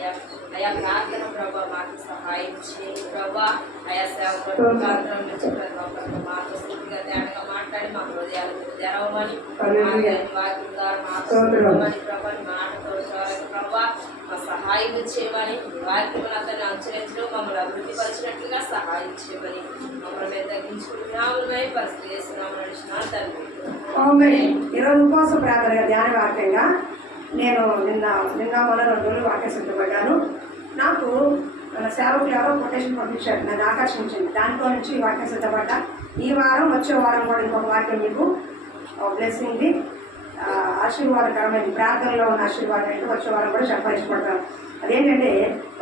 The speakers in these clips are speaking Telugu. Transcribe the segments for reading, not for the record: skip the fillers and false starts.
అయ్యా. అయా ప్రార్థన ప్రభా మాకు సహాయం చేయండి ప్రభా. అయా సేవకుడు ప్రార్థన నుంచి ప్రతి ఒక్కరితో మాతో స్థితిగా తేడగా మాట్లాడి మా హృదయాలు తెరవమని వాక్యం ద్వారా మాతో ప్రభా మాటతో ప్రభా మా సహాయం చేయమని వాక్యం అతన్ని అనుసరించడం మమ్మల్ని అభివృద్ధి పరిచినట్లుగా సహాయం చేయమని మమ్మల్ని మేము తగ్గించుకుంటున్నామని పరిస్థితి చేస్తున్నాము నడిచిన తండ్రి. ఈరోజు ఉపవాస ప్రార్థనగా ధ్యాన వాక్యంగా నేను నిన్న మొన్న 2 రోజులు వాక్యం సిద్ధపడ్డాను. నాకు మన సేవకులు ఎవరో కొటేషన్ పంపించారు, నన్ను ఆకర్షించింది. దాంట్లో నుంచి ఈ వాక్యం సిద్ధపడ్డా. ఈ వారం వచ్చే వారం కూడా ఇంకొక వాక్యం మీకు బ్లెస్సింగ్ది ఆశీర్వాదకరమైన ప్రార్థనలో ఉన్న ఆశీర్వాదం ఏంటో వచ్చే వారం కూడా చెప్పాల్సిపడతాను. అదేంటంటే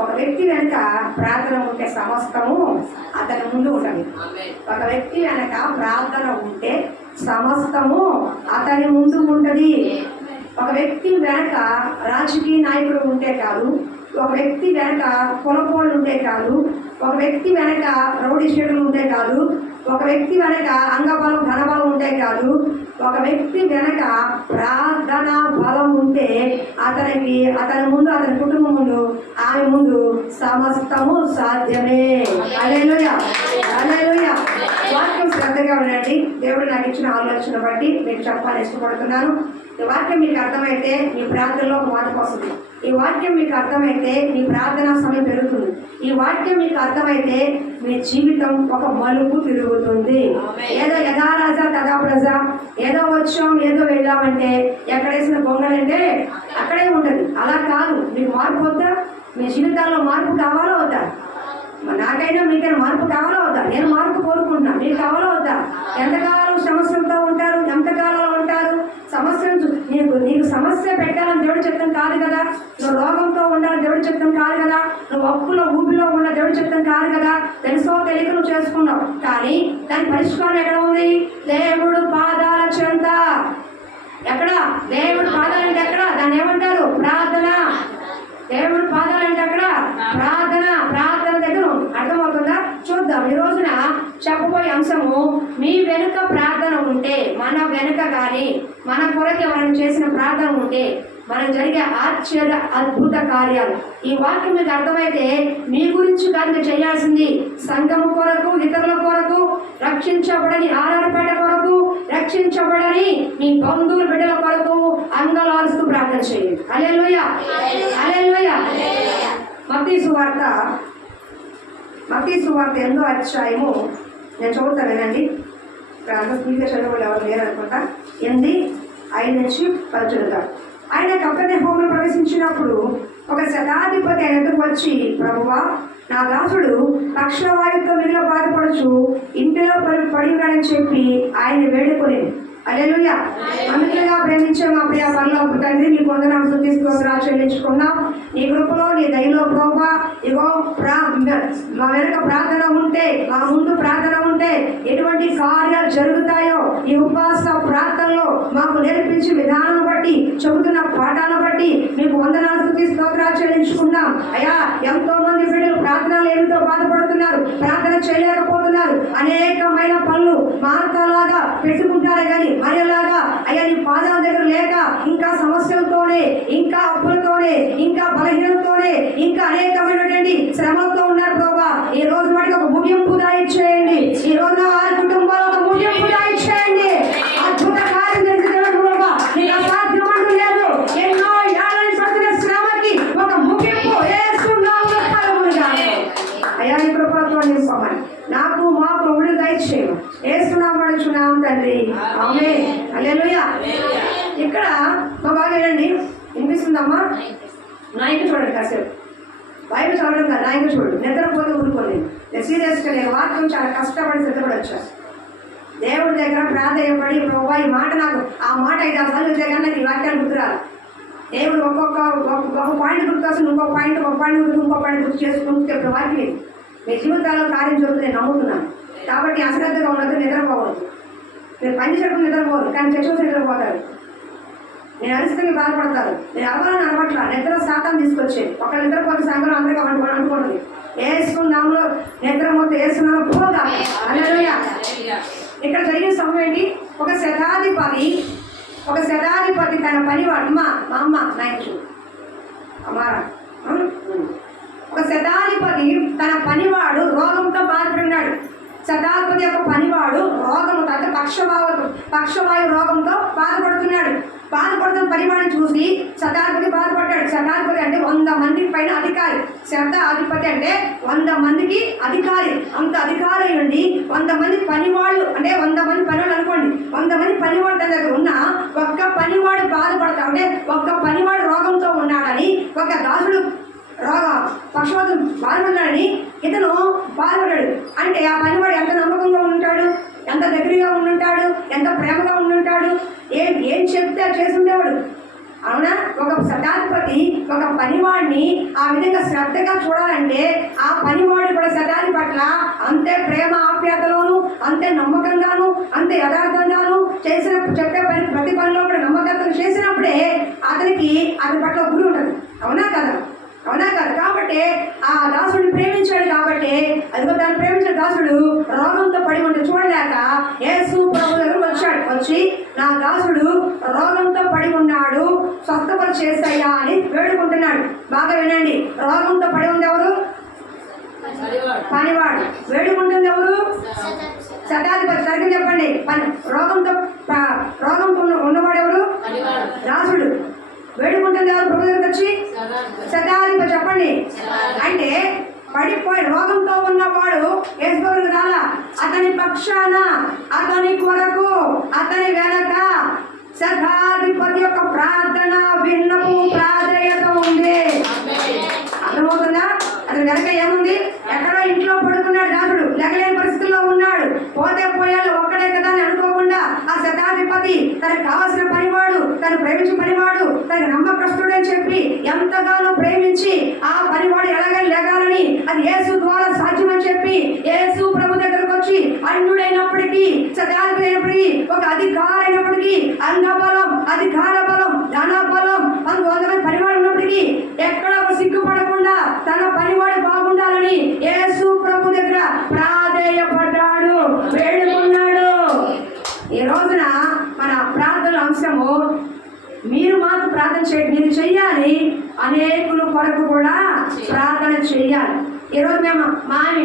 ఒక వ్యక్తి వెనక ప్రార్థన ఉంటే సమస్తము అతని ముందు ఉంటుంది. ఒక వ్యక్తి వెనక ప్రార్థన ఉంటే సమస్తము అతని ముందు ఉంటుంది. ఒక వ్యక్తి వెనక రాజకీయ నాయకుడు ఉంటే కాదు, ఒక వ్యక్తి వెనక కులపోళ్ళు ఉంటే కాదు, ఒక వ్యక్తి వెనక రౌడీ షీటర్లు ఉంటే కాదు, ఒక వ్యక్తి వెనక అంగబలం ధనబలం ఉంటే కాదు, ఒక వ్యక్తి వెనక ప్రార్థన బలం ఉంటే అతని ముందు, అతని కుటుంబం ముందు, ఆమె ముందు సమస్తము సాధ్యమే. హల్లెలూయా, హల్లెలూయా. వాక్యం శ్రద్ధగా వినండి. దేవుడు నాకు ఇచ్చిన ఆలోచన బట్టి మీకు చెప్పాలని ఇష్టపడుతున్నాను. ఈ వాక్యం మీకు అర్థమైతే మీ ప్రార్థనలో ఒక మార్పు వస్తుంది. ఈ వాక్యం మీకు అర్థమైతే మీ ప్రార్థనా సమయం పెరుగుతుంది. ఈ వాక్యం మీకు అర్థమైతే మీ జీవితం ఒక మలుపు తిరుగుతుంది. ఏదో యథారాజా తదా ప్రజ, ఏదో వచ్చాం ఏదో వెళ్ళామంటే ఎక్కడేసిన పొంగలంటే అక్కడే ఉంటుంది. అలా కాదు. మీకు మార్పు వద్దా? మీ జీవితాల్లో మార్పు కావాలా వద్దా? నాకైనా మీకైనా మార్పు కావాలా వద్దా? నేను మార్పు కోరుకుంటున్నా. మీకు కావాలా వద్దా? ఎంతకాలం సమస్యలతో ఉంటారు? ఎంతకాలంలో ఉంటారు? సమస్యను నీకు సమస్య పెట్టాలని దేవుడు చెప్తాం కాదు కదా. నువ్వు రోగంతో ఉండాలని దేవుడు చెప్తాం కాదు కదా. నువ్వు అప్పులో ఊపిలో ఉండాలని దేవుడు చెప్తాం కాదు కదా. తెలుసో తెలియక నువ్వు చేసుకున్నావు. కానీ దాని పరిష్కారం ఎక్కడ ఉంది? దేవుడు పాదాల చెంత. ఎక్కడ? దేవుడు పాదాలంటే ఎక్కడ? దాన్ని ఏమంటారు? ప్రార్థన. దేవుడు పాదాలంటే అక్కడ ప్రార్థన. ప్రార్థన దగ్గర అర్థమవుతుందా? చూద్దాం. ఈ రోజున చెప్పబోయే అంశము, మీ వెనుక ప్రార్థన ఉంటే, మన వెనుక కానీ మన కొరకు ఎవరైనా చేసిన ప్రార్థన ఉంటే మనకు జరిగే ఆశ్చర్య అద్భుత కార్యాలు. ఈ వాక్యం మీకు అర్థమైతే మీ గురించి కనుక చేయాల్సింది సంఘము కొరకు, ఇతరుల కొరకు, రక్షించబడని ఆరాధపేట కొరకు, రక్షించబడని మీ బంధువుల బిడ్డల కొరకు అంగలారుస్తూ ప్రార్థన చేయండి. హల్లెలూయా, హల్లెలూయా. మత్తయి సువార్త 8వ అధ్యాయము నేను చదువుతాను వినండి. అంత స్పీడ్గా చదవాలి ఎవరు లేరనుకుంటా. 8:5 నుంచి 10 చదువుతారు. ఆయన కపెర్నహూములో ప్రవేశించినప్పుడు ఒక శతాధిపతి ఆయనకు వచ్చి, ప్రభువా, నా దాసుడు పక్షవాయువుతో మిగిలిన బాధపడుచు ఇంటిలో పడి ఉన్నాడని చెప్పి ఆయన వేడుకొని. హల్లెలూయా. అందుకేగా ప్రేమించే మా ప్రియ పరలోక తండ్రి, నీ వందనాలు స్తుతి స్తోత్రాలు చెల్లించుకున్నాం. నీ కృపలో, నీ దయలో ప్రభువా, ఇగో మా వెనక ప్రార్థన ఉంటే, మా ముందు ప్రార్థన ఉంటే ఎటువంటి కార్యాలు జరుగుతాయో ఈ ఉపవాస ప్రార్థనలో మాకు నేర్పించే విధానం బట్టి, చెబుతున్న పాఠాలను బట్టి మీకు వందనాలు స్తుతి స్తోత్రాలు చెల్లించుకున్నాం. అయ్యా, ఎంతో మంది బిడ్డలు ప్రార్థనలు ఏమితో బాధపడుతున్నారు, ప్రార్థన చేయలేకపోతున్నారు. అనేకమైన పనులు మార్గాలాగా పెట్టుకుంటారే కానీ మరేలాగా అయ్యా నీ పాదాల దగ్గర లేక ఇంకా సమస్యలతోనే, ఇంకా అప్పులతోనే, ఇంకా బలహీనతోనే, ఇంకా అనేకమైనటువంటి శ్రమలతో ఉన్నారు ప్రభా. ఈ రోజు వాటికి ఒక ముగింపు దాయిచ్చేయండి. ఈ రోజున వారి కుటుంబాలు ఒక ముగింపు దాయిచ్చేయండి. అద్భుత కార్యం జరిగింది ప్రభా. నీకు అసాధ్యమంటూ లేదు. ఎన్నో ఏళ్ళని పడుతున్న శ్రమకి ఒక ముగింపు ఏసునామములో కలుగునుగాక. అయ్యా నీ కృపతో నింపమని నాకు మాకు విడుదల దయచేయము. ఏసునామములో అడుగుచున్నాము తండ్రి, ఆమేన్. హల్లెలూయా. ఇక్కడ మా బాగా వినండి. వినిపిస్తుందమ్మా? నాయకు చూడండి కాసేపు. బైబిల్ చదవడం కదా, నాయకు చూడండి. నిద్రపోతే ఊరుకోలేదు. నేను సీరియస్గా నేను వాక్యం చాలా కష్టపడి సిద్ధపడి వచ్చాను. దేవుడి దగ్గర ప్రాధాన్యపడి, ప్రభా ఈ మాట నాకు ఆ మాట 5-6 సార్లు దగ్గర నాకు ఈ వాక్యాలు గుర్తురాలి. దేవుడు ఒక్కొక్క పాయింట్ గుర్తొస్తుంది, ఇంకొక పాయింట్ గుర్తు చేసుకుంటే ఇప్పుడు వాక్యం మీ జీవితాల్లో కార్యం జరుగుతుంది నేను నమ్ముతున్నాను. కాబట్టి అశ్రద్ధగా ఉండదు, నిద్రపోవద్దు. మీరు పని చేయడం నిద్రపోవద్దు, కానీ చర్చ నిద్రపోతారు. నేను అరిస్తే బాధపడతారు. నేను అవ్వాలని అనబట్ల నిద్ర శాతం తీసుకొచ్చేది. ఒకళ్ళు నిద్రపోతే సంఘంలో అందరికీ అనుకుంటుంది. ఏసుకున్నాములో నిద్ర మొత్తం ఏసుకున్నాము పోగా. హల్లెలూయా. ఇక్కడ జరిగిన సమయం ఏంటి? ఒక శతాధిపతి తన పనివాడు, మా అమ్మ నాయకు అమ్మారా ఒక శతాధిపతి తన పనివాడు రోగంతో బాధపడినాడు. శతాధిపతి యొక్క పనివాడు రోగంతో అంటే పక్షవాయు రోగంతో బాధపడుతున్న పనివాడిని చూసి శతాధిపతి బాధపడ్డాడు. శతాధిపతి అంటే 100 మందికి పైన అధికారి. శతాధిపతి అంటే 100 మందికి అధికారి. అంత అధికారి నుండి 100 మంది పనివాళ్ళు అంటే 100 మంది పనివాళ్ళు అనుకోండి. 100 మంది పనివాళ్ళు తన దగ్గర ఉన్న ఒక్క పనివాడు బాధపడతా అంటే ఒక్క పనివాడు రోగంతో ఉన్నాడని, ఒక దాసుడు పక్షవాతం బాధపడ్డాడని ఇతను బాధపడ్డాడు. అంటే ఆ పనివాడు ఎంత నమ్మకంగా ఉంటాడు, ఎంత దగ్గరగా ఉండుంటాడు, ఎంత ప్రేమగా ఉండుంటాడు, ఏం చెప్తే చేసుండేవాడు. అవునా? ఒక శతాధిపతి ఒక పనివాడిని ఆ విధంగా శ్రద్ధగా చూడాలంటే ఆ పనివాడు కూడా శతాధి పట్ల అంతే ప్రేమ ఆప్యాయతలోను, అంతే నమ్మకంగాను, అంతే యథార్థంగాను చెప్పే ప్రతి పనిలో కూడా నమ్మకత్వం చేసినప్పుడే అతని పట్ల గురి ఉంటుంది. అవునా కదా? కాబట్టి ఆ దాసుడిని ప్రేమించాడు. కాబట్టి అదిగో దాన్ని ప్రేమించిన దాసుడు రోగంతో పడి ఉంటే చూడలేక యేసు ప్రభు దగ్గరకు వచ్చి నా దాసుడు రోగంతో పడి ఉన్నాడు, స్వస్థపరిచేసయ్యా అని వేడుకుంటున్నాడు. బాగా వినండి, రోగంతో పడి ఉంది ఎవరు? పనివాడు. వేడుకుంటుంది ఎవరు? శతాధిపతి. సరిగ్గా చెప్పండి. రోగంతో ఉన్నవాడు ఎవరు? దాసుడు. వేడుకుంటుంది ఎవరు? ప్రభు దగ్గరకు వచ్చి శతాధిపతి. చెప్పండి. అంటే పడిపోయి రోగంతో ఉన్నవాడు యేసు రాలా, అతని పక్షాన, అతని కొరకు, అతని వెనక శతాధిపతి యొక్క ప్రార్థన, విన్నపు, ప్రాధేయత ఉంది. అర్థమవుతుందా? అతని వెనక ఏముంది? ఎక్కడో ఇంట్లో పడుకున్నాడు దాసుడు, లెగలేని పరిస్థితుల్లో ఉన్నాడు. పోతే పోయాడు ఒక్కడే కదా అని అనుకోకుండా ఆ శతాధిపతి తనకు కావాల్సిన పనివాడు, తను ప్రేమించిన పనివాడు, తనకు నమ్మకస్తుడని చెప్పి ఎంతగానో ప్రేమించి ఆ పనివాడు ఎలాగైనా లెగాలని, అది యేసు ద్వారా సాధ్యమని చెప్పి యేసు ప్రభు దగ్గరకు వచ్చి అన్యుడైనప్పటికీ, శతాధిపతి అయినప్పటికీ, ఒక అధికారి అయినప్పటికీ, అంగబలం, అధికార బలం, ధన బలం, 100 మంది పనివాడు ఉన్నప్పటికీ ఎక్కడ సిగ్గుపడకుండా తన పనివాడు బాగుండాలని యేసు ప్రభు దగ్గర ప్రాధేయపడ్డాడు, వేడుకున్నాడు. ఈ రోజున మన ప్రార్థన అంశము మీరు మాకు ప్రార్థన చేయండి, మీరు చెయ్యాలి, అనేకుల కొరకు కూడా ప్రార్థన చెయ్యాలి. ఈరోజు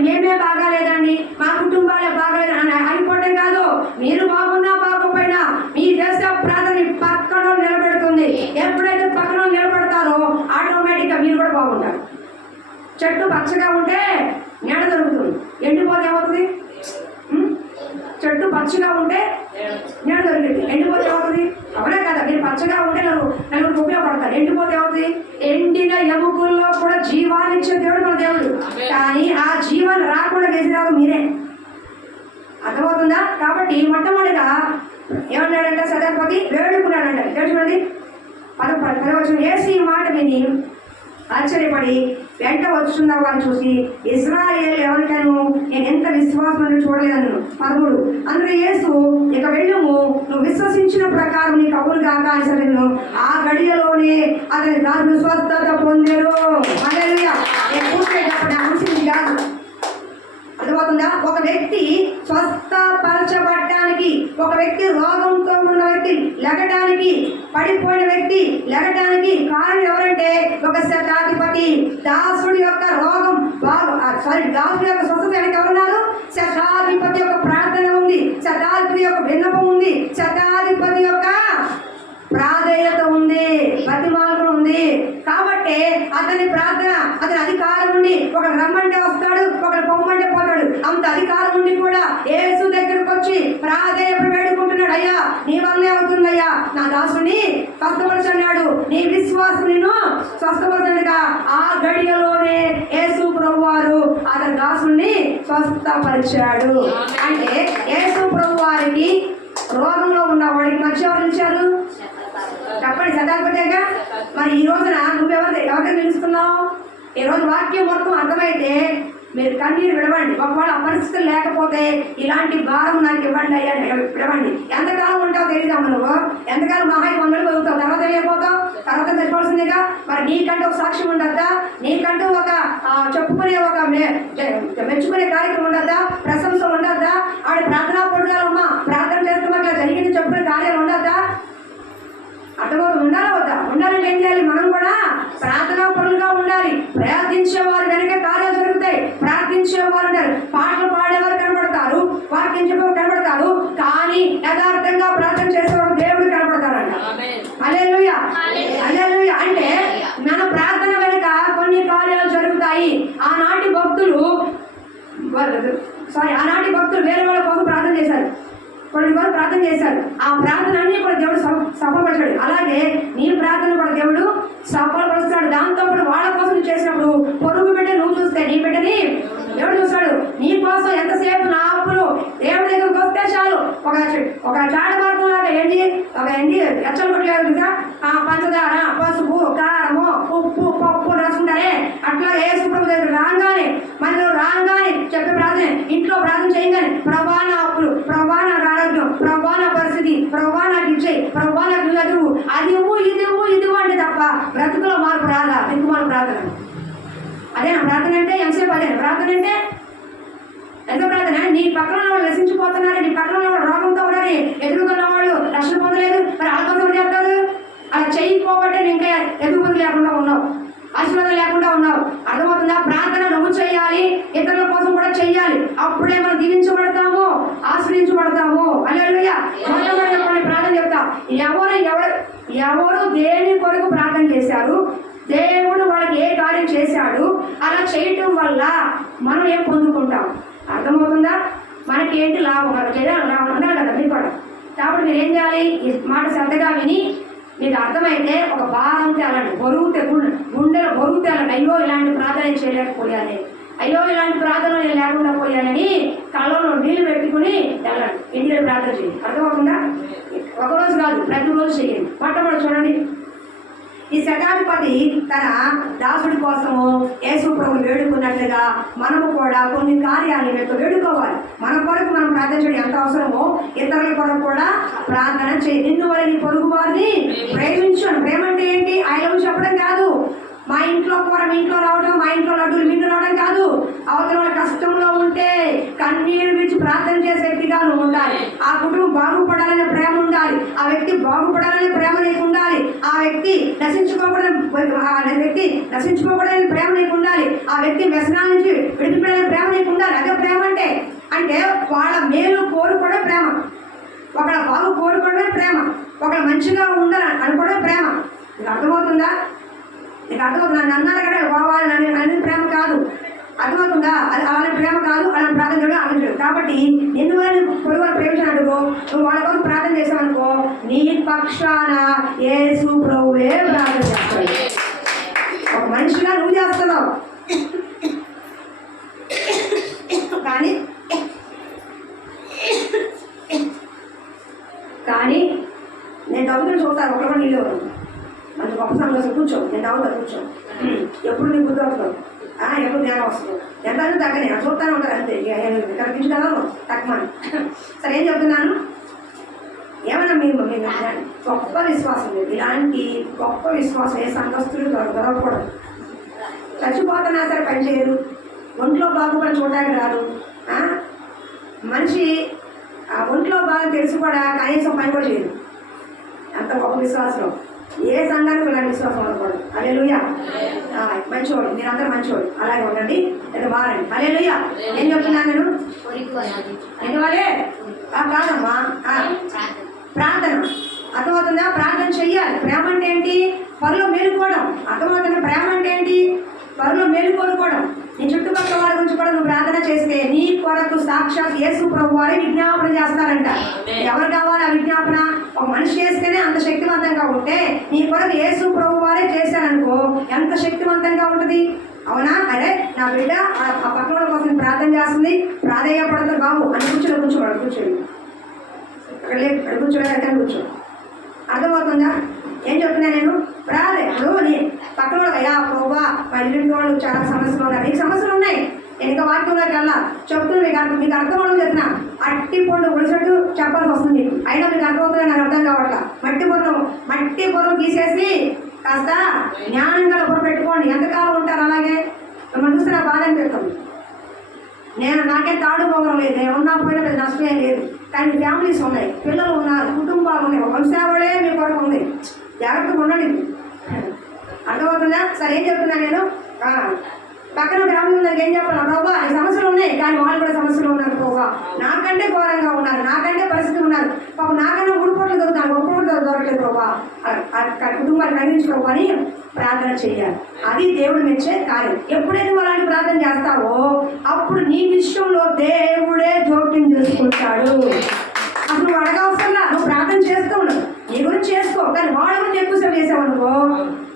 మేమే బాగాలేదండి, మా కుటుంబాలే బాగాలేదు అని అయిపోవడం కాదు. మీరు బాగున్నా బాగోపోయినా మీ చేసే ప్రార్థన పక్కన నిలబెడుతుంది. ఎప్పుడైతే పక్కన నిలబడతారో ఆటోమేటిక్గా మీరు కూడా బాగుంటారు. చెట్టు పచ్చగా ఉంటే నీడ దొరుకుతుంది, ఎండిపోతే ఏమవుతుంది? చెట్టు పచ్చగా ఉంటే నీడ దొరికింది, ఎండిపోతే ఏమవుతుంది? అవునా కదా? మీరు పచ్చగా ఉంటే నలుగురికి ఉపయోగపడతారు, ఎండిపోతే ఏమవుతుంది? ఎండిన ఎముకల్లో కూడా జీవాన్ని ఇచ్చే దేవుడు మన దేవుడు. కానీ ఆ జీవాన్ని రాకుండా చేసేవారు మీరే. అర్థమవుతుందా? కాబట్టి మొట్టమొదటిగా ఏమన్నాడంటే శతాధిపతి వేడుకున్నాడంట. చూడండి 10వ యేసు ఈ మాట విని ఆశ్చర్యపడి వెంట వస్తున్నావు అని చూసి ఇశ్రాయేలు ఎవరికైనా నేను ఎంత విశ్వాసం చూడలేదను. 13 అందులో యేసు ఇక వెళ్ళము, నువ్వు విశ్వసించిన ప్రకారం నీ కబులు కాక అని ఆ గడియలోనే అతని దాని స్వస్థత పొందారు. హల్లెలూయా. నేను పూర్తిగా చెప్పండి, అంశం కాదు. అర్థమవుతుందా? ఒక వ్యక్తి స్వస్థపరచబడటానికి, ఒక వ్యక్తి రోగంతో ఉన్న వ్యక్తి లెగటానికి, పడిపోయిన వ్యక్తి లెగటానికి కారణం ఎవరంటే ఒక శతాధిపతి. దాసుడి యొక్క రోగం దాసుడి యొక్క స్వస్థత ఎవరున్నారు? శతాధిపతి యొక్క ప్రార్థన ఉంది, శతాధిపతి యొక్క విన్నపం ఉంది, శతాధిపతి యొక్క ప్రాధేయత ఉంది, బతిమాలకం ఉంది. కాబట్టి అతని ప్రార్థన, అతని అధికారం ఉండి ఒకడు రమ్మంటే వస్తాడు, ఒకడు పొమ్మంటే పోతాడు. అంత అధికారం ఉండి కూడా యేసు దగ్గరకు వచ్చి ప్రాధేయపడి వేడుకుంటున్నాడు, అయ్యా నీ వల్లే అవుతుందయ్యా, నా దాసుని స్వస్థపరచన్నాడు, నీ విశ్వాసం నేను స్వస్థపరచనుగా ఆ గడియలోనే యేసు ప్రభు వారు అతని దాసుని స్వస్థపరిచాడు. అంటే యేసు ప్రభు వారికి రోగంలో ఉన్న వాడికి మధ్య ఎవరు ఇచ్చారు? చెప్పండి, శతాధిపతిగా. మరి ఈ రోజున ఎవరిని నిలుస్తున్నావు? ఈ రోజు వాక్యం మొత్తం అర్థమైతే మీరు కన్నీరు విడవండి. ఒకవేళ ఆ పరిస్థితులు లేకపోతే ఇలాంటి భారం నాకు ఇవ్వండి అయ్యా, విడవండి. ఎంతకాలం ఉంటావు తెలియదాము, నువ్వు ఎంతకాలం మహాయి మంగళ చదువుతావు, తర్వాత వెళ్ళిపోతావు, తర్వాత తెచ్చుకోవాల్సిందిగా. మరి నీకంటూ ఒక సాక్ష్యం ఉండద్దా? నీకంటూ ఒక చెప్పుకునే ఒక మెచ్చుకునే కార్యక్రమం ఉండద్దా? ప్రశంస ఉండద్దా? ఆవిడ ప్రార్థనా పడుదలమ్మా, ప్రార్థన చేస్తున్నా ఇట్లా జరిగింది చెప్పుకునే కార్యాలు ఉండద్దా? అర్థమవుతుంది. ఉండాలా వద్దా? ఉండాలంటే ఏం చేయాలి? మనం కూడా ప్రార్థనా పరులుగా ఉండాలి. ప్రయత్నించే వారు వెనక వాక్యం చెప్పి కనబడతాడు, కానీ యథార్థంగా ప్రార్థన చేసేవాడు దేవుడు కనబడతాడంట. హల్లెలూయా హల్లెలూయా. అంటే మన ప్రార్థన వెనుక కొన్ని కార్యాలు జరుగుతాయి. ఆనాటి భక్తులు వేరే వాళ్ళ కోసం ప్రార్థన చేశారు, కొన్ని వాళ్ళు ప్రార్థన చేశారు. ఆ ప్రార్థన అన్ని కూడా దేవుడు సఫలపరిచాడు. అలాగే నీ ప్రార్థన కూడా దేవుడు సఫలపరుస్తాడు. దాంతో పాటు వాళ్ళ కోసం చేసినప్పుడు పొరుగు బిడ్డ నువ్వు చూస్తే నీ బిడ్డని దేవుడు చూస్తాడు. నీ కోసం ఎంతసేపు నా అప్పులు దేవుడి దగ్గరకు వస్తే చాలు. ఒక చాడ మార్గం లాగా ఏంటి ఎచ్చలు కొట్టలేదు కదా, పంచదార, పసుపు, కారము, ఉప్పు, పప్పు రాసుకుంటారే, అట్లా వేసుకుంటాం దగ్గర రాగానే మనలో రాగానే చెప్పే ప్రార్థన, ఇంట్లో ప్రార్థన చేయగానే ప్రభా నా అప్పులు, ప్రభా నాకు ఆరోగ్యం, ప్రభా నా పరిస్థితి, ప్రభా నాకు ఇచ్చేయి, ప్రభా నాకు చదువు, అది ఇదివు అంటే తప్ప బ్రతుకులో మార్పు రాదా? దిక్కుమాల ప్రార్థన అదే నా ప్రార్థన అంటే. ఎంతసేపు అదే ప్రార్థన అంటే ఎంత ప్రార్థన? నీ పక్కన వాళ్ళు నశించిపోతున్నారు, నీ పక్కన వాళ్ళు రోగంతో ఉన్నారని ఎదుర్కొన్న వాళ్ళు రక్షణ పొందలేదు, మరి ఆలోచన చేస్తారు. అలా చేయకపోబట్టే ఇంకా ఎదుగుబడి లేకుండా ఉన్నావు, ఆశీర్వాదం లేకుండా ఉన్నావు. అర్థమవుతుందా? ప్రార్థన నువ్వు చెయ్యాలి, ఇతరుల కోసం కూడా చెయ్యాలి. అప్పుడే మనం దీవించబడతాము, ఆశ్రయించబడతాము. హల్లెలూయా. మొట్టమొదటి ప్రార్థన చెప్తా. ఎవరు దేని కొరకు ప్రార్థన చేశారు, దేవుడు వాళ్ళకి ఏ కార్యం చేశాడు, అలా చేయటం వల్ల మనం ఏం పొందుకుంటాం? అర్థమవుతుందా? మనకి ఏంటి లాభం? మనకి లాభం ఉండాలి కదా మీకు కూడా. కాబట్టి మీరు ఏం చేయాలి? ఈ మాట శ్రద్ధగా విని మీకు అర్థమైతే ఒక భారం తేలండి, గుండెలో బరువు తేలండి. అయ్యో ఇలాంటి ప్రార్థన చేయలేకపోయాలి, అయ్యో ఇలాంటి ప్రార్థన నేను లేకుండా పోయానని కళ్ళలో నీళ్లు పెట్టుకుని వెళ్ళండి, ఇంటిలో ప్రార్థన చేయండి. అర్థమవుతుందా? ఒకరోజు కాదు, ప్రతిరోజు చేయండి. మొట్టమొదటి చూడండి, ఈ శతాధిపతి తన దాసుడి కోసము యేసు ప్రభు వేడుకున్నట్లుగా మనము కూడా కొన్ని కార్యాలను వేడుకోవాలి. మన కొరకు మనం ప్రార్థన చేయడం ఎంత అవసరమో ఇతరుల కొరకు కూడా ప్రార్థన చేయి. నిన్ను నీ పొరుగు వారిని ప్రేమించు. ప్రేమ అంటే ఏంటి? ఆయన చెప్పడం కాదు, మా ఇంట్లో కూర మీ ఇంట్లో రావడం, మా ఇంట్లో లడ్డూలు మీ ఇంట్లో రావడం కాదు. అవతల వాళ్ళ కష్టంలో ఉంటే కన్నీరు విడిచి ప్రార్థన చేసే వ్యక్తిగా నువ్వు ఉండాలి. ఆ కుటుంబం బాగుపడాలనే ప్రేమ ఉండాలి, ఆ వ్యక్తి బాగుపడాలనే ప్రేమ నీకు ఉండాలి, ఆ వ్యక్తి నశించుకోకూడని ప్రేమ నీకు ఉండాలి, ఆ వ్యక్తి వ్యసనాల నుంచి విడిచిపెట్టాలని ప్రేమ నీకు ఉండాలి. అదే ప్రేమ అంటే వాళ్ళ మేలు కోరుకోవడం ప్రేమ, ఒకళ్ళ బాగు కోరుకోవడమే ప్రేమ, ఒకళ్ళ మంచిగా ఉండాలి అనుకోవడమే ప్రేమ. నీకు అర్థమవుతుందా? నీకు అర్థమవుతుంది? నన్ను అన్నారు కదా పోవాలి నన్ను ప్రేమ కాదు. అర్థమవుతుందా? అది వాళ్ళ ప్రేమ కాదు, వాళ్ళ ప్రార్థన చేయడం ఆలోచించదు. కాబట్టి నిన్ను వాళ్ళని పొరుగు ప్రేమించినట్టుకో నువ్వు వాళ్ళ కోసం ప్రార్థన చేసావనుకో, నీ పక్షాన యేసు ప్రభువే ప్రార్థన చేస్తాడు. ఒక మనిషిగా నువ్వు చేస్తున్నావు, కానీ నేను దగ్గర చూస్తాను. ఒకటి నీళ్ళు మంచి గొప్ప సంతోషం, కూర్చో, నేను తాగుతాను, కూర్చో. ఎప్పుడు నీకు బుద్ధి వస్తుంది, ఎప్పుడు జ్ఞానం వస్తుంది, ఎంత తగ్గనే చూస్తానే ఉంటారు అంతే. కనిపించగలను తక్కువని. సరే, ఏం చెప్తున్నాను? ఏమన్నా మీరు గొప్ప విశ్వాసం లేదు. ఇలాంటి గొప్ప విశ్వాసం ఏ సంఘస్థులు దొరకకూడదు. చచ్చిపోతున్నా సరే పని చేయరు, ఒంట్లో బాగుపడి చూడడానికి రాదు. మనిషి ఒంట్లో బాగా తెలిసి కూడా కనీసం పని కూడా చేయదు. అంత గొప్ప విశ్వాసం. ఏ సంఘానికి ఇలాంటి విశ్వాసం ఉండకూడదు. హల్లెలూయా. మంచివాడు, మీరందరూ మంచివాడు, అలాగే ఉండండి, లేదా మారండి. హల్లెలూయా. ఏం చెప్తున్నాను నేను? ఎందువల్లే కాదమ్మా, ప్రార్థన. అర్థమవుతుందా? ప్రార్థన చెయ్యాలి. ప్రేమ అంటే ఏంటి? పరులో మేలుకోవడం. అర్థమవుతుందా? ప్రేమ అంటే ఏంటి? పరులో మేలు కోరుకోవడం. నీ చుట్టుపక్కల వారి గురించి కూడా నువ్వు ప్రార్థన చేస్తే నీ కొరకు సాక్షాత్ యేసు ప్రభు వారి విజ్ఞాపన చేస్తారంట. ఎవరు కావాలి ఆ విజ్ఞాపన? ఒక మనిషి చేస్తేనే అంత శక్తివంతంగా ఉంటే నీ కొరకు యేసు ప్రభు వారే చేశారనుకో ఎంత శక్తివంతంగా ఉంటుంది. అవునా? అరే నా బిడ్డ ఆ పక్కన కోసం ప్రార్థన చేస్తుంది, ప్రాధేయపడతారు బాబు అని కూర్చోడు కూర్చోండి, అక్కడ లేదు, అక్కడ కూర్చోలేదు, అక్కడ కూర్చో. అర్థమవుతుందా? ఏం చెప్తున్నా నేను? ఇప్పుడు పక్కన అయ్యా ప్రభా మా ఇంటి వాళ్ళు చాలా సమస్యలు ఉన్నాయి, నీకు సమస్యలు ఉన్నాయి, నేను ఇంకా వాక్యంలోకి వెళ్ళా చెప్తున్నా, మీకు అర్థమవడం చెప్తున్నా. అట్టి పొండు ఒడిసట్టు చెప్పాల్సి వస్తుంది మీకు, అయినా మీకు అర్థమవుతుంది, నాకు అర్థం కావట్లా. మట్టి పొరం తీసేసి కాస్త జ్ఞానంగా పొర పెట్టుకోండి. ఎంతకాలం ఉంటారు అలాగే? మిమ్మల్ని చూస్తే నాకు బాధ అనిపిస్తుంది. నాకే తాడు పోవడం లేదు, నేను ఉన్నా పోయినా పెద్ద నష్టమే లేదు. కానీ ఫ్యామిలీస్ ఉన్నాయి, పిల్లలు ఉన్నారు, కుటుంబాలు ఉన్నాయి, వంశావళే మీ కొరకు ఉంది. జాగ్రత్తగా ఉండండి. అర్థమవుతుందా? సరే, ఏం చెప్తున్నా నేను? పక్కన ఫ్యామిలీ ఉందని ఏం చెప్పాలి, ప్రభా ఈ సమస్యలు ఉన్నాయి కానీ వాళ్ళు కూడా సమస్యలు ఉన్నారు ప్రభా, నాకంటే ఘోరంగా ఉన్నారు, నాకంటే పరిస్థితి ఉన్నారు, పాప నాకన్నా 3 పూటలు దొరుకుతాను, 1 పూట దొరకలేదు ప్రభా, కుటుంబాన్ని ఖండించుకోవు అని ప్రార్థన చేయాలి. అది దేవుడు మెచ్చే కార్యం. ఎప్పుడైతే అలాంటి ప్రార్థన చేస్తావో అప్పుడు నీ విషయంలో దేవుడే జోక్యం చేసుకుంటాడు. అసలు నువ్వు అడగవసరంలా, నువ్వు ప్రార్థన చేస్తూ ఉండవు, నీ గురించి చేసుకో, కానీ వాళ్ళ గురించి ఎక్కువసేపు చేసావనుకో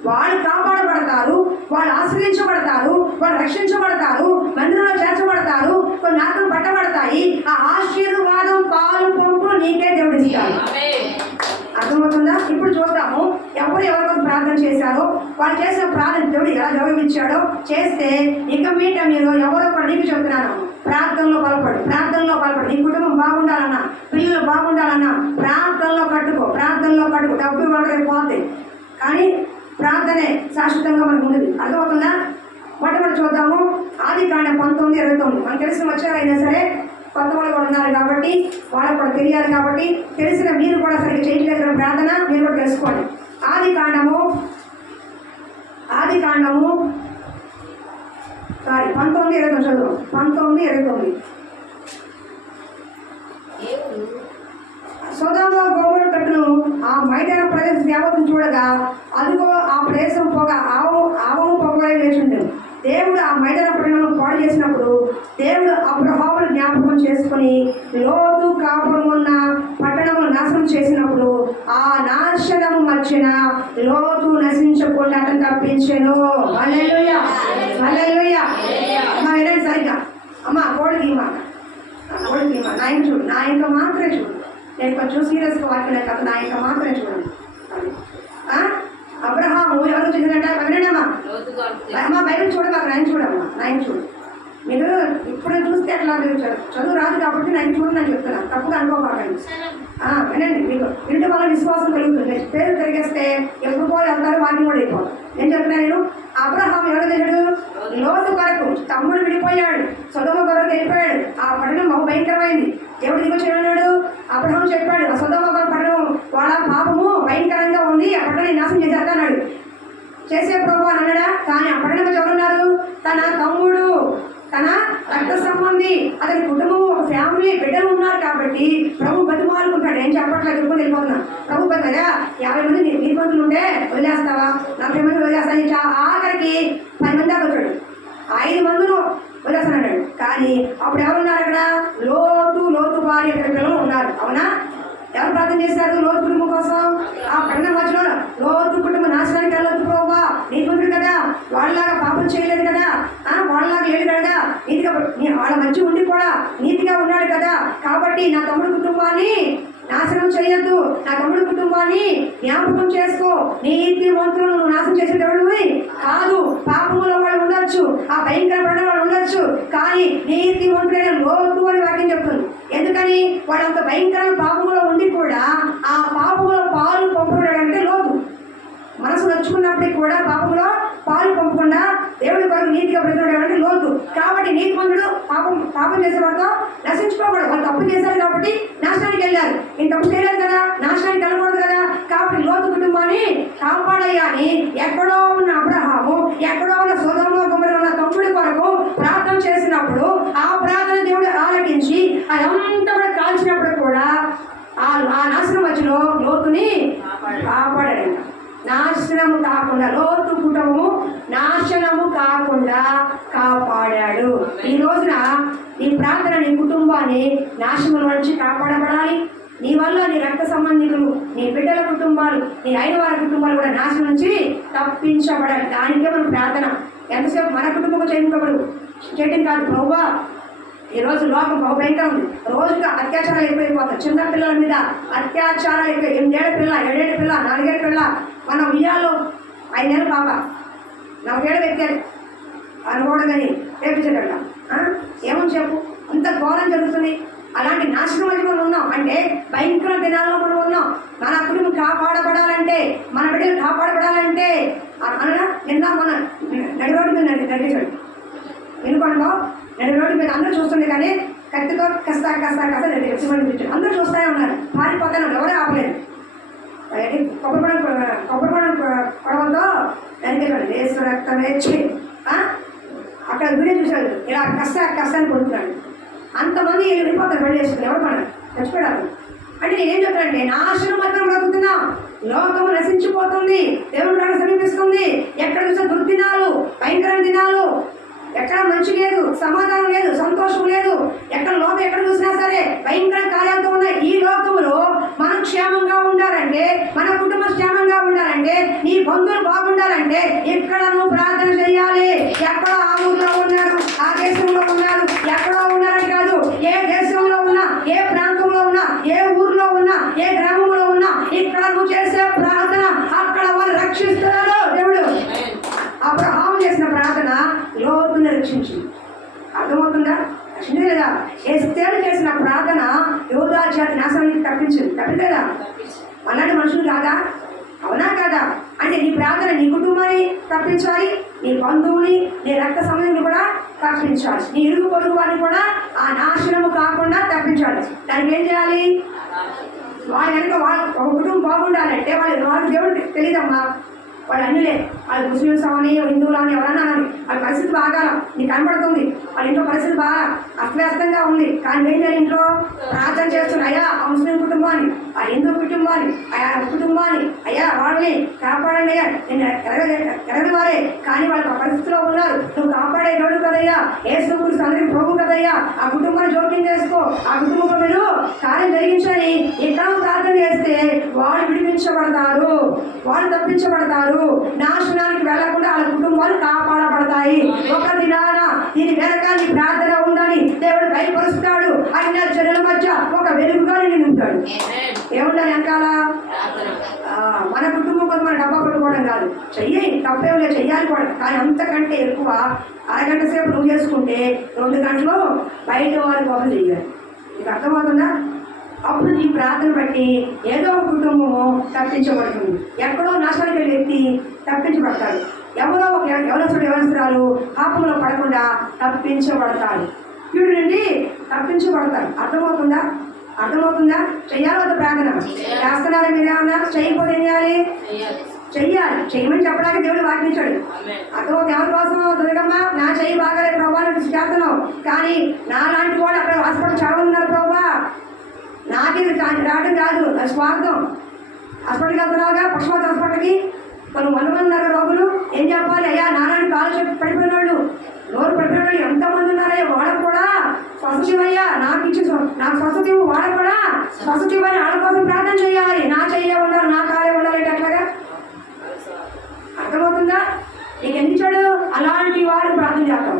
వాళ్ళు కాపాడబడతారు, వాళ్ళు ఆశ్రయించబడతారు, వాళ్ళు రక్షించబడతారు, మందిరంలో చేర్చబడతారు, కొన్ని ఆత్మలు పట్టబడతాయి. ఆ ఆశీర్వాదం పాలు పంపు నీకే దేవుడు ఇస్తాడు. అర్థమవుతుందా? ఇప్పుడు చూద్దాము ఎవరి కోసం ప్రార్థన చేశారో వాళ్ళు చేసిన ప్రార్థన దేవుడు ఎలా జవాబు ఇచ్చాడో. చేస్తే ఇక మీట మీరు ఎవరో కూడా నీకు చెప్తున్నాను, ప్రార్థనలో బలపడు, ప్రార్థనలో బలపడు. నీ కుటుంబం బాగుండాలన్నా, పిల్లలు బాగుండాలన్నా ప్రార్థనలో కట్టుకో, ప్రార్థనలో కట్టుకో. డబ్బు ఇవ్వడం పోతే కానీ ప్రార్థనే శాశ్వతంగా మనకు ఉన్నది. అర్థమవుతుందా? మొట్టమొదటి చూద్దాము ఆదికాండం 19:29. మనకు తెలిసిన వచ్చారైనా సరే కొత్త వాళ్ళు కూడా ఉన్నారు కాబట్టి వాళ్ళకు కూడా తెలియాలి కాబట్టి తెలిసిన మీరు కూడా సరిగ్గా చేయట్లేదు ప్రార్థన మీరు కూడా తెలుసుకోండి. ఆదికాండము 19:29 చదువు. 19:29. సొదొమ గొమొర్రా కట్టును ఆ మైదాన ప్రదేశం యావత్తు చూడగా అదిగో ఆ ప్రదేశం పొగ ఆవము పొగ లేచుండు. దేవుడు ఆ మైదాన పట్టణం పాడు చేసినప్పుడు దేవుడు అబ్రహామును జ్ఞాపకం చేసుకుని లోతు కాపురం ఉన్న పట్టణమును నాశనం చేసినప్పుడు ఆ నాశనము మధ్యన లోతు నశించకుండా అతను తప్పించెను. హల్లెలూయా, హల్లెలూయా. అమ్మ వినండి సరిగ్గా. అమ్మ కోడికి నా ఇంక చూడు, నా ఇంక మాత్రమే చూడు. నేను కొంచెం సీరియస్గా వాక్యం కాదు, నా ఇంక మాత్రమే చూడండి. అబ్రహాము ఎవరు చూసినట్ట వినండమ్మా. అమ్మ బైబిల్ చూడబాక, నాయన చూడమ్మా, నాయన చూడు. మీరు ఇప్పుడు చూస్తే అట్లా మీరు చదువు రాదు కాబట్టి నాయన చూడని నేను చెప్తున్నాను, తప్పుగా అనుకోబాకండి. వినండి, మీకు ఇంటి వల్ల విశ్వాసం కలుగుతుంది. పేరు తిరిగేస్తే ఎప్పుడు పోయి వెళ్తారు, వాక్యం కూడా అయిపోవాలి. నేను చెప్తున్నా, నేను అబ్రహాం ఎవరు చేశాడు? లోతు కొరకు తమ్ముడు విడిపోయాడు, సొదొమ కొరకు వెళ్ళిపోయాడు. ఆ పట్టణం బహు భయంకరమైంది. దేవుడు దిగు చేయన్నాడు. అబ్రహాం చెప్పాడు, ఆ సొదొమ పట్టణం వాళ్ళ పాపము భయంకరంగా ఉంది, ఆ పట్టణాన్ని నాశనం చేసేస్తా అన్నాడు. చేసే ప్రభు అని అన్నాడా? కానీ ఆ పట్టణంలో ఎవరున్నారు? తన తమ్ముడు, తన రక్త సంబంధి, అతని కుటుంబం, ఒక ఫ్యామిలీ, బిడ్డలు ఉన్నారు కాబట్టి ప్రభు బతిమాలుకుంటాడు. ఏం చెప్పట్లేదు, ఎదుర్కొని వెళ్ళిపోతున్నా. ప్రభు బతగా 50 మంది నీతిమంతులు ఉంటే వదిలేస్తావా, 40 మంది వదిలేస్తా. ఆఖరికి 10 మంది దాకా వచ్చాడు. 5 మందిను వదిలేస్తాడు. కానీ అప్పుడు ఎవరున్నారు అక్కడ? లోతు భార్య పిల్లలు ఉన్నారు. అవునా? ఎవరు ప్రార్థన చేశారు? లోతు కుటుంబం కోసం. ఆ పట్టణం మధ్యలో లోతు కుటుంబం నాశనానికి వెళ్ళొద్దు ప్రభు, నీకుంటుంది కదా, వాళ్ళలాగా పాపం చేయలేదు కదా, వాళ్ళలాగా లేడు కదా, నీతిగా వాళ్ళ మధ్య ఉండి కూడా నీతిగా ఉన్నాడు కదా, కాబట్టి నా తమ్ముడు కుటుంబాన్ని నాశనం చేయొద్దు, నా తమ్ముడు కుటుంబాన్ని జ్ఞాపకం చేసుకో. నీతి మంత్రులను నువ్వు నాశనం చేసేటప్పుడు కాదు, పాపములో వాళ్ళు ఉండొచ్చు, ఆ భయంకర పడిన వాళ్ళు ఉండొచ్చు, కానీ నీతి మంత్రులైన లోతు అని వాక్యం చెప్తుంది. ఎందుకని? వాళ్ళంత భయంకరమైన పాపములో ఉండి కూడా ఆ పాపములో పాలు పంపడాడంటే లోతు. మనసు నచ్చుకున్నప్పటికీ కూడా పాపంలో పాలు పంపకుండా దేవుడి కొరకు నీతిగా బ్రతికేవాడంటే లోతు. కాబట్టి నీతిమంతుడు పాపం చేసేవాడితో నశించుకోకూడదు. వాళ్ళు తప్పు చేశారు కాబట్టి నాశనానికి వెళ్ళారు. నేను తప్పు చేయలేదు కదా, నాశనానికి వెళ్ళకూడదు కదా, కాబట్టి లోతు కుటుంబాన్ని కాపాడయ్యాని ఎక్కడో ఉన్న అబ్రహాము, ఎక్కడో ఉన్న సొదొమ గొమొర్రా ఉన్న తమ్ముడి కొరకు ప్రార్థన చేసినప్పుడు ఆ ప్రార్థన దేవుడు ఆలకించి అదంతా కూడా కాల్చినప్పుడు కూడా ఆ నాశనం మధ్యలో లోతుని కాపాడాడు. నాశనము కాకుండా, లోతు కుటుంబము నాశనము కాకుండా కాపాడాడు. ఈ రోజున నీ ప్రార్థన నీ కుటుంబాన్ని నాశనం నుంచి కాపాడబడాలి. నీ వల్ల నీ రక్త సంబంధికులు, నీ బిడ్డల కుటుంబాలు, నీ అయిన వారి కుటుంబాలు కూడా నాశనం నుంచి తప్పించబడాలి. దానికే మనం ప్రార్థన. ఎంతసేపు మన కుటుంబం చేయడం కాదు. ప్రభువా, ఈరోజు లోకం బహు భయంకరం ఉంది. రోజుగా అత్యాచారాలు ఎక్కువైపోతాయి. చిన్న పిల్లల మీద అత్యాచారాలు ఎక్కువ. 8 ఏళ్ల పిల్ల, 7 ఏళ్ల పిల్ల, 4 ఏళ్ల పిల్ల, మన ఉయ్యాలో 5 ఏళ్ళ పాప 4 ఏళ్ళ వ్యక్తి అనుకోవడమని రేపించగల ఏమని చెప్పు, అంత ఘోరం జరుగుతుంది. అలాంటి నాశనం అది మనం ఉన్నాం అంటే భయంకర దినాల్లో మనం ఉన్నాం. మన కుటుంబం కాపాడబడాలంటే, మన బిడ్డలు కాపాడబడాలంటే అనగా నిన్న మన నడి రోడ్డు మీద నడిచాడు వినుకోండిలో, నడి రోడ్డు మీద అందరూ చూస్తుంది కానీ కత్తితో కస్తా నడిపించాడు. అందరూ చూస్తూనే ఉన్నారు, పారిపోతాను, ఎవరే ఆపలేదు. కొబ్బరి పడవలతో నరికేశాడు. దేశ రక్తమే ఆ అక్కడ వీడియో చూశాడు, ఇలా కష్టాన్ని పొందుతున్నాడు. అంతమంది వెళ్ళిపోతారు పెళ్లి చేసుకుని, ఎవరు పడారు చచ్చిపోయారు. అంటే నేనేం చెప్తానంటే నాశనం మాత్రం బ్రతుకుతున్నా, లోకము నశించిపోతుంది, దేవుడు రాక సమీపిస్తుంది. ఎక్కడ చూసా దుర్దినాలు, భయంకర దినాలు, ఎక్కడ మంచి లేదు, సమాధానం లేదు, సంతోషం లేదు. ఎక్కడ లోకం ఎక్కడ చూసినా సరే భయంకర కార్యాలతో ఉన్నాయి. ఈ లోకములో మనం క్షేమంగా ఉండాలంటే, మన కుటుంబం క్షేమంగా ఉండాలంటే, నీ బంధువులు బాగుండాలంటే ఇక్కడ నువ్వు ప్రార్థన చేయాలి. ఎక్కడో ఆ ఊర్లో ఉన్నారు, ఆ దేశంలో ఉన్నారు, ఎక్కడో ఉన్నారని కాదు. ఏ దేశంలో ఉన్నా, ఏ ప్రాంతంలో ఉన్నా, ఏ ఊర్లో ఉన్నా, ఏ గ్రామంలో ఉన్నా, ఇక్కడ నువ్వు చేసే ప్రార్థన అక్కడ వాళ్ళు రక్షిస్తున్నారు. దేవుడు అబ్రహాము చేసిన ప్రార్థన లోతుని రక్షించింది. అర్థమవుతుందా? రక్షించే లేదా? ఎస్తేరు చేసిన ప్రార్థన యోధా జాతి నాశనానికి తప్పించింది. తప్పిందా? అలాంటి మనుషులు కాదా? అవునా కాదా? అంటే నీ ప్రార్థన నీ కుటుంబాన్ని తప్పించాలి, నీ బంధువుని, నీ రక్త సంబంధిని కూడా తప్పించాలి, నీ ఇరుగు పొరుగు వారిని కూడా ఆ నాశనము కాకుండా తప్పించాలి. దానికి ఏం చేయాలి? వాళ్ళ కనుక ఒక కుటుంబం బాగుండాలంటే వాళ్ళకి దేవుడు తెలియదమ్మా. వాళ్ళు అన్నిలే, వాళ్ళు ముస్లిమ్స్ అవని, హిందువులు అని, ఎవరన్నా అని, వాళ్ళ పరిస్థితి బాగా నీకు కనబడుతుంది. వాళ్ళ ఇంట్లో పరిస్థితి బాగా అస్తవ్యస్తంగా ఉంది. కానీ ఏం చేయాలి? ఇంట్లో ప్రార్థన చేస్తున్నారు. అయ్యా ఆ ముస్లిం కుటుంబాన్ని, ఆ హిందూ కుటుంబాన్ని, అయ్యా కుటుంబాన్ని, అయ్యా వాళ్ళని కాపాడండి అయ్యా. నేను ఎరగని వారే కానీ వాళ్ళకి ఆ పరిస్థితిలో ఉన్నారు, నువ్వు కాపాడే దేవుడు కదయ్యా, యేసు క్రీస్తు అందరికీ ప్రభు కదయ్యా. ఆ కుటుంబాన్ని జోక్యం చేసుకో, ఆ కుటుంబంలో మీరు కార్యం జరిగించని ఇక్కడ ప్రార్థన చేస్తే వాళ్ళు విడిపించబడతారు, వాళ్ళు తప్పించబడతారు, నాశనానికి వెళ్లకుండా వాళ్ళ కుటుంబాలు కాపాడబడతాయి. ఒక దినాన దీని వెనక నీ ప్రార్థన ఉందని దేవుడు బయలుపరుస్తాడు. అన్ని జనుల మధ్య ఒక వెలుగుగా నింపుతాడు. ఏముండాలి వెనకాల? మన కుటుంబం కోసం మన డబ్బా పెట్టుకోవడం కాదు, చెయ్యి తప్పేమిలే, చెయ్యాలి కూడా. కానీ అంతకంటే ఎక్కువ అరగంట సేపు నువ్వు చేసుకుంటే 2 గంటలు బయట వారి కోసం చెయ్యాలి. నీకు అర్థమవుతుందా? అప్పుడు నీ ప్రార్థన బట్టి ఏదో ఒక కుటుంబము తప్పించబడుతుంది. ఎక్కడో నాశనానికి వెళ్ళే వ్యక్తి తప్పించబడతాడు. ఎవరో యవనస్తురాలు పాపంలో పడకుండా తప్పించబడతాడు. వీడి నుండి తప్పించబడతాడు. అర్థమవుతుందా? అర్థమవుతుందా? చెయ్యాలి వద్ద ప్రార్థన చేస్తున్నారా? మీరేమన్నా చేయకపోతే ఏం చేయాలి? చెయ్యాలి. చెయ్యమని చెప్పడానికి దేవుడు వాక్యించాడు. అర్థమవుతుంది. ఎవరి కోసం? దుర్గమ్మ నా చెయ్యి బాగాలేదు ప్రభావ చేస్తున్నావు, కానీ నా లాంటి వాడు అక్కడ హాస్పిటల్ చాలా ఉన్నారు ప్రభావ, నాకే రావడం కాదు, అది స్వార్థం. హాస్పిటల్కి వెళ్తున్నావుగా, పక్షవాత హాస్పిటల్కి కొన్ని 100 ఉన్నారు రోగులు. ఏం చెప్పాలి? అయ్యా నారాయణ కాలు పడిపోయిన వాళ్ళు, నోరు పడిపోయిన వాళ్ళు ఎంతమంది ఉన్నారయ్యా, వాళ్ళకు కూడా స్వస్థత ఇవ్వయ్యా, నాకు స్వస్థత ఇవ్వు, వాళ్ళకు కూడా స్వస్థత ఇవ్వని వాళ్ళ కోసం ప్రార్థన చేయాలి. నా చెయ్యే ఉండాలి, నా కాలే ఉండాలి. అట్లాగా అర్థమవుతుందా? నీకు ఎందుకు చెడు? అలాంటి వారు ప్రార్థన చేస్తాం.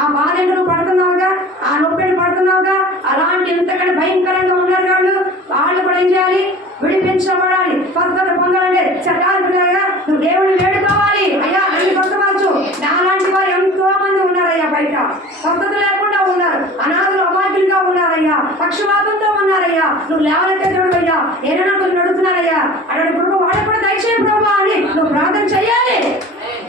ఆ బాధ ఎంతో పడుతున్నావుగా, ఆ నొప్పి పడుతున్నావుగా, అలాంటి ఎంతకంటే భయంకరంగా ఉన్నారు వాళ్ళు కూడా ఏం చేయాలి? విడిపించబడాలి, స్వస్థత పొందాలంటే చట్టాలుగా నువ్వు దేవుడిని వేడుకోవాలి. అయ్యా నన్ను స్వస్థపరచు. నాలాంటి వారు ఎంతో మంది ఉన్నారయ్యా, బయట స్వస్థత లేకుండా ఉన్నారు, అనాథులు అమాయకులుగా ఉన్నారయ్యా, పక్షవాతంతో ఉన్నారయ్యా. నువ్వు లేవలైతే దేవుడు అయ్యా, ఏదైనా కొంచెం అడుగుతున్నారయ్యా, అటువంటి ప్రభు వాళ్ళకు కూడా దయచేయ ప్రభు అని నువ్వు ప్రార్థన చేయాలి.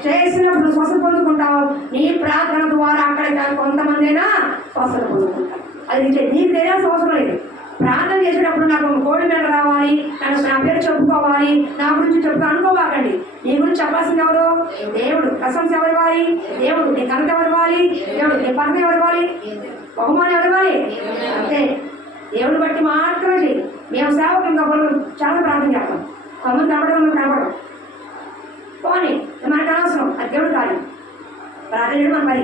చేసినప్పుడు స్వస్థత పొందుకుంటావు. నీ ప్రార్థన ద్వారా అక్కడ కొంతమంది అయినా స్వస్థత పొందుకుంటావు. అది నీకు తెలియాల్సిన అవసరం లేదు. ప్రార్థన చేసేటప్పుడు నాకు కోడి మీద రావాలి, నా పేరు చెప్పుకోవాలి, నా గురించి చెప్పుకో అనుకోవాకండి. నీ గురించి చెప్పాల్సింది ఎవరు? దేవుడు. ప్రశంస ఎవరు ఇవ్వాలి? దేవుడు. నీ ఘనత ఎవరు ఇవ్వాలి? దేవుడు. నీ పదవి ఎవరు ఇవ్వాలి? బహుమానం ఎవరు ఇవ్వాలి? అంతే. దేవుని బట్టి మాత్రమే చేయి. మేము సేవకులు ఇంకా చాలా ప్రార్థన చేస్తాం, కొంతమంది కనబడడం పోనీ మనకు అనవసరం, అది దేవుడు కాదు. ప్రార్థన చేయడం మన పని,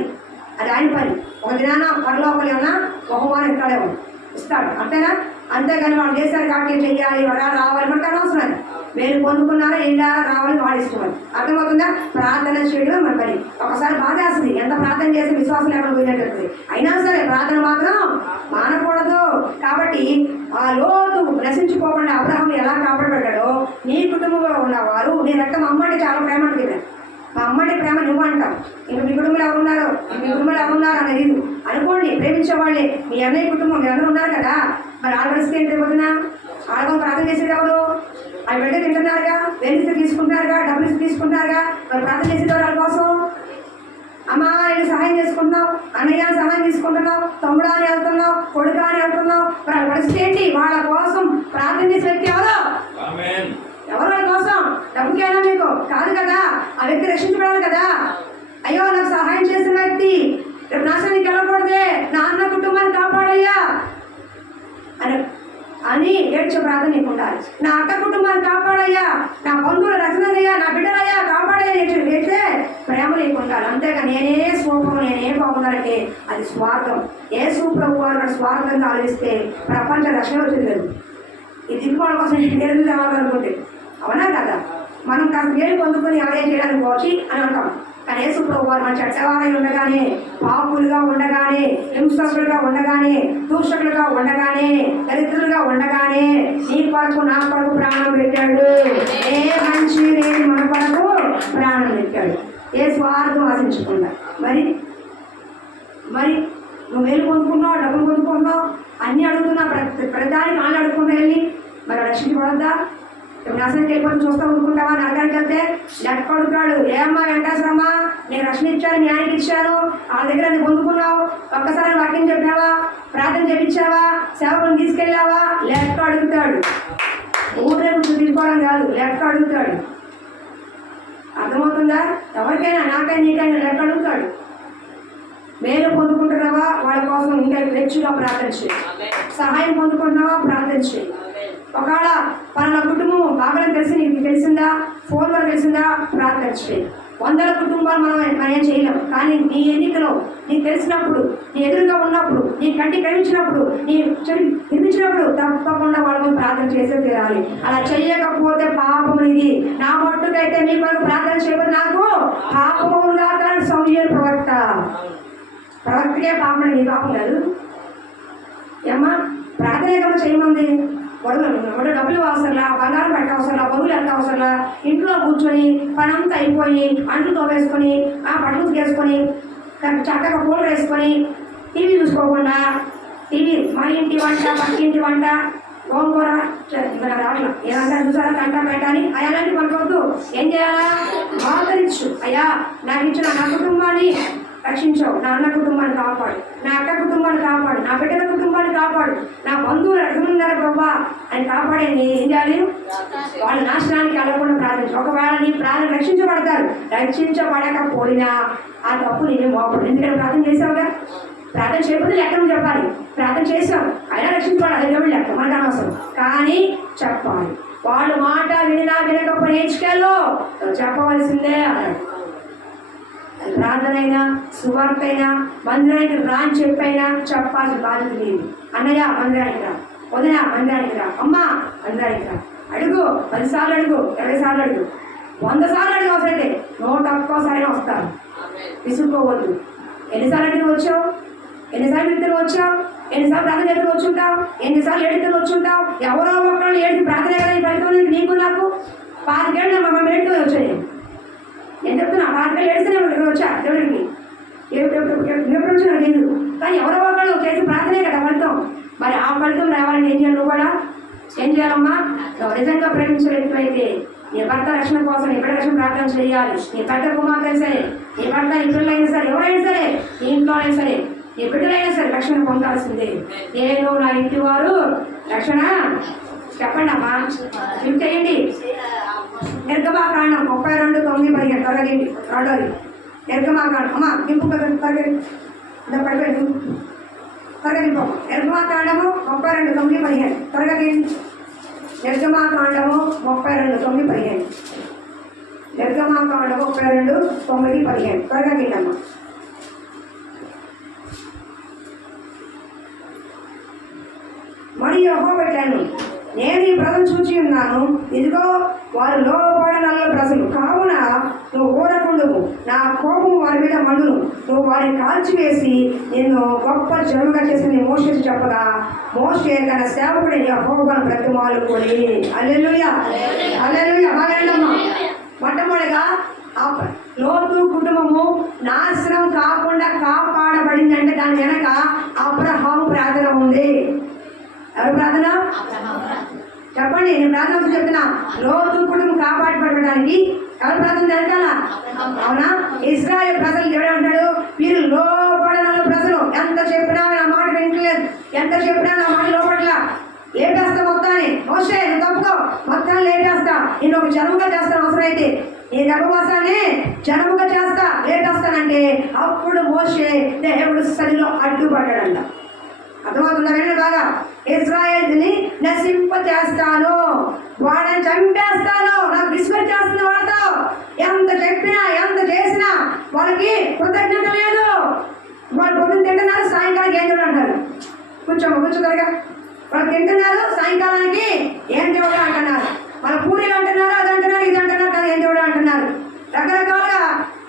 అది ఆయన పని. ఒక దినాన పరలోకలు ఏమన్నా బహుమానం ఇస్తాడు, అంతేనా? అంతేగాని వాళ్ళు చేశారు కాబట్టి చెయ్యాలి, వరాలు రావాలి, మనకు అనవసరం. మీరు పొందుకున్నారా, వెళ్ళారా, రావాలి, వాళ్ళు ఇష్టమని. అర్థమవుతుందా? ప్రార్థన చేయడం మన పని. ఒకసారి బాధ వేస్తుంది, ఎంత ప్రార్థన చేసి విశ్వాసం ఎక్కడ పోయినట్టు. అయినా సరే ప్రార్థన మాత్రం మానకూడదు. కాబట్టి ఆ లోతు నశించుకోకుండా అబ్రహాము ఎలా కాపాడబడ్డాడో నీ కుటుంబంలో ఉన్నవారు, నీ రక్తం అమ్మంటే చాలా ప్రేమ అంటుంది. మా అమ్మడి ప్రేమ నువ్వు అంటావు. ఇంకా మీ కుటుంబంలో ఎవరున్నారో, మీ కుటుంబంలో ఎవరున్నారు అనేది అనుకోండి. ప్రేమించేవాళ్ళే మీ అన్నయ్య కుటుంబం, మీరు అందరూ ఉన్నారు కదా. మరి ఆడ పరిస్థితి ఏంటి? పోతున్నా ఆడగా ప్రార్థన చేసేది ఎవరు? ఆ బిడ్డ తింటున్నారుగా, వెలిసి తీసుకుంటున్నారుగా, డబ్బులు తీసుకుంటున్నారుగా. మరి ప్రార్థన చేసేవారు వాళ్ళ కోసం. అమ్మ నేను సహాయం చేసుకుంటున్నావు, అన్నయ్య సహాయం తీసుకుంటున్నావు, తమ్ముడా అని వెళ్తున్నావు, కొడుకా అని వెళ్తున్నావు. మరి వాళ్ళ పరిస్థితి ఏంటి? వాళ్ళ కోసం ప్రార్థన చేసే వ్యక్తి ఎవరు? ఎవరు వాళ్ళ కోసం? డబ్బుకేనా మీకు? కాదు కదా. ఆ వ్యక్తి రక్షించబడాలి కదా. అయ్యో నాకు సహాయం చేసిన వ్యక్తి నా అక్క కుటుంబాన్ని కాపాడయ్యా, నా బంధువుల రచనయ్యా, నా బిడ్డలయ్యా కాపాడయ్యా అయితే ప్రేమ లేకుంటారు. అంతేగా నేనే స్వరూపం, నేనే బాగున్నానంటే అది స్వార్థం. యేసు ప్రభు వారు స్వార్థంగా ఆలోచిస్తే ప్రపంచ రక్షణ వచ్చింది. ఈ దిగుబడి కోసం నేను కావాలనుకుంటే అవునా కదా? మనం కాస్త మేలు పొందుకొని ఆదాయం చేయడానికి వచ్చి అని అంటాం. కానీ యేసు ప్రభు వారు మన చెడ్డవారై ఉండగానే, పాపులుగా ఉండగానే, హింసకులుగా ఉండగానే, దూషకులుగా ఉండగానే, దరిద్రులుగా ఉండగానే నీ కొరకు నా కొరకు ప్రాణం పెట్టాడు. ఏ మంచి లేని మన కొరకు ప్రాణం పెట్టాడు. ఏ స్వార్థం ఆశించకుండా. మరి మరి నువ్వు మేలు పొందుకున్నావు, డబ్బులు పొందుకున్నావు, అన్నీ అడుగుతున్నావు, ప్రతిదానికి వాళ్ళు అడుగుకుంటూ వెళ్ళి మరి రక్షించబడద్దా? నాశనం వెళ్ళిపోతే చూస్తూ ఊరుకుంటావా? నరకానికి వెళ్తే లెక్క అడుగుతాడు. ఏమ్మా వెంకటేశ్వరమ్మా, నేను రక్షణ ఇచ్చాను, న్యాయానికి ఇచ్చాను, వాళ్ళ దగ్గర నేను పొందుకున్నావు, ఒక్కసారి వాక్యం చెప్పావా, ప్రార్థన చేయించావా, సేవకులను తీసుకెళ్ళావా? లెక్క అడుగుతాడు. ఊరేపు తీసుకోవడం కాదు, లెక్క అడుగుతాడు. అర్థమవుతుందా? ఎవరికైనా, నాకైనా, నీకైనా లెక్క అడుగుతాడు. మేలు పొందుకుంటున్నావా? వాళ్ళ కోసం ఇంకా హెచ్చుగా ప్రార్థన చేయి. సహాయం పొందుకుంటున్నావా? ప్రార్థన చేయి. ఒకవేళ పలానా కుటుంబం బాగా తెలిసి నీకు తెలిసిందా, ఫోన్ వరకు తెలిసిందా, ప్రార్థన చేయి. వందల కుటుంబాలు మనం ఏం చేయలేం. కానీ నీ ఎన్నికలో నీకు తెలిసినప్పుడు, నీ ఎదురుగా ఉన్నప్పుడు, నీ కంటి కనిపించినప్పుడు, నీ చెడు వినిపించినప్పుడు తప్పకుండా వాళ్ళ ప్రార్థన చేసే తీరాలి. అలా చెయ్యకపోతే పాపం ఇది. నా మట్టుకైతే మీ కొరకు ప్రార్థన చేయబోదు, నాకు పాపముగా కానీ సమూయేలు ప్రవక్తకే పాపం, నీ పాపం కాదు. ఏమ్మా ప్రార్థన చేయమంది వడు డబ్బులు అవసరంలా, బంగారం పెట్ట అవసరంలా, బరువులు ఎంత అవసరంలా, ఇంట్లో కూర్చొని పని అంతా అయిపోయి అంట్లు తోవేసుకొని బట్టలు చేసుకొని చక్కగా పూలు వేసుకొని టీవీ చూసుకోకుండా, టీవీ మా ఇంటి వంట, పక్కింటి వంట, గోంగూర రావట్లా ఏమంటారు చూసారా, కంట పెట్టాలి అయ్యాలంటే మనకొద్దు. ఏం చేయాలా? ఆదరించు. అయ్యా నాకు ఇచ్చిన నా కుటుంబాన్ని రక్షించావు, నా అన్న కుటుంబాన్ని కాపాడు, నా అక్క కుటుంబాన్ని కాపాడు, నా బిడ్డల కుటుంబాన్ని కాపాడు, నా బంధువులు ఎక్కడున్నారు ప్రభా అని కాపాడే ఏం చేయాలి? వాళ్ళ నాశనానికి వెళ్ళకుండా ప్రార్థించు. ఒకవేళ నీ ప్రాణం రక్షించబడతారు, రక్షించబడకపోయినా ఆ తప్పు నేనే మోపడు. ఎందుకంటే ప్రార్థన చేసావుగా. ప్రార్థన చేయకపోతే లెక్కను చెప్పాలి. ప్రార్థన చేసావు అయినా రక్షించబడాలి, అది దేవుడు లెక్క, మనకు అనవసరం. కానీ చెప్పాలి. వాళ్ళు మాట వినినా వినకపోయినా నేర్చుకెళ్ళు, చెప్పవలసిందే అన్నాడు. ప్రార్థన అయినా, సువార్త అయినా, మందిరానికి రాని చెప్పైనా చెప్పాల్సిన బాధ్యత లేదు. అన్నయ్య మందిరానికి రా, వదిన మందిరానికి రా, అమ్మ మందిరానికి రా. అడుగు, 10 సార్లు అడుగు, 20 సార్లు అడుగు, 100 సార్లు అడుగు. అవసరమైతే 101సారి వస్తారు. విసుక్కోవద్దు. ఎన్నిసార్లు అడిగి వచ్చావు, ఎన్నిసార్లు విడుదల వచ్చావు, ఎన్నిసార్లు ప్రార్థన చేతులు వచ్చుంటావు, ఎన్నిసార్లు ఏడుతులు వచ్చుంటావు. ఎవరో ఒకళ్ళు ఏడు ప్రార్థన కదా ఈ ఫలితం నీకు నాకు. 5 ఏళ్ళు మా ఏడుతూ వచ్చాయి. నేను చెప్తున్నా 5 ఏళ్ళు ఏడుస్తూనే వచ్చా దేవుడికి. ఎప్పుడు వచ్చినా లేదు. కానీ ఎవరో ఒకళ్ళు చేసి ప్రార్థనే కదా ఫలితం. మరి ఆ ఫలితం రావాలని ఏం చేయాలి? నువ్వు కూడా ఏం చేయాలమ్మా? నిజంగా ప్రేమించే వ్యక్తి అయితే నీ భర్త రక్షణ కోసం ఎప్పటి రక్షణ ప్రార్థన చేయాలి. నీ భర్త కుమార్తె సరే, నీ భర్త ఇతరులైనా సరే, ఎవరైనా సరే, నీ ఇంట్లోనైనా సరే, నీ బిడ్డలైనా సరే రక్షణ పొందాల్సిందే. నేను నా ఇంటి వారు రక్షణ చెప్పండి అమ్మా, క్లిక్ చేయండి. నిర్గమాకాండం 32:9-15 త్వరగా తిండి. రెండోది నిర్గమాకాండం. అమ్మా దింపు త్వరగా పడిపోయింది, త్వరగా దింపు. నిర్గమాకాండము 32:9-15 త్వరగా తిండి. నిర్గమాకాండము 32:9-15. నిర్గమాకాండము 32:9-15 త్వరగా తిండమ్మా. మరియు యెహోవా పెట్టాను, నేను ఈ ప్రజలు చూచి ఉన్నాను, ఇదిగో వారు లోబడనల్ల ప్రజలు, కావున నువ్వు ఊరకుండుము, నా కోపము వారి మీద మండును, నువ్వు వారిని కాల్చివేసి నిన్ను గొప్ప జనముగా చేసిన మోషే చెప్పగా, మోషే తన సేవకుడి యెహోవాను బ్రతిమాలుకొని. హల్లెలూయా, హల్లెలూయా. బాగాలేదమ్మా. మొట్టమొదటిగా లోతు కుటుంబము నాశనం కాకుండా కాపాడబడిందంటే దాని వెనక అబ్రహాము ప్రార్థన ఉంది. ఎవరు ప్రార్థన? చెప్పండి, నేను ప్రార్థన చెప్తున్నా. లోతు కుటుంబం కాపాడబడడానికి ఎవరు ప్రార్థన జరగాల? అవునా? ఇశ్రాయేలు ప్రజలు ఎవడే ఉంటాడు? వీరు లోపడనల్ల ప్రజలు. ఎంత చెప్పినా నా మాట వింటలేదు, ఎంత చెప్పినా నా మాట లోపడలా. లేపేస్తా మొత్తాన్ని. మోషే నువ్వు తప్పుకో, మొత్తాన్ని లేపేస్తా, నేను ఒక జనముగా చేస్తాను, అవసరమైతే నీ గర్భవాసాన్ని జనముగా చేస్తా, లేపేస్తానంటే అప్పుడు మోషే దేవుడు సరిలో అడ్డుపడ్డాడంట. అర్థమవుతుందా? వినండి బాగా. ఇశ్రాయేలుని నశింప చేస్తాను, వాడని చంపేస్తాను, నాకు విశ్వాసం చేస్తున్న వాడితో ఎంత చెప్పినా ఎంత చేసినా వాళ్ళకి కృతజ్ఞత లేదు. వాళ్ళు పొద్దున్న తింటున్నారు, సాయంకాలం ఏం చూడ అంటారు. కూర్చోగా వాళ్ళు తింటున్నారు, సాయంకాలానికి ఏం దేవుడు అంటున్నారు. వాళ్ళ పూరీలు అంటున్నారు, అది అంటున్నారు, ఇది అంటున్నారు, కానీ ఏం దేవుడు అంటున్నారు. రకరకాలుగా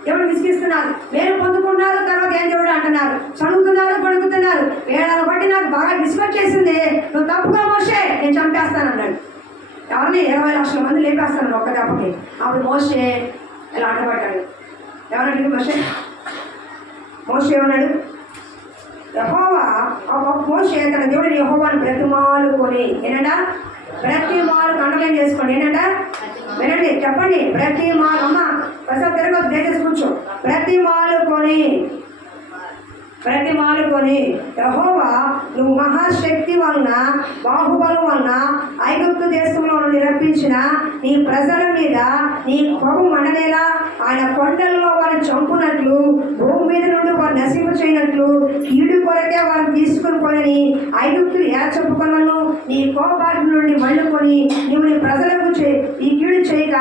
దేవుడు విసిగిస్తున్నారు. వేరు పొందుకుంటున్నారు, తర్వాత ఏం దేవుడు అంటున్నారు. చదువుతున్నారు, పడుకుతున్నారు. వేళను బట్టి నాకు బాగా విసుగు చేసింది, నువ్వు తప్పుగా మోసే నేను చంపేస్తాను అన్నాడు. ఎవరిని 20 లక్షల మంది లేపేస్తాను ఒక్క దెబ్బకి. అప్పుడు మోసే ఇలా అడ్డపడ్డాడు. ఎవరంటే మోసే ఏమన్నాడు? యెహోవా మోసే తన దేవుడిని యెహోవాను బ్రతిమాలుకొని, ఏంటంట? బ్రతిమాలు కండలేం చేసుకోండి. ఏంటంట? వినండి, చెప్పండి. బ్రతిమాలు. అమ్మ ప్రసాద్ తిరగదు, దయచేసి కూర్చో. బ్రతిమాలుకొని యెహోవా నువ్వు మహాశక్తి వలన బాహుబలం వలన ఐగుప్తు దేశంలో నుండి రప్పించిన నీ ప్రజల మీద నీ కోపం మండనేలా, ఆయన కొండలలో వారిని చంపునట్లు, భూమి మీద నుండి వారు నశింప చేయనట్లు, కీడు కొరకే వారిని తీసుకుని పోని ఐగుప్తులు చెప్పుకున్నాను. నీ కోపాగ్ని నుండి మళ్ళుకొని నువ్వు నీ ప్రజలకు ఈ కీడు చేయక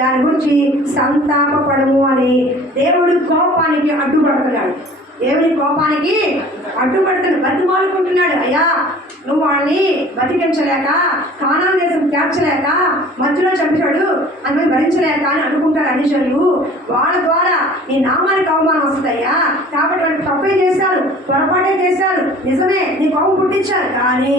దాని గురించి సంతాపపడము అని దేవుడి కోపానికి అడ్డుపడుతున్నాడు. దేవుని కోపానికి అడ్డుపడుతున్నాడు, బతిమాలుకుంటున్నాడు. అయ్యా నువ్వు వాళ్ళని బతికించలేక, కానాను దేశం చేర్చలేక, మధ్యలో చంపాడు అని భరించలేక అని అనుకుంటారు అన్నిజనులు. వాళ్ళ ద్వారా నీ నామానికి అవమానం వస్తుందయ్యా. కాబట్టి వాళ్ళు తప్పే చేశారు, పొరపాటే చేశారు, నిజమే నీ కోపం పుట్టించారు, కానీ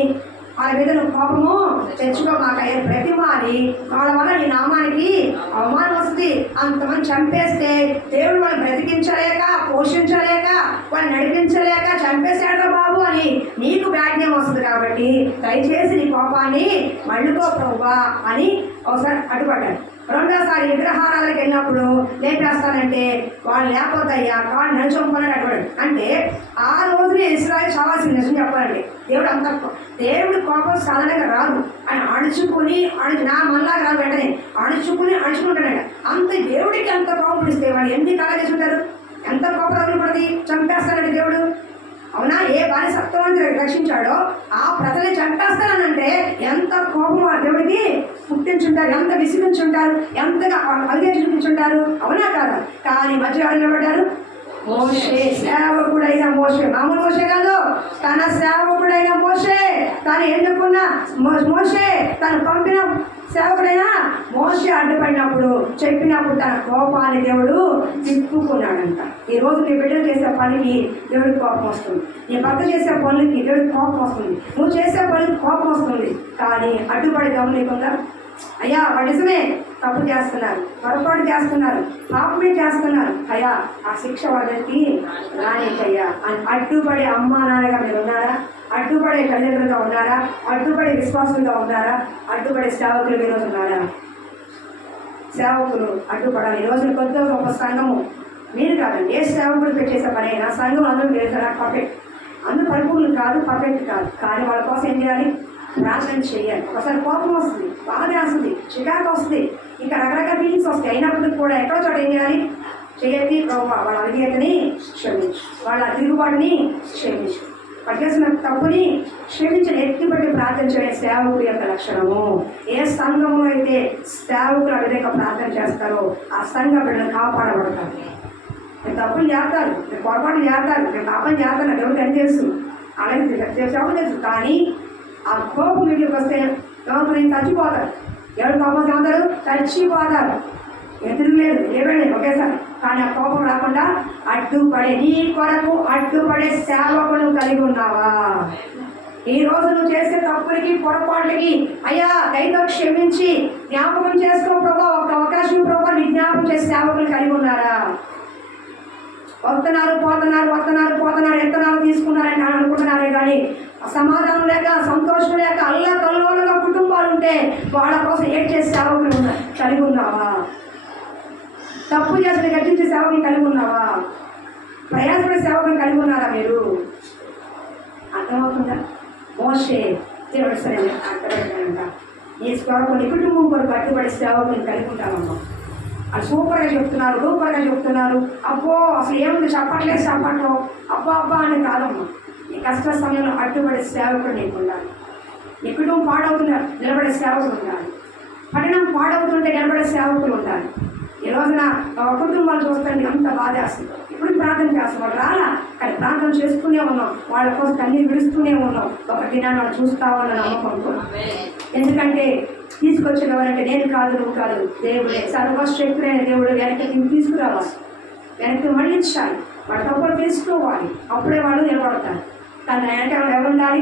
వాళ్ళ మీద నువ్వు కోపము తెచ్చుకోమాక. ప్రతిమాని వాళ్ళ వల్ల నీ నామానికి అవమానం వస్తుంది. అంతమంది చంపేస్తే దేవుడు వాళ్ళు బ్రతికించలేక, పోషించలేక, వాళ్ళు నడిపించలేక చంపేశాడు బాబు అని నీకు బ్యాడ్ నేమ్ వస్తుంది. కాబట్టి దయచేసి నీ కోపాన్ని మళ్ళుకో ప్రభువా అని ఒకసారి అడ్డుపడ్డాడు. రెండోసారి విగ్రహారాలకు వెళ్ళినప్పుడు లేపేస్తానంటే వాళ్ళు లేకపోతాయ్యా, వాళ్ళు నడుచుకోవాలని అడ్డుపడాడు. అంటే ఆ రోజునే ఇశ్రాయేలు చావాల్సిన నిజం చెప్పాలండి. దేవుడు కోపం సాధారణంగా రాదు. ఆయన అణుచుకుని నా మళ్ళాగా రాదు, వెంటనే అణుచుకుంటాడంట. అంత దేవుడికి ఎంత కోపం పిడిస్తే వాడు ఎన్ని కళ చేసుకుంటారు, ఎంత కోపం పడుతుంది, చంపేస్తాడండి దేవుడు. అవునా? ఏ బానిసత్వాన్ని రక్షించాడో ఆ ప్రజల్ని చంపేస్తానంటే ఎంత కోపం ఆ దేవుడికి పుట్టించుంటారు, ఎంత విసిగించుంటారు, ఎంతగా అదే చూపించుంటారు. అవునా కాదా? కానీ మధ్య నిలబడ్డారు మోషే, సేవకుడైన మోషే. మామూలు మోషే కాదు, తన సేవకుడైన మోషే. తను ఎన్నుకున్న మోషే, తను పంపిన సేవకుడైన మోషే అడ్డుపడినప్పుడు, చెప్పినప్పుడు తన కోపాన్ని దేవుడు తిప్పుకున్నాడంట. ఈ రోజు నీ బిడ్డలు చేసే పనికి దేవుడికి కోపం వస్తుంది, నీ భర్త చేసే పనులకి దేవుడికి కోపం వస్తుంది, నువ్వు చేసే పనికి కోపం వస్తుంది. కానీ అడ్డుపడి గమనికుండా అయ్యా వాడు నిజమే తప్పు చేస్తున్నారు, పొరపాటు చేస్తున్నారు, పాపమే చేస్తున్నారు, అయ్యా ఆ శిక్ష వాళ్ళకి రానికయ్యా అని అడ్డుపడే అమ్మా నాన్నగా మీరు ఉన్నారా? అడ్డుపడే తల్లిదండ్రులుగా ఉన్నారా? అడ్డుపడే విశ్వాసులుగా ఉన్నారా? అడ్డుపడే సేవకులు ఈరోజు ఉన్నారా? సేవకులు అడ్డుపడాలి. ఈ రోజున కొద్దిగా గొప్ప సంఘము మీరు కాదండి, ఏ సేవకులు పెట్టేసే పని అయినా సంఘం అందరూ వేరుతారా? పర్ఫెక్ట్, అందరూ పరిపూర్ణులు కాదు, పర్ఫెక్ట్ కాదు. కానీ వాళ్ళ కోసం ఏం చేయాలి? ప్రార్థన చేయాలి. ఒకసారి కోపం వస్తుంది, బాధ వస్తుంది, చికాకు వస్తుంది, ఇంకా రకరకాల ఫీలింగ్స్ వస్తాయి. అయినప్పటికీ కూడా ఎక్కడో చోట ఏం చేయాలి? చేయతి ప్రభు వాళ్ళ అవిధేయతని క్షమించు, వాళ్ళ తిరుగుబాటుని క్షమించు, వాళ్ళు చేసిన తప్పుని క్షమించని ఎత్తిపట్టి ప్రార్థన చేయడం సేవకుడి యొక్క లక్షణము. ఏ సంఘంలో అయితే సేవకులు ఆ విధంగా ప్రార్థన చేస్తారో ఆ సంఘ బిడ్డలు కాపాడబడతారు. మీరు తప్పులు చేస్తారు, మీరు పొరపాటు చేస్తారు, మీరు పాపం చేస్తారు, నాకు ఎవరికి అని తెలుసు, అలాగే సేవ తెలుసు. కానీ ఆ కోపం వీటికి వస్తే ఎవరు చచ్చిపోతారు. ఎవరు కోపం చేస్తారు? చచ్చిపోతారు. ఎదురులేదు, ఏమేమి ఒకేసారి. కానీ ఆ కోపం రాకుండా అడ్డుపడే, నీ కొరకు అడ్డుపడే సేవకులు కలిగి ఉన్నావా? ఈ రోజు నువ్వు చేసే తప్పులకి, పొరపాట్లకి అయ్యా దయతో క్షమించి జ్ఞాపకం చేసుకో ప్రభా, ఒక అవకాశం ప్రభా నీ జ్ఞాపకం చేసే సేవకులు కలిగి ఉన్నారా? వస్తున్నారు పోతున్నారు ఎంతనాలు తీసుకున్నారని అనుకుంటున్నారే కానీ సమాధానం లేక, సంతోషం లేక, అల్లకల్లోలుగా కుటుంబాలు ఉంటే వాళ్ళ కోసం ఏడ్ చేసే సేవకులు కలిగి ఉన్నావా? తప్పు చేసిన గట్టించే సేవకులు కలిగి ఉన్నావా? ప్రయాసపడే సేవకులు కలిగి ఉన్నారా? మీరు అర్థమవుతుందా? మోషే దేవుడు సరే అర్థమైందంట. నీ సేవకుని కుటుంబం కొరకు అడ్డుపడే సేవకుని కలిగి ఉంటామమ్మా. అది సూపర్గా చెప్తున్నారు, సూపర్గా చెప్తున్నారు, అబ్బో అసలు ఏముంది చెప్పట్లేదు చెప్పట్లో, అబ్బా అబ్బా అని కాదమ్మా. నీ కష్ట సమయంలో అడ్డుపడే సేవకుడు నీకు ఉండాలి. నీ కుటుంబం పాడవుతున్న నిలబడే సేవకులు ఉండాలి. పట్టణం పాడవుతుంటే నిలబడే సేవకులు ఉండాలి. ఈ రోజున ఒక కుటుంబాలు చూస్తుంటే అంత బాధేస్తుంది. ఇప్పుడు ప్రార్థన చేస్తాం, వాళ్ళు రాలా కానీ ప్రార్థన చేసుకునే ఉన్నాం, వాళ్ళ కోసం కన్నీరు విడుస్తూనే ఉన్నాం. ఒక దినాన్ని వాళ్ళు చూస్తామన్న నమ్మకంతో. ఎందుకంటే తీసుకొచ్చిన ఎవరంటే నేను కాదు, నువ్వు కాదు, దేవుడే, సర్వశక్తుడైన దేవుడు వెనక్కి తీసుకురావాలి, వెనక్కి మళ్ళించాలి, వాళ్ళ తప్పులు తెలుసుకోవాలి. అప్పుడే వాళ్ళు నిలబడతారు. కానీ వెనక ఎవరు ఉండాలి?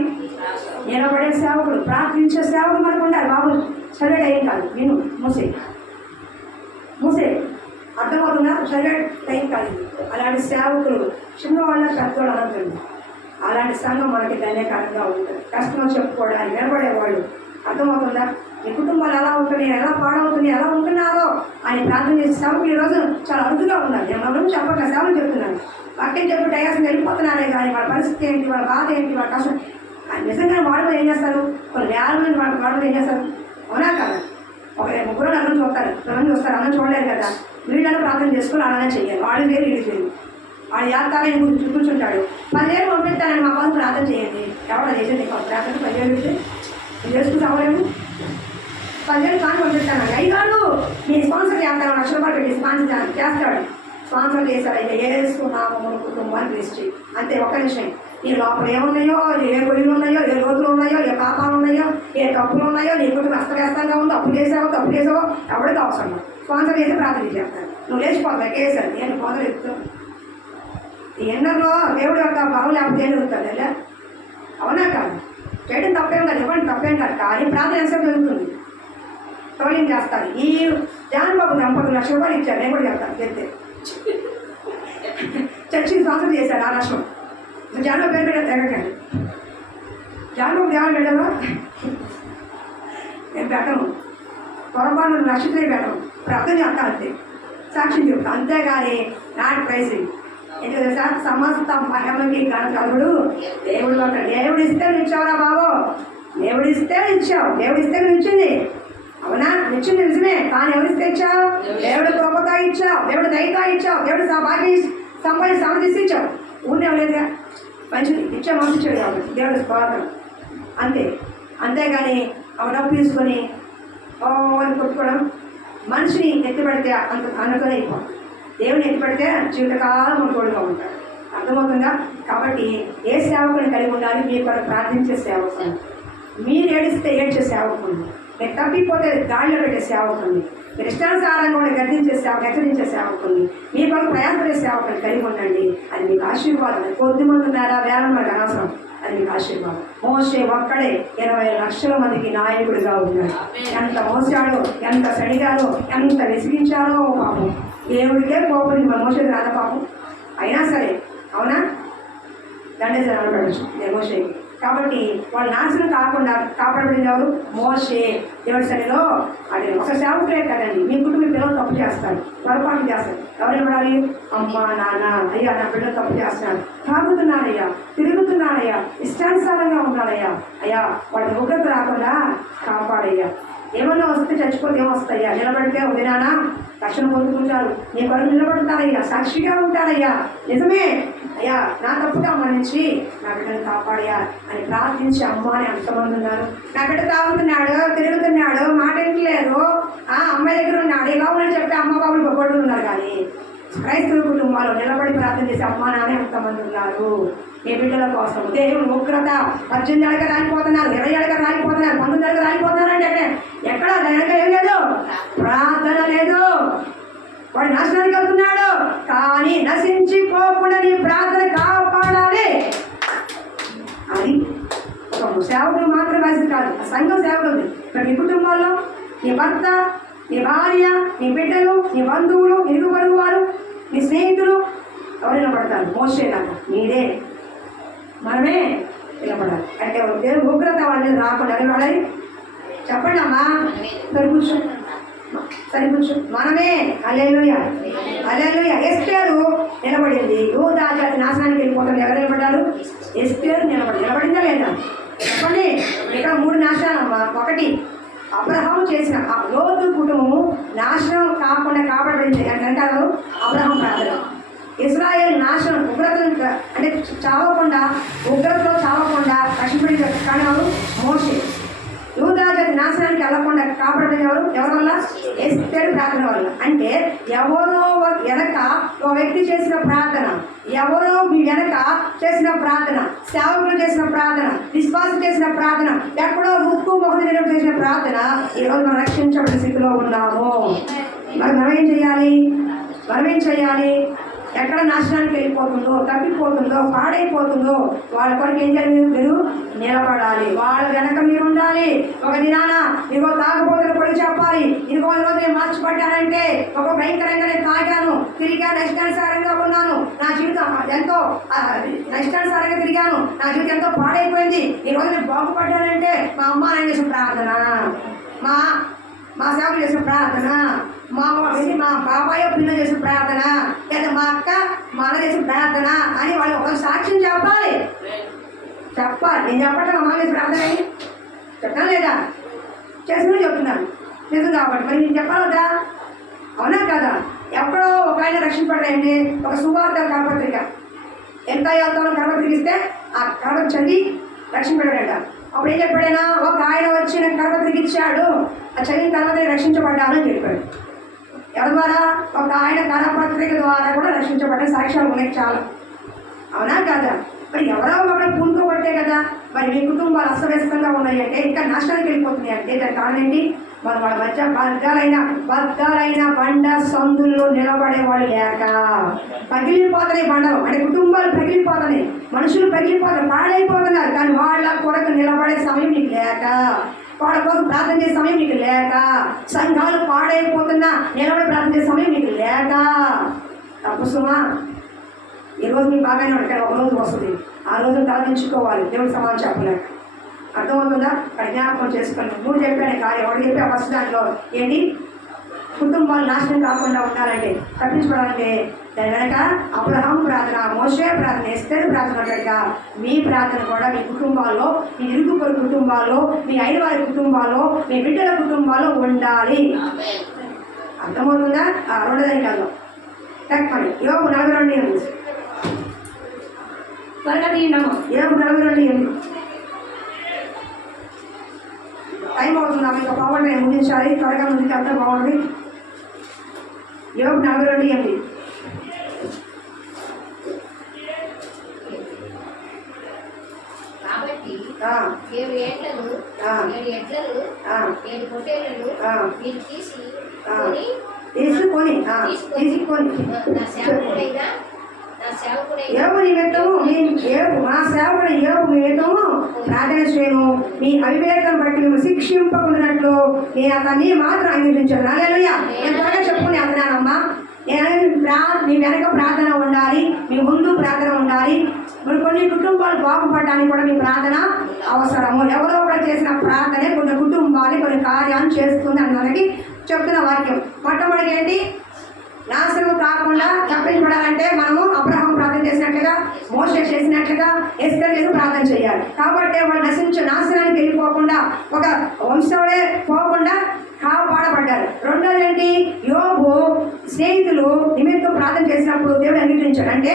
నిలబడే సేవకుడు, ప్రార్థించే సేవకుడు మనకు ఉండాలి. బాబు చదివేట ఏం కాదు, నేను మూసే అర్థమవుతుందా? చదివే టైం కాదు. అలాంటి సేవకులు చిన్నవాళ్ళ పెద్దవాళ్ళు అనుకుంటుంది. అలాంటి సంఘం మనకి ధన్యకరంగా ఉంటుంది. కష్టంగా చెప్పుకోవడానికి నిలబడేవాళ్ళు. అర్థమవుతుందా? ఈ కుటుంబాలు ఎలా ఉంటున్నాయి, ఎలా పాడవుతున్నాయి, ఎలా ఉంటున్నారో అని ప్రార్థన చేసే సేవకులు ఈరోజు చాలా అరుదుగా ఉన్నారు. నేను మనం చెప్పట్లేదు, సేవలు చెప్తున్నాను. పక్కన చెప్పి టయాసం వెళ్ళిపోతున్నారే కానీ వాళ్ళ పరిస్థితి ఏంటి, వాళ్ళ బాధ ఏంటి, వాళ్ళ కష్టం నిజంగా వాడు ఏం చేస్తారు? కొన్ని వేల మంది వాడు ఏం చేస్తారు? అవునా కదా? ఒక ముగ్గురు అన్నం చూస్తారు, అన్నం చూస్తారు, అన్నం చూడలేరు కదా, వీళ్ళని ప్రార్థన చేసుకుని అలానే చెయ్యాలి. వాళ్ళు వేరు వీళ్ళు చేయరు. వాడు యాత్తాలని కూర్చుంటాడు. 10 ఏళ్ళు పంపిస్తానని మా కోసం ప్రార్థన చేయండి. ఎవరు చేసేది నీకు ప్రార్థన? 10 ఏళ్ళు ఇస్తే ఇది చేసుకుంటే అవ్వలేము. 10 ఏళ్ళు కానీ పంపిస్తాను. అయ్యాడు నేను స్పాన్సర్ చేస్తాను, ₹1,00,000 పెట్టి స్పాన్సర్ చేస్తాడు. స్పాన్సర్ చేశాడు. అయితే ఏసుకున్నాము కుటుంబాన్ని లిస్ట్ అంతే. ఒక్క నిమిషం. నీ లోపల ఏమున్నాయో, ఏ గొయ్యలు ఉన్నాయో, ఏ రోజులు ఉన్నాయో, ఏ పాపాలు ఉన్నాయో, ఏ తప్పులు ఉన్నాయో, నీ కుటుంబం అస్తవ్యస్తంగా ఉందో, తప్పు చేసావో ఎవరికి అవసరం. స్పాన్సర్ చేసి ప్రార్థన చేస్తాను. నువ్వు లేచిపోతావు కేసారు. నేను స్పాన్సర్ చెప్తాను. ఈ ఎన్నో దేవుడు యొక్క భావం లేకపోతే ఏం జరుగుతుంది లేదా? అవునా కాదు? చేయడం తప్పేం కాదు, ఇవ్వండి తప్పేం కాదు. కానీ ప్రార్థన ఎంతసేపు జరుగుతుంది? ట్రోలింగ్ చేస్తారు. ఈ జాన్ బాబు ₹50,00,000 ఇచ్చారు. నేను కూడా చెప్తాను చెప్తే చర్చిని స్పాన్సర్ చేశాడు. ఆ రాష్ట్రం జాన్బాబు పేరు పెట్టారు. ఎక్కడికండి జాన్బాబు దేవాలి పెట్టావా? నేను పెట్టను. పొరపాటు నక్షత్రం పెట్టను. ప్రార్థన చేస్తాను అంతే, సాక్ష్యం చెప్తాను. అంతేగాని నాట్ ప్రైసింగ్. ఎందుకంటే సార్ సమస్త మహిమకి గణకరుడు దేవుడు. అక్కడ దేవుడు ఇస్తే ఇచ్చావురా బాబు, దేవుడు ఇస్తే ఇచ్చావు, దేవుడు ఇస్తే నిలిచింది. అవునా? నిలిచింది నిజమే. కానీ ఎవరిస్తే ఇచ్చావు? దేవుడు కృపగా ఇచ్చావు, దేవుడు దయగా ఇచ్చావు, దేవుడు భాగ్యం సంపాదించి సమర్థిస్తే ఇచ్చావు. ఊరినే లేదుగా, మంచిది ఇచ్చా పంపించాడు కాబట్టి దేవుడు స్వాగతం అంతే. అంతేగాని ఆ డబ్బు తీసుకొని ఓ అని కొట్టుకోవడం, మనిషిని ఎత్తిపెడితే అనుకునే అయిపోతుంది. దేవుని ఎత్తిపెడితే జీవితకాలం మనతోడుగా ఉంటాడు. అర్థమవుతుందా? కాబట్టి ఏ సేవకుని కలిగి ఉండాలి? మీరు కూడా ప్రార్థించే సేవకుని, మీరు ఏడిస్తే ఏడ్చే సేవకుని, మీరు తప్పిపోతే గాడిలో పెట్టే సేవకుని, మీరు ఇష్టానుసారంగా కూడా హెచ్చరించే సేవకుని, మీ కొరకు ప్రయాసపడే సేవకుని కలిగి ఉండండి. అది మీకు ఆశీర్వాదం. కొద్దిమంది ఉన్నారా, వేల మంది అనవసరం, అది మీకు ఆశీర్వాదం. మోసే ఒక్కడే 20 లక్షల మందికి నాయకుడిగా ఉన్నాడు. ఎంత మోసాడో, ఎంత సడిగాడో, ఎంత విసిగించాడో పాపం. దేవుడికే కోపం మోసే రాదా పాపం. అయినా సరే అవునా దండేశ్వర అనబడచ్చు మోసేకి. కాబట్టి వాళ్ళు నాశనం కాకుండా కాపాడబడింది ఎవరు? మోసే. దేవుడి సరిలో అది ఒక సేవకులే కదండి. మీ కుటుంబ పిల్లలు తప్పు చేస్తారు, పొరపాటు చేస్తారు. ఎవరు ఇవ్వాలి? అమ్మ నాన్న, అయ్యా నా పిల్లలు తప్పు చేస్తున్నాడు, తాగుతున్నాడయ్యా, తిరుగుతున్నాడయ్యా, ఇష్టానుసారంగా ఉన్నాడయ్యా, అయ్యా వాళ్ళ ఉగ్రత రాకుండా కాపాడయ్యా. ఏమన్నా వస్తే చచ్చిపోతే ఏమొస్తాయ్యా? నిలబడితే ఉదయానా రక్షణ పొందుకుంటారు. నీ కొరకు నిలబడతారయ్యా, సాక్షిగా ఉంటారయ్యా. నిజమే అయ్యా, నా తప్పుగా మన్నించి నా బిడ్డను కాపాడయ్యా అని ప్రార్థించి అమ్మ అని ఎంతమంది ఉన్నారు. నా బిడ్డ తాగుతున్నాడు, తిరుగుతున్నాడు, మాట ఇంటలేదు, అమ్మాయి దగ్గర ఉన్నాడు, ఇలా ఉన్నాడు చెప్పి అమ్మ బాబులు గొప్పలు ఉన్నారు. కానీ క్రైస్తవ కుటుంబాలు నిలబడి ప్రార్థన చేసి అమ్మ నాన్న ఎంతమంది ఉన్నారు. ఏ బిడ్డల కోసం దేవుడు ఉగ్రత 18 ఏళ్ళగా రాలిపోతున్నారు, 20 ఏళ్ళగా రాలిపోతున్నారు, 19 ఏళ్ళగా రాలిపోతున్నారు. అంటే ఎక్కడ ధైర్యంగా ఏం లేదు, ప్రార్థన లేదు. వాడు నాశనానికి వెళ్తున్నాడు. కానీ నశించిపోకుండా నీ ప్రార్థన కాపాడాలి. అది ఒక సేవకులు మాత్రం బాధ్యత కాదు, సంఘం సేవకులు. మరి నీ కుటుంబాల్లో నీ భర్త, నీ భార్య, నీ బిడ్డలు, నీ బంధువులు, ఇరుగు పొరుగు వారు, నీ స్నేహితులు ఎవరు నిలబడతారు? మోసేలాగా మీరే మనమే నిలబడాలి. అంటే దేవుడు ఉగ్రత వాళ్ళ మీద రాకుండా నిలబడాలి. చెప్పండి అమ్మా, సరి కూర్చో. మనమే. హల్లెలూయా, హల్లెలూయా. ఎస్తేరు నిలబడింది. యూదా జాతి నాశనానికి వెళ్ళిపోతుంది. ఎవరు నిలబడ్డారు? ఎస్తేరు నిలబడిందా లేదా? చెప్పండి. ఇక్కడ 3 నాశనాలమ్మా. ఒకటి అబ్రహాము చేసిన ఆ లోతు కుటుంబము నాశనం కాకుండా కాపాడబడింది అంటారు అబ్రహాం ప్రార్థన. ఇజ్రాయేల్ నాశనం ఉగ్రతను అంటే చావకుండా ఉగ్రతలో చావకుండా రక్షింపడిన కారణాలు మోషే. యూదాజాతి నాశనానికి వెళ్ళకుండా కాపాడబడిన ఎవరి వల్ల? ఎస్తేరు ప్రార్థన వల్ల. అంటే ఎవరో వెనక ఒక వ్యక్తి చేసిన ప్రార్థన, ఎవరో మీ వెనక చేసిన ప్రార్థన, సేవకులు చేసిన ప్రార్థన, విశ్వాసం చేసిన ప్రార్థన, ఎక్కడో ముక్కు మొహం చేసిన ప్రార్థన ఈరోజు మనం రక్షించబడిన స్థితిలో ఉన్నాము. మనం ఏం చేయాలి? ఎక్కడ నాశనానికి వెళ్ళిపోతుందో, తప్పిపోతుందో, పాడైపోతుందో వాళ్ళ కొరకు ఏం జరిగింది? మీరు నిలబడాలి. వాళ్ళ వెనక మీరు ఉండాలి. ఒక దినాన ఇదిగో తాగబోతున్న కొడుకు చెప్పాలి, ఇదిగో ఈరోజు నేను మార్చిపడ్డానంటే ఒక భయంకరంగా నేను తాగాను, తిరిగాను, నష్టానుసారంగా ఉన్నాను, నా జీవితం ఎంతో నష్టానుసారంగా తిరిగాను, నా జీవితం ఎంతో పాడైపోయింది, ఈరోజు నేను బాగుపడ్డానంటే మా అమ్మ నాయన చేసిన ప్రార్థన, మా సేవలు చేసిన ప్రార్థన, మా బాబాయ్ పిల్ల చేసిన ప్రార్థన, లేదా మా అక్క మా అన్న చేసిన ప్రార్థన అని వాళ్ళు ఒక సాక్ష్యం చెప్పాలి. నేను చెప్పట్లేదు మా చేసిన ప్రార్థన అని చెప్పాను లేదా? చేసిన చెప్తున్నాను నిజం కాబట్టి మరి నేను చెప్పాలదా? అవునా కదా? ఎక్కడో ఒక ఆయన రక్షించబడ్డాయండి. ఒక సువార్త కరపత్రిక ఎంత వెళ్తానో కరపత్రిక ఇస్తే ఆ కరపత్రిక చదివి రక్షించబడ్డాడ. అప్పుడు ఏం చెప్పాడైనా? ఒక ఆయన వచ్చి నాకు కరపత్రిక ఇచ్చాడు, ఆ చదివిన తర్వాత రక్షించబడ్డాను అని చెప్పాడు. ఎవరి ద్వారా? ఒక ఆయన కరపత్రిక ద్వారా కూడా రక్షించబడ్డ సాక్ష్యాలు ఉన్నాయి చాలా. అవునా కదా? మరి ఎవరో ఒకరు పూనుకోబట్టే కదా మరి మీ కుటుంబాలు అస్తవ్యస్తంగా ఉన్నాయి అంటే, ఇంకా నాశనానికి వెళ్ళిపోతున్నాయి అంటే దాని కారణం ఏంటి? మరి వాళ్ళ మధ్య బద్దాలైన బండ సందుల్లో నిలబడే వాళ్ళు లేక పగిలిపోతున్నాయి బండలు. అంటే కుటుంబాలు పగిలిపోతున్నాయి, మనుషులు పగిలిపోతారు, పాడైపోతున్నారు. కానీ వాళ్ళ కొరకు నిలబడే సమయం నీకు లేక, వాళ్ళ కోసం ప్రార్థన చేసే సమయం నీకు లేక, సంఘాలు పాడైపోతున్నా నిలబడి ప్రార్థన చేసే సమయం నీకు లేక. తప్పు సుమా. ఈరోజు మీకు బాగానే ఉంటాయి, ఒక రోజు వస్తుంది, ఆ రోజు తలదించుకోవాలి. దేవుడి సమాధానం చెప్పలేక. అర్థమవుతుందా? జ్ఞాపకం చేసుకోండి. నువ్వు చెప్పాను కాదు, ఎవరు చెప్పా? ఫస్ట్ దాంట్లో ఏంటి? కుటుంబాలు నాశనం కాకుండా ఉండాలంటే, తప్పించుకోవాలంటే దాని వెనక అబ్రహాము ప్రార్థన, మోషే ప్రార్థన, ఎస్తేరు ప్రార్థన అన్నట్టుగా మీ ప్రార్థన కూడా మీ కుటుంబాల్లో, మీ ఇరుగు పొరుగు కుటుంబాల్లో, మీ అయిన వారి కుటుంబాల్లో, మీ బిడ్డల కుటుంబాల్లో ఉండాలి. అర్థమవుతుందా? రెండోదానికి వెళ్దాం. చెప్పండి. యోగు 42 త్వరగా తీయండమ్మా. యోగు 42 టైం అవుతుందా? మీకు బాగుంటుంది, ముగించాలి, త్వరగా ముందుకు వెళ్తే బాగుంటుంది. యోగు 42 కాబట్టి 7 ఎడ్లను 7 పొట్టేళ్లను మీరు తీసుకొని ఏపు నిమిత్తము మా సేవకుడు ఏపు నిమిత్తము ప్రార్థన చేయను, మీ అవివేకం బట్టి మేము శిక్షింపకున్నట్లు నేను అతన్ని మాత్రం అంగీకరించాను. హల్లెలూయా. నేను త్వరగా చెప్పుకుని వెళ్తున్నానమ్మా. మీ వెనక ప్రార్థన ఉండాలి, మీ ముందు ప్రార్థన ఉండాలి. మరి కొన్ని కుటుంబాలు బాగుపడడానికి కూడా మీ ప్రార్థన అవసరము. ఎవరో ఒకరు చేసిన ప్రార్థనే కొన్ని కుటుంబాన్ని కొన్ని కార్యాలు చేస్తుంది అని మనకి చెప్తున్న వాక్యం. మొట్టమొదటి ఏంటి? నాశనం కాకుండా తప్పించబడాలంటే మనము అబ్రహాం ప్రార్థన చేసినట్లుగా, మోషే చేసినట్లుగా, ఎస్తేరు చేసి ప్రార్థన చేయాలి. కాబట్టి వాళ్ళు నాశనానికి వెళ్ళిపోకుండా, ఒక వంశంలో పోకుండా కాపాడబడ్డారు. రెండోది ఏంటి? యోబు స్నేహితులు నిమిత్తం ప్రార్థన చేసినప్పుడు దేవుడు అంగీకరించాడు. అంటే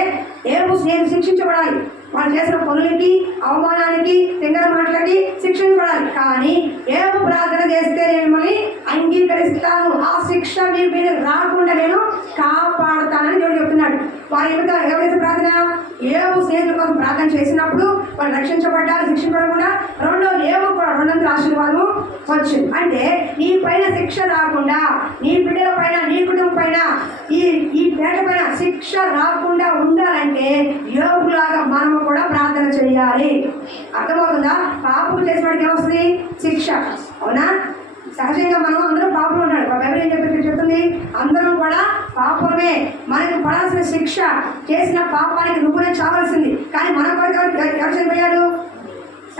యోబు స్నేహితులు శిక్షించబడాలి, వాళ్ళు చేసిన పనులకి, అవమానానికి, తింగర మాటలకి శిక్షించబడాలి. కానీ యోబు ప్రార్థన చేస్తే మిమ్మల్ని అంగీకరిస్తాను, ఆ శిక్ష మీ మీద రాకుండా నేను కాపాడుతానని దేవుడు చెప్తున్నాడు. వారి ఎవరైతే ప్రార్థన యోబు స్నేహితుల కోసం ప్రార్థన చేసినప్పుడు వాళ్ళు రక్షించబడ్డారు, శిక్షించబడకుండా. రెండోది యోబు కూడా 200 ఆశీర్వాదం వచ్చింది. అంటే నీ పైన శిక్ష రాకుండా, నీ బిడ్డల పైన, నీ కుటుంబం పైన, ఈ పేట పైన శిక్ష రాకుండా ఉండాలంటే యోబులాగా మనము కూడా ప్రార్థన చేయాలి. అర్థమవుతుందా? పాపం చేసిన వాడికి ఏమొస్తుంది? శిక్ష. అవునా? సహజంగా మనం అందరం పాపం ఉన్నాడు. బైబిల్ ఏం చెప్తుంది? అందరం కూడా పాపమే. మనకు పడాల్సిన శిక్ష, చేసిన పాపానికి నువ్వునే చావాల్సింది. కానీ మన కొరకు ఎవరు చనిపోయాడు?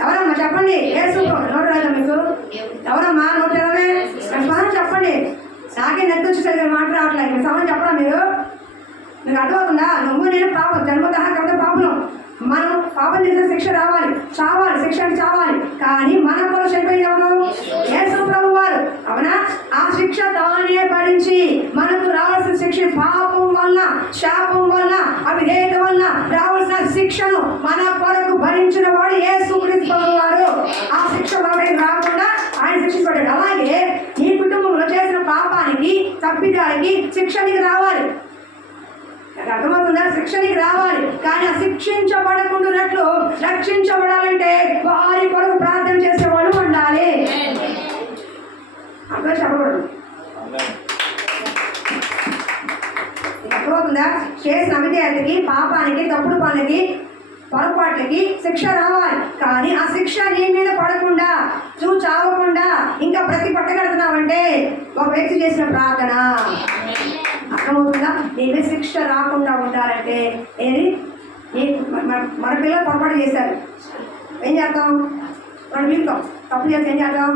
ఎవరమ్మా చెప్పండి? యేసు. నోటు రాదా మీకు? ఎవరమ్మా? 120 సమానం చెప్పండి. నాకే నెత్తి వచ్చి మాట రావట్లేదు. మీకు సమానం చెప్పరా మీరు? మీకు అర్థమవుతుందా? నువ్వు నేను పాపం, జన్మతః కవిత పాపం. మనం పాపం చేసిన శిక్ష రావాలి, చావాలి, శిక్ష చావాలి. కానీ మన కొరకు చనిపోయింది ఎవరు? యేసు ప్రభువు వారు. అవునా? ఆ శిక్ష తానే భరించి మనకు రావాల్సిన శిక్ష, పాపం వల్ల, శాపం వల్ల, అవిధేయత వల్ల రావాల్సిన శిక్షను మన కొరకు భరించిన వాడు యేసుక్రీస్తు వారు. ఆ శిక్ష మనకి రాకుండా ఆయన శిక్షించబడ్డాడు. అలాగే ఈ కుటుంబంలో చేసిన పాపానికి, తప్పిదానికి శిక్షనికి రావాలి. అర్థమవుతుందా? శిక్షనికి రావాలి. కానీ ఆ శిక్షించబడకుండానట్లు రక్షించబడాలంటే వారి కొరకు ప్రార్థన చేసేవాళ్ళు ఉండాలి. అర్థం చెప్పకూడదు. అర్థమవుతుందా? చేసిన అవిధేయతకి, పాపానికి, తప్పుడు పనులకి, పొరపాట్లకి శిక్ష రావాలి. కానీ ఆ శిక్ష నీ మీద పడకుండా, నువ్వు చావకుండా ఇంకా ప్రతి పట్టగడుతున్నావంటే ఒక వ్యక్తి చేసిన ప్రార్థన. అర్థమవుతుందా? నీ మీద శిక్ష రాకుండా ఉండాలంటే ఏది? మన పిల్లలు పొరపాటు చేశారు, ఏం చేద్దాం? మనం వీలుతాం. తప్పు చేస్తే ఏం చేద్దాం?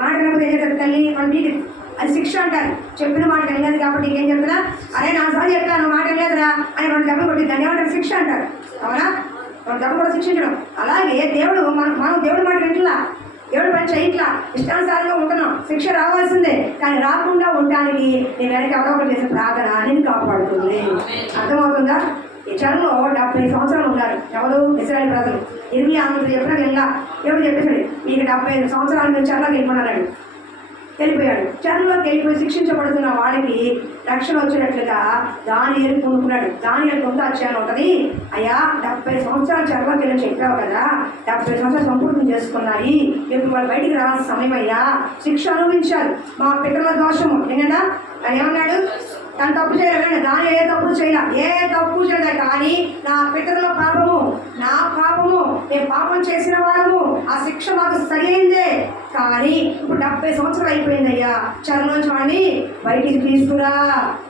మాట వినకపోతే ఏం చేస్తారు? తల్లి మనం వీలు, అది శిక్ష అంటారు. చెప్పిన మాట వెళ్ళలేదు కాబట్టి ఇంకేం చెప్తున్నా, అరే నా సార్ చెప్తాను మాట వెళ్ళలేదురా అని మనం దెబ్బ కొట్టి దాన్ని ఏమంటారు? శిక్ష అంటారు. అవునా? మనం దెబ్బ కూడా శిక్షించడం. అలాగే దేవుడు మనం దేవుడి మాట వింటున్నా, దేవుడు పని చేయట్లా, ఇష్టానుసారంగా ఉంటున్నాం, శిక్ష రావాల్సిందే. కానీ రాకుండా ఉండడానికి నేను వెనక ఎవరో ఒకటి చేసిన ప్రార్థన నేను కాపాడుతుంది. అర్థమవుతుందా? ఈ చరణంలో 70 సంవత్సరాలు ఉన్నారు ఎవరు? ఇశ్రాయేలు ప్రజలు. ఇరిమియా ఆమెకు ఎప్పుడో వెళ్ళా, ఎవరు చెప్పేసాడు మీకు 75 సంవత్సరాల నుంచి చరణంలోకి వెళ్ళిపోన్నాడు. వెళ్ళిపోయాడు. చరణంలోకి వెళ్ళిపోయి శిక్షించబడుతున్న వాడికి రక్షణ వచ్చినట్లుగా దానియేలు కొనుక్కున్నాడు. దానియేలు కొంత అధ్యాయం ఉంటుంది. అయ్యా 70 సంవత్సరాలు చరణంలోకి వెళ్ళి చెప్పావు కదా, 70 సంవత్సరాలు సంపూర్ణం చేసుకున్నాయి, ఇప్పుడు వాళ్ళు బయటికి రావాల్సిన సమయం అయ్యా, శిక్ష అనుభవించారు, మా పితరుల దోషము. నిన్న ఆయన ఏమన్నాడు? తను తప్పు చేయలేదు. దాని ఏ తప్పు చేయలే, కానీ నా పితరుల పాపము, నా పాపము, నేను పాపం చేసిన వారము, ఆ శిక్ష మాకు సరైందే. కానీ ఇప్పుడు 70 సంవత్సరాలు అయిపోయిందయ్యా, చరణంలోంచి వాడిని బయటికి తీసుకురా,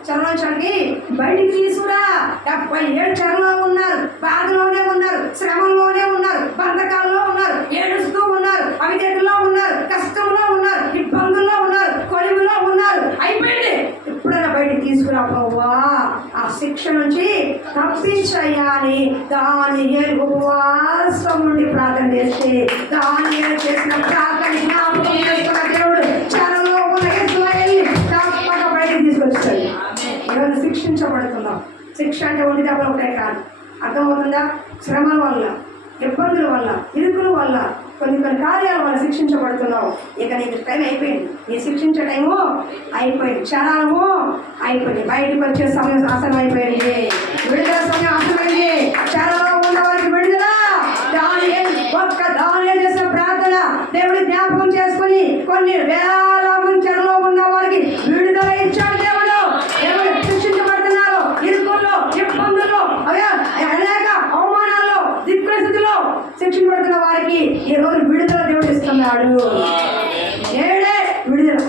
చరణంలోంచి బయటికి తీసుకురా. 77 చరణంలో ఉన్నారు, బాధలోనే ఉన్నారు, శ్రమంలోనే ఉన్నారు, బంధకాల్లో ఉన్నారు, ఏడుస్తూ ఉన్నారు, అవిధేయతలో ఉన్నారు, కష్టంలో ఉన్నారు, ఇబ్బందుల్లో ఉన్నారు, కొలువులో ఉన్నారు. అయిపోయింది, ఎప్పుడైనా బయటికి తీసుకురా ప్రభువా, ఆ శిక్ష నుంచి తప్పించయ్యా అని దానియేలు ఉపవాసం నుండి ప్రార్థన చేస్తే దానియేలు చేసిన ప్రార్థన జ్ఞాపకం చేసుకున్న దేవుడు చరణంలో ఉన్న ఇశ్రాయేలుని తప్పక బయటికి తీసుకొచ్చాడు. ఈరోజు శిక్షించబడుతున్నాం. శిక్ష అంటే ఒంటి దెబ్బలు ఒకటే కాదు. అర్థమవుతుందా? శ్రమల వల్ల, ఇబ్బందుల వల్ల, ఇరుకుల వల్ల, కొన్ని కార్యాల వల్ల శిక్షించబడుతున్నావు. ఇక నీకు టైం అయిపోయింది, నీ శిక్షించే టైము అయిపోయింది, క్షణాలము అయిపోయింది, బయటకు వచ్చే సమయం ఆసనం అయిపోయింది, విడుదల సమయం ఆసనమైంది. క్షణంలో ఉన్న వారికి విడుదల. దానియేలు చేసిన ప్రార్థన దేవుడి జ్ఞాపకం చేసుకుని కొన్ని వేల మంది చెరలో ఉన్న వారికి విడుదల ఇచ్చాడు దేవుడు. దేవుడు శిక్షించబడుతున్నారు, ఇరుకుల్లో, ఇబ్బందుల్లో, అనేక అవమానాల్లో, దిక్ప్రస్థితిలో శిక్షించబడుతున్న వారికి ఈ రోజు విడుదల దేవుడు ఇస్తున్నాడు. ఏడే విడుదల.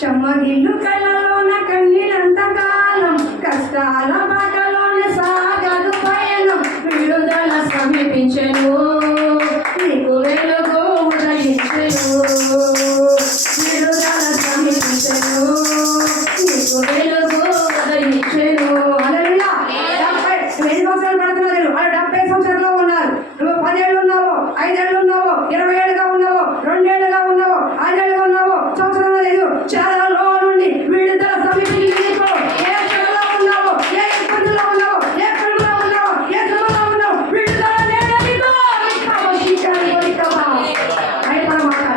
చెమ్మగిల్లు కళ్ళలోన కన్నీలంతకాలం, కష్టాల బాటలోనే సాగదు పయనం, విడుదల సమీపించెను, నీకు వెలుగు ఉదయించెను, విడుదల సమీపించెను, నీకు వెలుగు ఉదయించెను. హల్లెలూయా. 70 సంవత్సరాలు పడుతున్నారు, వాళ్ళు 70 సంవత్సరాల్లో ఉన్నారు. నువ్వు 10 ఏళ్ళు ఉన్నావో, 5 ఏళ్ళు ఉన్నావో, 20 ఏళ్ళుగా ఉన్నావో, 2 ఏళ్ళుగా ఉన్నావో, 5 ఏళ్ళుగా ఉన్నావో, సంవత్సరంలో లేదు, చెరలో నుండి విడుదల సమీపించి ఏ చెరలో ఉన్నావో, ఏ ఇబ్బందుల్లో ఉన్నావో, ఏ కడుగులో ఉన్నావో, ఏ శ్రమలో ఉన్నావో, విడుదల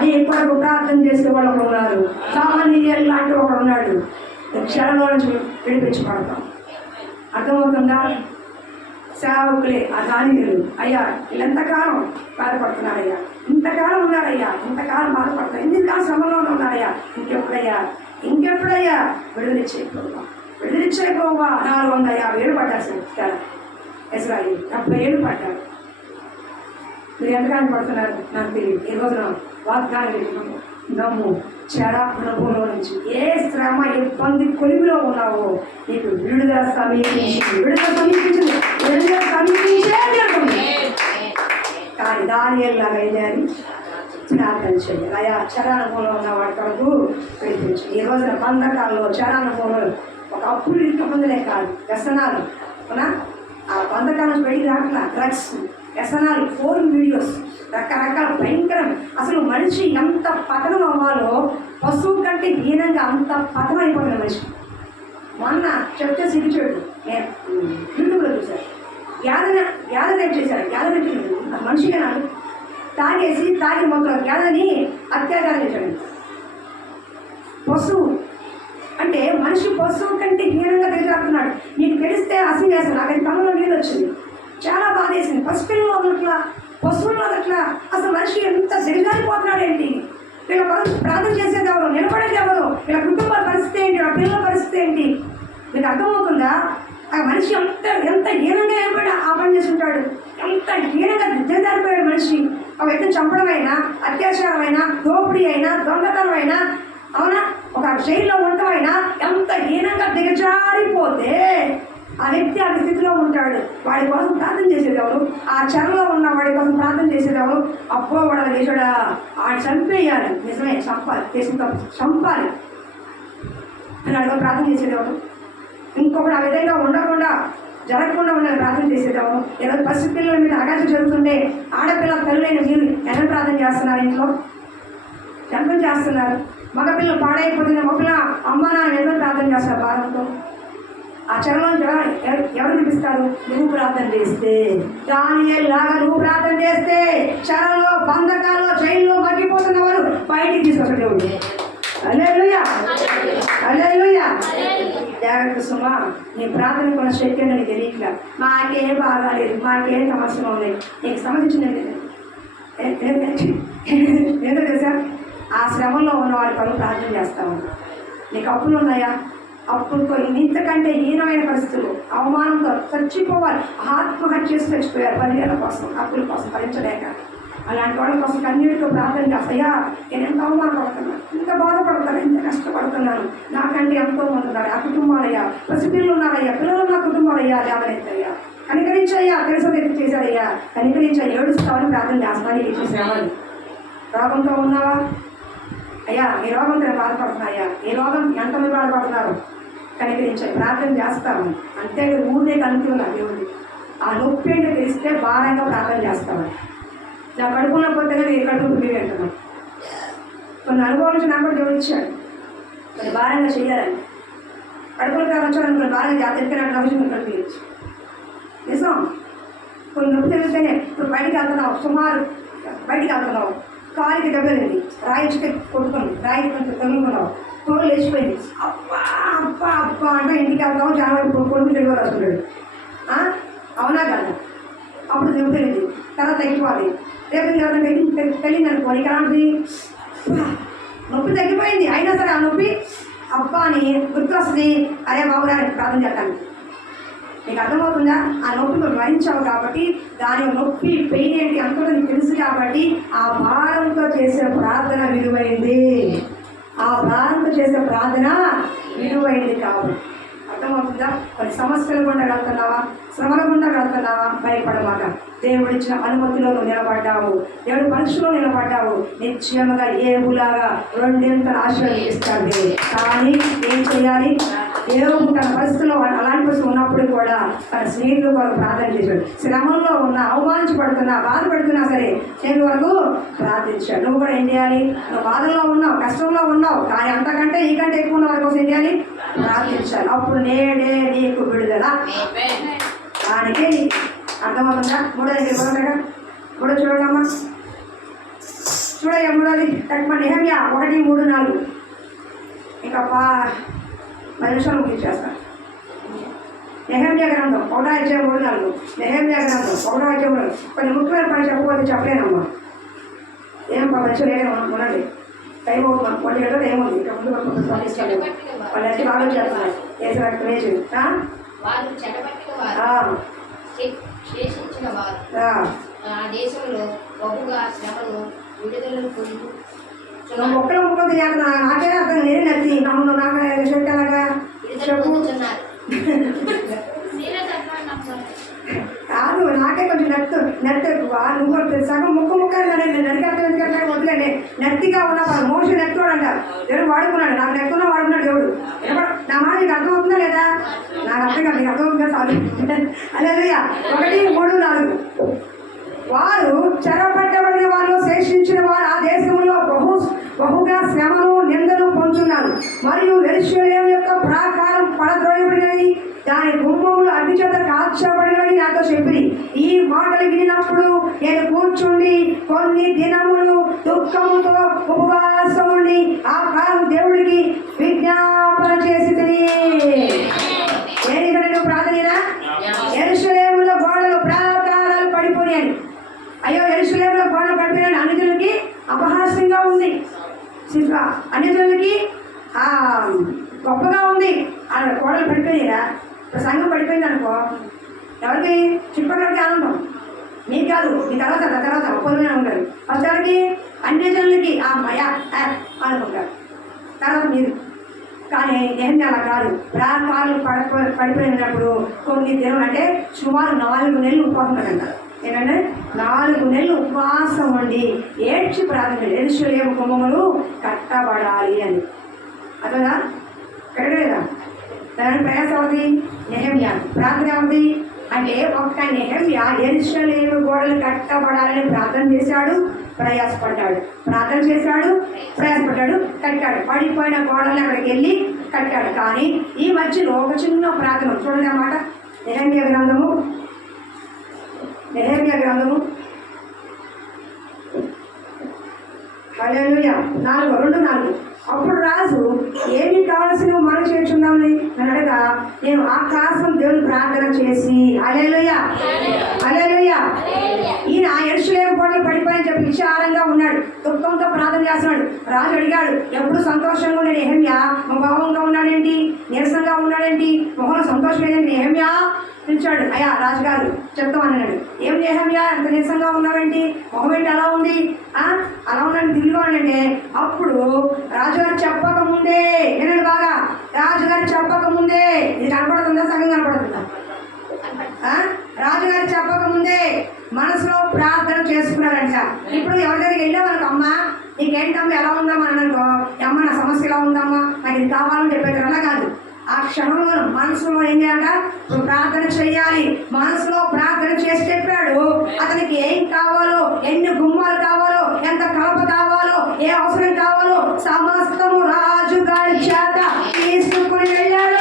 నీ కొరకు ప్రార్థన చేసే వాళ్ళు ఉన్నారు. సామాన్యులు లాంటి ఒకడు ఉన్నాడు. క్షణంలో నుంచి విడిపించబడతాం. అర్థమవుతుందా? సేవకులే ఆ దానియేలు. అయ్యా వీళ్ళెంతకాలం బాధపడుతున్నారయ్యా, ఇంతకాలం ఉన్నారయ్యా, ఇంతకాలం బాధపడుతున్నారు, ఇంతకాలం శ్రమంలో ఉన్నారయ్యా, ఇంకెప్పుడయ్యా విడుదలిచ్చేయకపోవా, 450 ఏళ్ళు పడ్డారు సార్ ఇశ్రాయేలు, 70 ఏళ్ళు పడ్డారు. మీరు ఎంతకాలం పడుతున్నారు నాకు తెలియదు. ఈ రోజున వాగ్దానం నమ్ము, చెర అనుభవంలో నుంచి ఏ శ్రమ, ఇబ్బంది, కొలిమిలో ఉన్నావో నీకు విడుదల సమీపించింది, విడుదల సమీపించే జరుగుతుంది. కానీ దానియేలులాగా ఏం చేయాలి? ప్రార్థన చేయాలి. అయా చరానుభవంలో ఉన్న వాడి కొరకు విడిపించు. ఈ రోజున బంధకాల్లో, చరానుభవంలో ఒక అప్పులు ఇంతమందిలే కాదు, వ్యసనాలు, అవునా? ఆ బంధకాల నుంచి బయటికి రాకుండా డ్రగ్స్, వ్యసనాలు, ఫోన్ వీడియోస్, రకరకాల భయంకరం. అసలు మనిషి ఎంత పతనం అవ్వాలో పశువు కంటే హీనంగా అంత పతనం అయిపోతుంది మనిషి. మొన్న చెప్తే సిగ్గుచేడు నేను యూట్యూబ్లో చూశాను. గ్యాదర్ రేపు చేశారు. గ్యాదర్ రేపు మనిషిగా నాడు తాగి మొత్తం గ్యాదని అత్యాచారం చేశాడు. పశువు అంటే మనిషి పశువు కంటే హీనంగా దిగజారుతున్నాడు. నీకు తెలిస్తే అసలు నాకైతే కళ్ళలో నీళ్ళు వచ్చింది, చాలా బాధ వేసింది. పసిపిల్లలు అదట్లా, పశువులు అదట్లా. అసలు మనిషి ఎంత దిగజారిపోతున్నాడు ఏంటి? వీళ్ళ ప్రార్థన చేసేది ఎవరు, నిలబడేది ఎవరు, వీళ్ళ కుటుంబాల పరిస్థితి ఏంటి, వీళ్ళ పిల్లల పరిస్థితి ఏంటి? మీకు అర్థమవుతుందా? ఆ మనిషి ఎంత హీనంగా ఏర్పడి ఆ పని చేస్తుంటాడు, ఎంత హీనంగా దిగజారిపోయాడు మనిషి. ఆ వ్యక్తిని చంపడమైనా, అత్యాచారమైనా, దోపిడీ అయినా, దొంగతనం అయినా, అవునా, ఒక జైల్లో ఉండటమైనా ఎంత హీనంగా దిగజారిపోతే ఆ వ్యక్తి ఆ స్థితిలో ఉంటాడు. వాడి కోసం ప్రార్థన చేసేది ఎవరు? ఆ చెరలో ఉన్న వాడి కోసం ప్రార్థన చేసేది ఎవరు? అబ్బో వాడు అలా చేసాడా, ఆడు చంపేయాలి, నిజమే చంపాలి, చేసిన చంపాలి అని అడుగు ప్రార్థన చేసేది ఎవరు? ఇంకొకటి ఆ విధంగా ఉండకుండా జరగకుండా ఉండాలి ప్రార్థన చేసేది ఎవరు? ఏదో పసిపిల్లల మీద అగాధ జరుగుతుంటే ఆడపిల్ల తల్లులైన మీరు ఎలా ప్రార్థన చేస్తున్నారు? ఇంట్లో జంపం చేస్తున్నారు. మగపిల్లలు పాడైపోతున్న మగపిల్ల అమ్మ నాన్న ఎందుకు ప్రార్థన చేస్తారు భారంతో? ఆ చెరలో ఎవరు వినిపిస్తారు? నువ్వు ప్రార్థన చేస్తే, దానియేలులాగా నువ్వు ప్రార్థన చేస్తే చెరలో, బంధకాల్లో, జైల్లో మగ్గిపోతున్న వారు బయటికి తీసుకొస్తాడు దేవుడు. హల్లెలూయా, హల్లెలూయా. జాగ్రత్త సుమా, నీ ప్రార్థన కొన్న శక్తి అని తెలియట్లా. మాకేం బాగాలేదు, మాకేం సమస్యలు ఉన్నాయి. నీకు సమస్య వచ్చిందండి ఏంటో తెలుసా? ఆ శ్రమంలో ఉన్న వారి పనులు ప్రార్థన చేస్తాము. నీకు అప్పులు ఉన్నాయా? అప్పులతో ఇంతకంటే హీనమైన పరిస్థితులు, అవమానంతో చచ్చిపోవాలి, ఆత్మహత్య చేసి చచ్చిపోయారు 10,000 కోసం, అప్పుల కోసం భరించలేక. అలాంటి వాళ్ళ కోసం కన్నీటితో ప్రార్థన చేస్తాయా, నేను ఎంత అవమానపడుతున్నాను, ఎంత బాధపడుతున్నాను, ఎంత కష్టపడుతున్నాను, నాకంటే ఎంతో మంది ఉన్నారు, ఆ కుటుంబాలయ్యా, పసిపిల్లలు ఉన్నారయ్యా, పిల్లలు ఉన్న కుటుంబాలయ్యా, లేవనెత్తయ్యా, కనికరించయ్యా, తెలుసు ఎత్తి చేశారయ్యా, కనికరించయ్యా, ఏడుస్తామని ప్రార్థన చేస్తాను. ఇది చేసేవాళ్ళు రోగంతో ఉన్నావా? అయ్యా ఈ రోగంతో బాధపడుతున్నాయా? ఈ రోగం ఎంతమంది బాధపడుతున్నారు? కనికరించాలి, ప్రార్థన చేస్తాము. అంతే ఊరినే కనుక్కున్నా దేవుడు. ఆ నొప్పి ఏంటో తెలిస్తే భారంగా ప్రార్థన చేస్తాము. నా కడుపులో పోతేనే నేను కడుపు మీరు అంటున్నాను. కొన్ని అనుభవం నుంచి నాకు కూడా దేవుడు ఇచ్చాడు. కొన్ని భారంగా చేయాలని కడుపులో కావచ్చాను, భారంగా జాతరకి నాకు నవ్వు కనిపించు. నిజం, కొన్ని నొప్పి తెలిస్తేనే ఇప్పుడు బయటికి వెళ్తున్నావు, సుమారు బయటికి వెళ్తున్నావు, కాలికి దెబ్బలింది, రాయి కొట్టుకుని రాయి కొంచెం తగులుకున్నావు, తోలు లేచిపోయింది, అబ్బా అబ్బా అబ్బా అంటే ఇంటికి వెళ్తావు, జనవరి కొడుకు తెలుగు వస్తున్నాడు. అవునా కదా? అప్పుడు దెబ్బలింది, తర్వాత తగ్గిపోవాలి. రేపు తెలియదు అనుకో, నీకు అలాంటిది నొప్పి తగ్గిపోయింది, అయినా సరే ఆ నొప్పి అబ్బా అని గుర్తు వస్తుంది. అరే బాబు గారు ప్రార్థన చేస్తాను. నీకు అర్థమవుతుందా? ఆ నొప్పిని భరించావు కాబట్టి, దాని నొప్పి పెయిన్ ఏంటి అంతా నీకు తెలుసు కాబట్టి ఆ భారంతో చేసే ప్రార్థన విలువైంది. ఆ భారంతో చేసే ప్రార్థన విలువైంది కాబట్టి. అర్థమవుతుందా? కొన్ని సమస్యలు గుండా వెళ్తున్నావా, శ్రమల గుండా వెళ్తున్నావా, భయపడమాక. దేవుడిచ్చిన అనుమతిలో నువ్వు నిలబడ్డావు, దేవుడి పరీక్షలో నిలబడ్డావు, నిశ్చయముగా ఏబులాగా 2 ఆశీర్వదిస్తాడు. కానీ ఏం చేయాలి? దేవుడు తన పరిస్థితుల్లో అలాంటి పరిస్థితి ఉన్నప్పుడు కూడా తన స్నేహితులు వరకు ప్రార్థన చేశాడు. శ్రమంలో ఉన్నా, అవమానించబడుతున్నా, బాధపడుతున్నా సరే స్నేహితుల వరకు ప్రార్థించాడు. నువ్వు కూడా ఏం చేయాలి? నువ్వు బాధల్లో ఉన్నావు, కష్టంలో ఉన్నావు, కానీ అంతకంటే ఈకంటే ఎక్కువ ఉన్న వారి కోసం ఏం చేయాలి? ప్రార్థించాలి. అప్పుడు నేడే నీకు విడుదల. దానికే అర్థమవుతుందా? మూడో దగ్గర పోతాగా, మూడో చూడమ్మా, చూడయ్యా మూడోది నెహెమ్యా 1, 3, 4. ఇంకా 10 నిమిషాలు ముగించేస్తాను. నెహెమ్యా గ్రంథం 1:3-4. నెహెమ్యా గ్రంథం 1:3. కొన్ని ముఖ్యమైన పని చెప్పకపోతే చెప్పలేనమ్మా. ఏం మంచిగా లేదే ఉండండి, టైం అవుతుంది, 1 గంటల టైం ఉంది. ఇంకా ముందు వాళ్ళు ఎట్టి బాగా చేస్తున్నారు, వేసి వేసి శేషించిన వారు ఆ దేశంలో బహుగా శ్రమలు విడుదలను పొంది మొక్కలు ముక్కలు నాకే అర్థం నేను నచ్చి నమ్మును నాకు చెప్పలాగా కాదు, నాకే కొంచెం నెట్ ఎక్కువ. నువ్వు సగం ముక్క నడికట్లా వదిలేండి. నెత్తిగా ఉన్న మోషన్ నెట్టుకోడు అంటారు. దేవుడు వాడుకున్నాడు, నాకు నెక్కున్నా వాడుకున్నాడు దేవుడు. నా మాట నీకు అర్థమవుతుందా లేదా? నాకు అర్థం కాదు, నీకు అర్థమవుతుందా? చాలు. అదే 1, 3, 4. వారు చెరపట్టబడిన వారు శేషించిన వారు ఆ దేశంలో బహుగా శ్రమను నిందను పొందుతున్నారు. మరియు యెరూషలేము యొక్క ప్రాకారం పడద్రోయబడినది, దాని గుమ్మములు అగ్ని చేత కాల్చబడినవి నాతో చెప్పి, ఈ మాటలు వినినప్పుడు నేను కూర్చుండి కొన్ని దినములు దుఃఖముతో ఉపవాసం ఉండి ఆ కాలం దేవుడికి విజ్ఞాపన చేసి ప్రార్థన. యెరూషలేములో గోడలు ప్రాకారాలు పడిపోయాయి. అయ్యో యెరూషలేములో గోడలు పడిపోయాయి, అన్యజనులకి అపహాస్యంగా ఉంది, అన్యజనులకి గొప్పగా ఉంది. ఆ గోడలు పడిపోయిరా, సంఘం పడిపోయింది అనుకో, ఎవరికి చుట్టుపక్కలకి ఆనందం, నీకు కాదు, నీ తర్వాత ఒప్పందమే ఉంటారు. ఫస్ట్ ఎవరికి అన్యజనులకి అనుకుంటారు, తర్వాత మీరు. కానీ ఏం అలా కాదు, ప్రాకారాలు పడిపోయినప్పుడు కొన్ని దినం అంటే సుమారు 4 నెలలు ఉపవాసం అంటారు. ఏంటంటే 4 నెలలు ఉపవాసం ఉండి ఏడ్చి ప్రార్థన, యెరూషలేము గుమ్మములు కట్టబడాలి అని. అట్లా కట్టలేదా? దాని ప్రయాసం అవుతుంది. నెహెమ్యా ప్రార్థన అవుతుంది అంటే ఒక్క నెహెమ్యా యెరూషలేము గోడలు కట్టబడాలని ప్రార్థన చేశాడు, ప్రయాసపడ్డాడు, ప్రార్థన చేశాడు, ప్రయాసపడ్డాడు, కట్టాడు. పడిపోయిన గోడల్ని అక్కడికి వెళ్ళి కట్టాడు. కానీ ఈ మధ్యలో ఒక చిన్న ప్రార్థన చూడండి అన్నమాట. నెహెమ్యా గ్రంథము 4:4. అప్పుడు రాజు, ఏమి కావాల్సిన మనం చేర్చున్నామని అని అడగా, నేను ఆకాశం దేవుని ప్రార్థన చేసి హల్లెలూయా హల్లెలూయా. ఈయన యెరూషలేము గోడలు పడిపోయని చెప్పి విచారంగా ఉన్నాడు, దుఃఖంతో ప్రార్థన చేస్తున్నాడు. రాజు అడిగాడు, ఎప్పుడు సంతోషంగా ఉండే నెహెమ్యా భావంగా ఉన్నాడేంటి, నీరసంగా ఉన్నాడేంటి, మొహంలో సంతోషం లేదండి. నెహెమ్యా పిలిచాడు, అయ్యా రాజుగారు చెప్తామన్నాడు. ఏం నెహెమ్యా ఎంత నీరసంగా ఉన్నావేంటి, మొహం ఏంటి అలా ఉంది, అలా ఉన్నాడు దిగులుగా అంటే, అప్పుడు రాజుగారు చెప్పకముందే వినండి బాగా, రాజుగారు చెప్పకముందే, ఇది కనపడుతుందా, సంఘం కనపడుతుందా? రాజుగారు చెప్పకముందే మనసులో ప్రార్థన చేసుకున్నారంట. ఇప్పుడు ఎవరి దగ్గరికి వెళ్ళామనుకో, అమ్మ నీకేంటమ్మా ఎలా ఉందమ్మా అని అనుకో, అమ్మ నా సమస్య ఎలా ఉందమ్మా, నాకు ఇది కావాలని చెప్పేది అలా కాదు. ఆ క్షణంలో మనసులో ఏం చేయాలంట, ప్రార్థన చెయ్యాలి. మనసులో ప్రార్థన చేసి చెప్పాడు అతనికి ఏం కావాలో, ఎన్ని గుమ్మాలు కావాలో, ఎంత కలప కావాలో, ఏ అవసరం కావాలో సమస్తము రాజు గారి చేత తీసుకుని వెళ్ళాడు.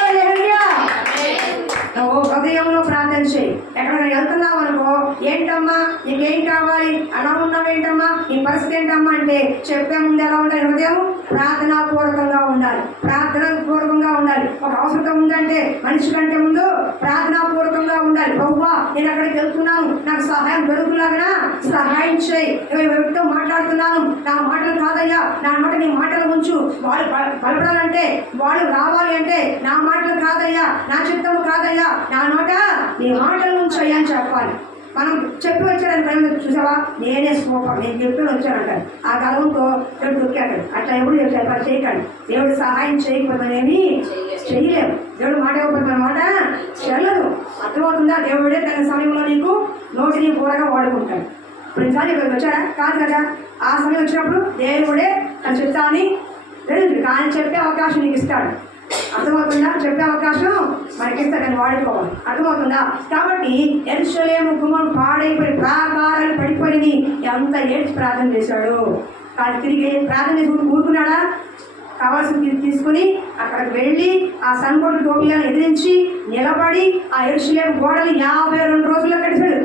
హృదయంలో ప్రార్థన చేయి. ఎక్కడికైనా వెళ్తున్నావు అనుకో, ఏంటమ్మా నీకేం కావాలి, అలా ఉన్నావేంటమ్మా, నీ పరిస్థితి ఏంటమ్మా అంటే చెప్పే ముందు ఎలా ఉండాలి, హృదయం ప్రార్థనాపూర్వకంగా ఉండాలి, ప్రార్థనాపూర్వకంగా ఉండాలి. ఒక అవసరం ఉందంటే మనిషి కంటే ముందు ప్రార్థనాపూర్వకంగా ఉండాలి. ప్రభువా నేను అక్కడికి వెళ్తున్నాను, నాకు సహాయం దొరుకులాగా సహాయం చేయి. ఎవరితో మాట్లాడుతున్నాను, నా మాటలు కాదయ్యా, నా మాట నీ మాటలు ఉంచు. వాళ్ళు బలపడాలంటే, వాళ్ళు రావాలి అంటే నా మాటలు కాదయ్యా, నా చిత్తము కాదయ్యా, నా నోట నీ మాటలు ఉంచయ్యా అని చెప్పాలి. మనం చెప్పి వచ్చాడని పని చూసావా, నేనే సూపర్, నేను చెప్పి వచ్చానంటారు. ఆ గర్వంతో దేవుడు దొరికాడు. అట్లా ఎప్పుడు చెప్పారు, చేయకండి. దేవుడు సహాయం చేయకపోతేనేమి చేయలేము, దేవుడు మాట ఇవ్వకపోతే మాట చెల్లదు. అర్థమవుతుందా? దేవుడే తన సమయంలో నీకు నోటిని కూరగా వాడుకుంటాడు. ఇప్పుడు ఈసారి ఇక్కడికి వచ్చాడా కాదు కదా, ఆ సమయం వచ్చినప్పుడు దేవుడే తన చిత్తాన్ని తెలుసు కానీ చెప్పే అవకాశం నీకు ఇస్తాడు. అర్థమవుతుందా? చెప్పే అవకాశం మనకిస్తే దాన్ని వాడుకోవాలి. అర్థమవుతుందా? కాబట్టి యెరూషలేము గుమ్మం పాడైపోయి ప్రాకారాలు పడిపోయి ఎంత ఏడ్చి ప్రార్థన చేశాడు. కానీ తిరిగి ప్రార్థన చేసుకుని కూరుకున్నాడా? కావాల్సింది తీసుకుని అక్కడికి వెళ్ళి ఆ సన్గొడ్డు టోబియాను ఎదిరించి నిలబడి ఆ యెరూషలేము గోడలు 52 రోజుల్లో కట్టాడు.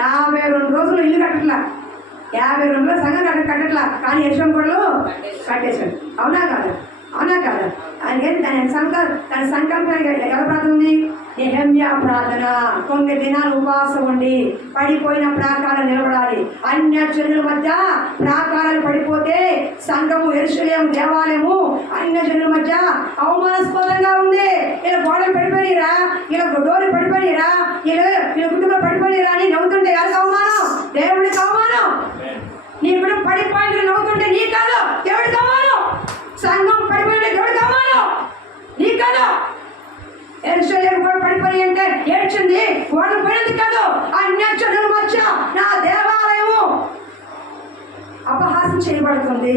52 రోజులు ఇల్లు కట్టట్లా, 52 రోజులు సంఘం కట్టట్లా, కానీ యెరూషలేము గోడలు కట్టేశాడు. అవునా కాదా? అవునా కాదా? అందుకని తన సంకల్పం ఎవరి ప్రార్థన ఉంది? నెహెమ్యా ప్రార్థన. 9 దినాలు ఉపవాసం ఉండి పడిపోయిన ప్రాకారాలు నిలబడాలి. అన్యజనుల మధ్య ప్రాకారాలు పడిపోతే సంఘము, యెరూషలేము దేవాలయము అన్యజనుల మధ్య అవమానాస్పదంగా ఉంది. ఇలా గోడలు పడిపోయిరా, ఇలా డోర్లు పడిపోయిరా, ఇలా కుటుంబం పడిపోయిరా అని నవ్వుతుంటే ఎవరికి అవమానం? దేవుడికి అవమానం. నీ కుటుంబం పడిపోయి నవ్వుతుంటే నీ కాదు, దేవుడికి అవమానం. సంఘం పడిపోయిన దేవుడికి అవమానం, నీ కాదు. యెరూషలేము కూడా పడిపోయి అంటే ఏడ్చింది గోడలు పోయినందుకు కాదు, అన్యజనుల మధ్య నా దేవాలయము అపహాసం చేయబడుతుంది,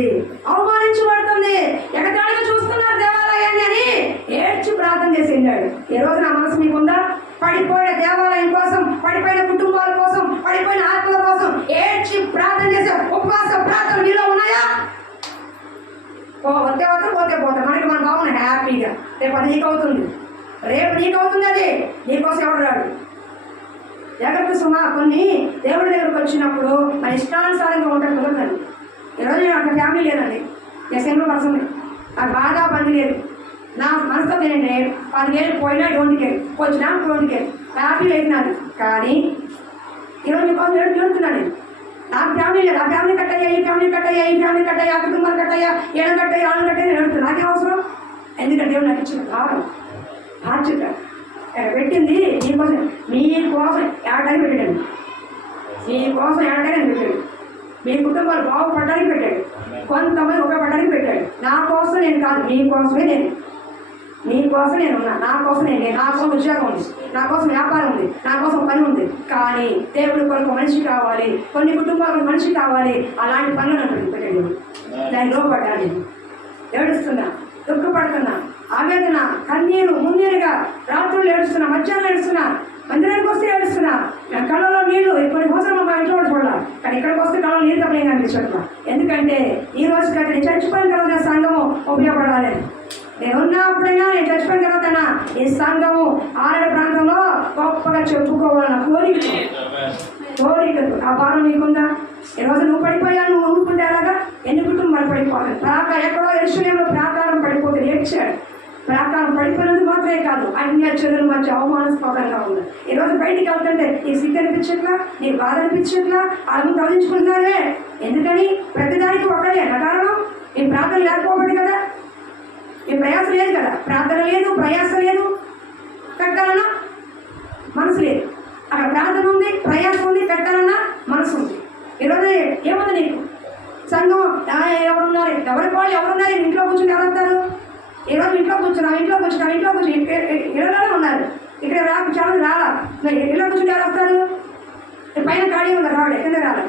అవమానించబడుతుంది, ఎగతాళిగా చూస్తున్నారు దేవాలయాన్ని అని ఏడ్చి ప్రార్థన చేసి వెళ్ళాడు. ఈ రోజు నా మనసు మీకుందా? పడిపోయిన దేవాలయం కోసం, పడిపోయిన కుటుంబాల కోసం, పడిపోయిన వస్తే వస్తే పోతే పోతే మనకి మన బాగున్నాయి హ్యాపీగా. రేపు అది నీకు అవుతుంది, రేపు నీకు అవుతుంది. అది నీకోసం ఎవరు రాడు. జాగ్రత్త సుమా. కొన్ని దేవుడి దగ్గరకు వచ్చినప్పుడు మన ఇష్టానుసారంగా ఉంటాడు కుదరదండి. ఈరోజు నేను అక్కడ ఫ్యామిలీ లేదండి, నేను సింగిల్ పర్సన్, నాకు బాగా పని లేదు. నా మనసుతో ఏంటంటే 10 ఏళ్ళు పోయినా డోంట్ కేర్, వచ్చినా డోంట్ కేర్, హ్యాపీ లేదు నాది. కానీ ఈరోజు మీకోసం ఏడుతున్నాను నేను. నాకు ఫ్యామిలీ లేదు, ఆ ఫ్యామిలీ కట్టయ్యా, ఈ ఫ్యామిలీ కట్టయ్యా, ఈ ఫ్యామిలీ కట్టయ్యా, కుటుంబాలు కట్టయ్యా, ఏళ్ళ కట్టయ్యా, ఆళ్ళు కట్టయ్యా నేను ఏడుతున్నాను. నాకే అవసరం? ఎందుకంటే దేవుడు నాకు ఇచ్చిన భారం బాధ్యత పెట్టింది మీకోసం. మీకోసం ఏడాది పెట్టాడు, మీకోసం ఏడాది పెట్టాడు. మీ కుటుంబాలు బాగుపడడానికి పెట్టాడు, కొంతమంది ఉపయోగపడడానికి పెట్టాడు. నా కోసం నేను కాదు, మీకోసమే నేను. మీకోసం నేను ఉన్నా, నా కోసం నేను. నా కోసం ఉద్యోగం ఉంది, నా కోసం వ్యాపారం ఉంది, నా కోసం పని ఉంది. కానీ దేవుడి కొరకు మనిషి కావాలి, కొన్ని కుటుంబాలకు మనిషి కావాలి. అలాంటి పనులు నాకు పెట్టాడు. దాన్ని లోపడ్డాను, ఏడుస్తున్నా, దుఃఖపడుతున్నా, ఆవేదన, కన్నీరు, మున్నీరుగా రాత్రులు ఏడుస్తున్నా, మధ్యాహ్నం ఏడుస్తున్నా, మందిరానికి వస్తే ఏడుస్తున్నా. కళ్ళలో నీళ్లు కొన్ని సంవత్సరాలు మా ఇంట్లో చూడాలి, కానీ ఇక్కడికి వస్తే కళ్ళలో నీళ్ళు తప్పలేం కనిపించట్లా. ఎందుకంటే ఈ రోజు కంటే నేను చచ్చిపోయిన తర్వాత సంఘము ఉపయోగపడాలి. నేను ఉన్నప్పుడైనా, నేను చచ్చిపోయిన తర్వాతైనా ఈ సంఘము ఆరడ ప్రాంతంలో గొప్పగా చెప్పుకోవాలన్న కోరికలు. ఆ భారం నీకుందా? ఈరోజు నువ్వు పడిపోయా, నువ్వు ఊరుకుంటే అలాగా ఎన్ని కుటుంబాలు పడిపోతాయి. ఎక్కడో యెరూషలేములో ప్రాకారం పడిపోతే ఏడ్చాడు. ప్రాకారం పడిపోయినందుకు మాత్రమే కాదు, అన్య చెరువుల మధ్య అవమానాస్పదంగా ఉంది. ఈరోజు బయటికి వెళ్తుంటే నీ సిగ్గు అనిపించట్లా, నీ బాధ అనిపించట్లా, వాళ్ళు తొలగించుకుంటున్నారే. ఎందుకని? ప్రతిదానికి ఒకటే నా కారణం. నీ ప్రార్థన లేకపోబడి కదా, నీ ప్రయాస లేదు కదా. ప్రార్థన లేదు, ప్రయాస లేదు, కట్టాలన్నా మనసు లేదు. అక్కడ ప్రార్థన ఉంది, ప్రయాసం ఉంది, కట్టాలన్నా మనసు ఉంది. ఈరోజు ఏముంది నీకు? సంఘం ఎవరున్నారు, ఎవరికి వాళ్ళు ఎవరున్నారు? ఇంట్లో కూర్చుని ఎవరున్నారు? ఈరోజు ఇంట్లో కూర్చున్నాం, ఇంట్లో కూర్చున్నాం, ఇంట్లో కూర్చుని ఇళ్ళలోనే ఉన్నారు. ఇక్కడ చాలా రాలా, ఇళ్ళలో కూర్చుని ఎవరు వస్తారు? పైన ఖాళీ ఉంది, రావడే కింద రాలి,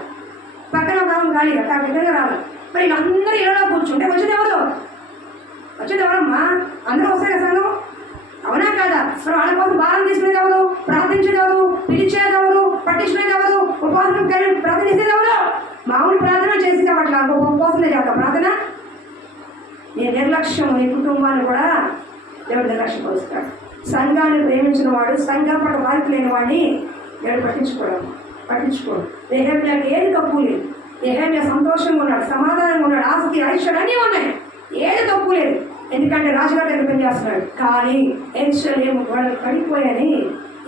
పక్కన భాగం ఖాళీగా కింద రాలి. మరి వీళ్ళందరూ ఇళ్ళలో కూర్చుంటే వచ్చింది ఎవరు? వచ్చేది ఎవరమ్మా? అందరూ వస్తాయి సంఘం, అవునా కాదా? మరి వాళ్ళ కోసం భారం తీసుకునేది ఎవరు? ప్రార్థించేది ఎవరు? పిలిచేది ఎవరు? పట్టించుకునేది ఎవరు? ఉపవాసం ప్రార్థించేది ఎవరు? మామూలు ప్రార్థన చేసేది అట్లా ఉపవాసమే చేద్దాం ప్రార్థన. నీ నిర్లక్ష్యం నీ కుటుంబాన్ని కూడా దేవుడు నిర్లక్ష్యపరుస్తాడు. సంఘాన్ని ప్రేమించిన వాడు, సంఘం పట్ల బాధ్యత లేని వాడిని దేవుడు పట్టించుకోడు. యెహెమ్యాకి ఏది తప్పు లేదు. యెహెమ్యా సంతోషంగా ఉన్నాడు, సమాధానంగా ఉన్నాడు, ఆస్తి ఐశ్వర్యం అన్నీ ఉన్నాయి, ఏది తప్పు లేదు. ఎందుకంటే రాజుగారి దగ్గర పని చేస్తున్నాడు. కానీ యెరూషలేము వాళ్ళు పడిపోయాని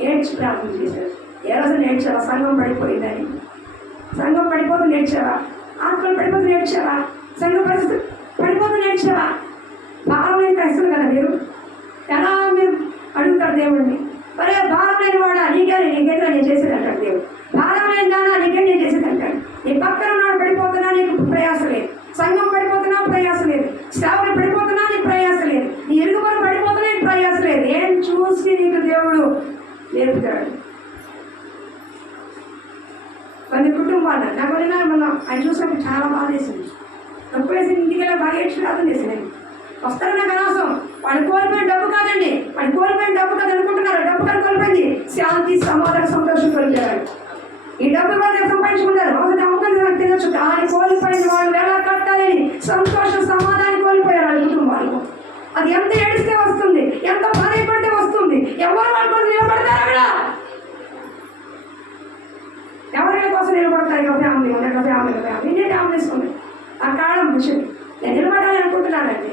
ఏడ్చి ప్రార్థన చేశాడు. ఏ రోజు నేర్చావా? సంఘం పడిపోయిందని. సంఘం పడిపోతూ నేర్చావా? ఆత్మలు పడిపోతూ నేర్చావా? సంఘం పరిస్థితి పడిపోతూ నేర్చావా? భారమైన క్రైస్తవులు కదా మీరు. ఎలా మీరు అడుగుతారు దేవుడిని? మరే భారమైన వాడా, నీకేదో నేను చేసేది అంటాడు దేవుడు. భారమైన దానా, నీకే నేను చేసేది అంటాడు. నీ పక్కన నాడు పడిపోతున్నా, నీకు ప్రయాస లేదు. సంఘం పడిపోతున్నా, ప్రయాస లేదు. సేవలు పడిపోతున్నా, నీకు ప్రయాస లేదు. నీ ఇరుగుపరు పడిపోతున్నా, నీకు ప్రయాస లేదు. ఏం చూసి నీకు దేవుడు నేర్పుతాడు? కొన్ని కుటుంబాలు నాకు మనం ఆయన చూసినప్పుడు చాలా బాధ వేసింది. తప్పు వేసి ఇంటికి వెళ్ళి బాగా ఏడ్చి ప్రార్థన చేసింది. వస్తారు నాకు అనవసరం. వాడు కోల్పోయిన డబ్బు కాదండి, వాడు కోల్పోయిన డబ్బు కాదు అనుకుంటున్నారు. డబ్బు కాదు కోల్పోయింది, శాంతి, సమాధానం, సంతోషం కోల్పోయారు. ఈ డబ్బు కూడా సంపాదించుకుంటారు, ఒకటి అమ్మకం తినొచ్చు. కానీ కోల్పోయిన వాళ్ళు ఎలా కట్టాలని సంతోషం, సమాధానం కోల్పోయారు వాళ్ళ కుటుంబాలు. అది ఎంత ఏడిస్తే వస్తుంది, ఎంత బాధపడితే వస్తుంది. ఎవరు వాళ్ళ కోసం నిలబడతారు? అక్కడ ఎవరి కోసం నిలబడతారు? ఫ్యామిలీ ఇన్ని ఫ్యామిలీస్ ఉంది. ఆ కాలం విషయం నేను నిలబడాలి అనుకుంటున్నానండి,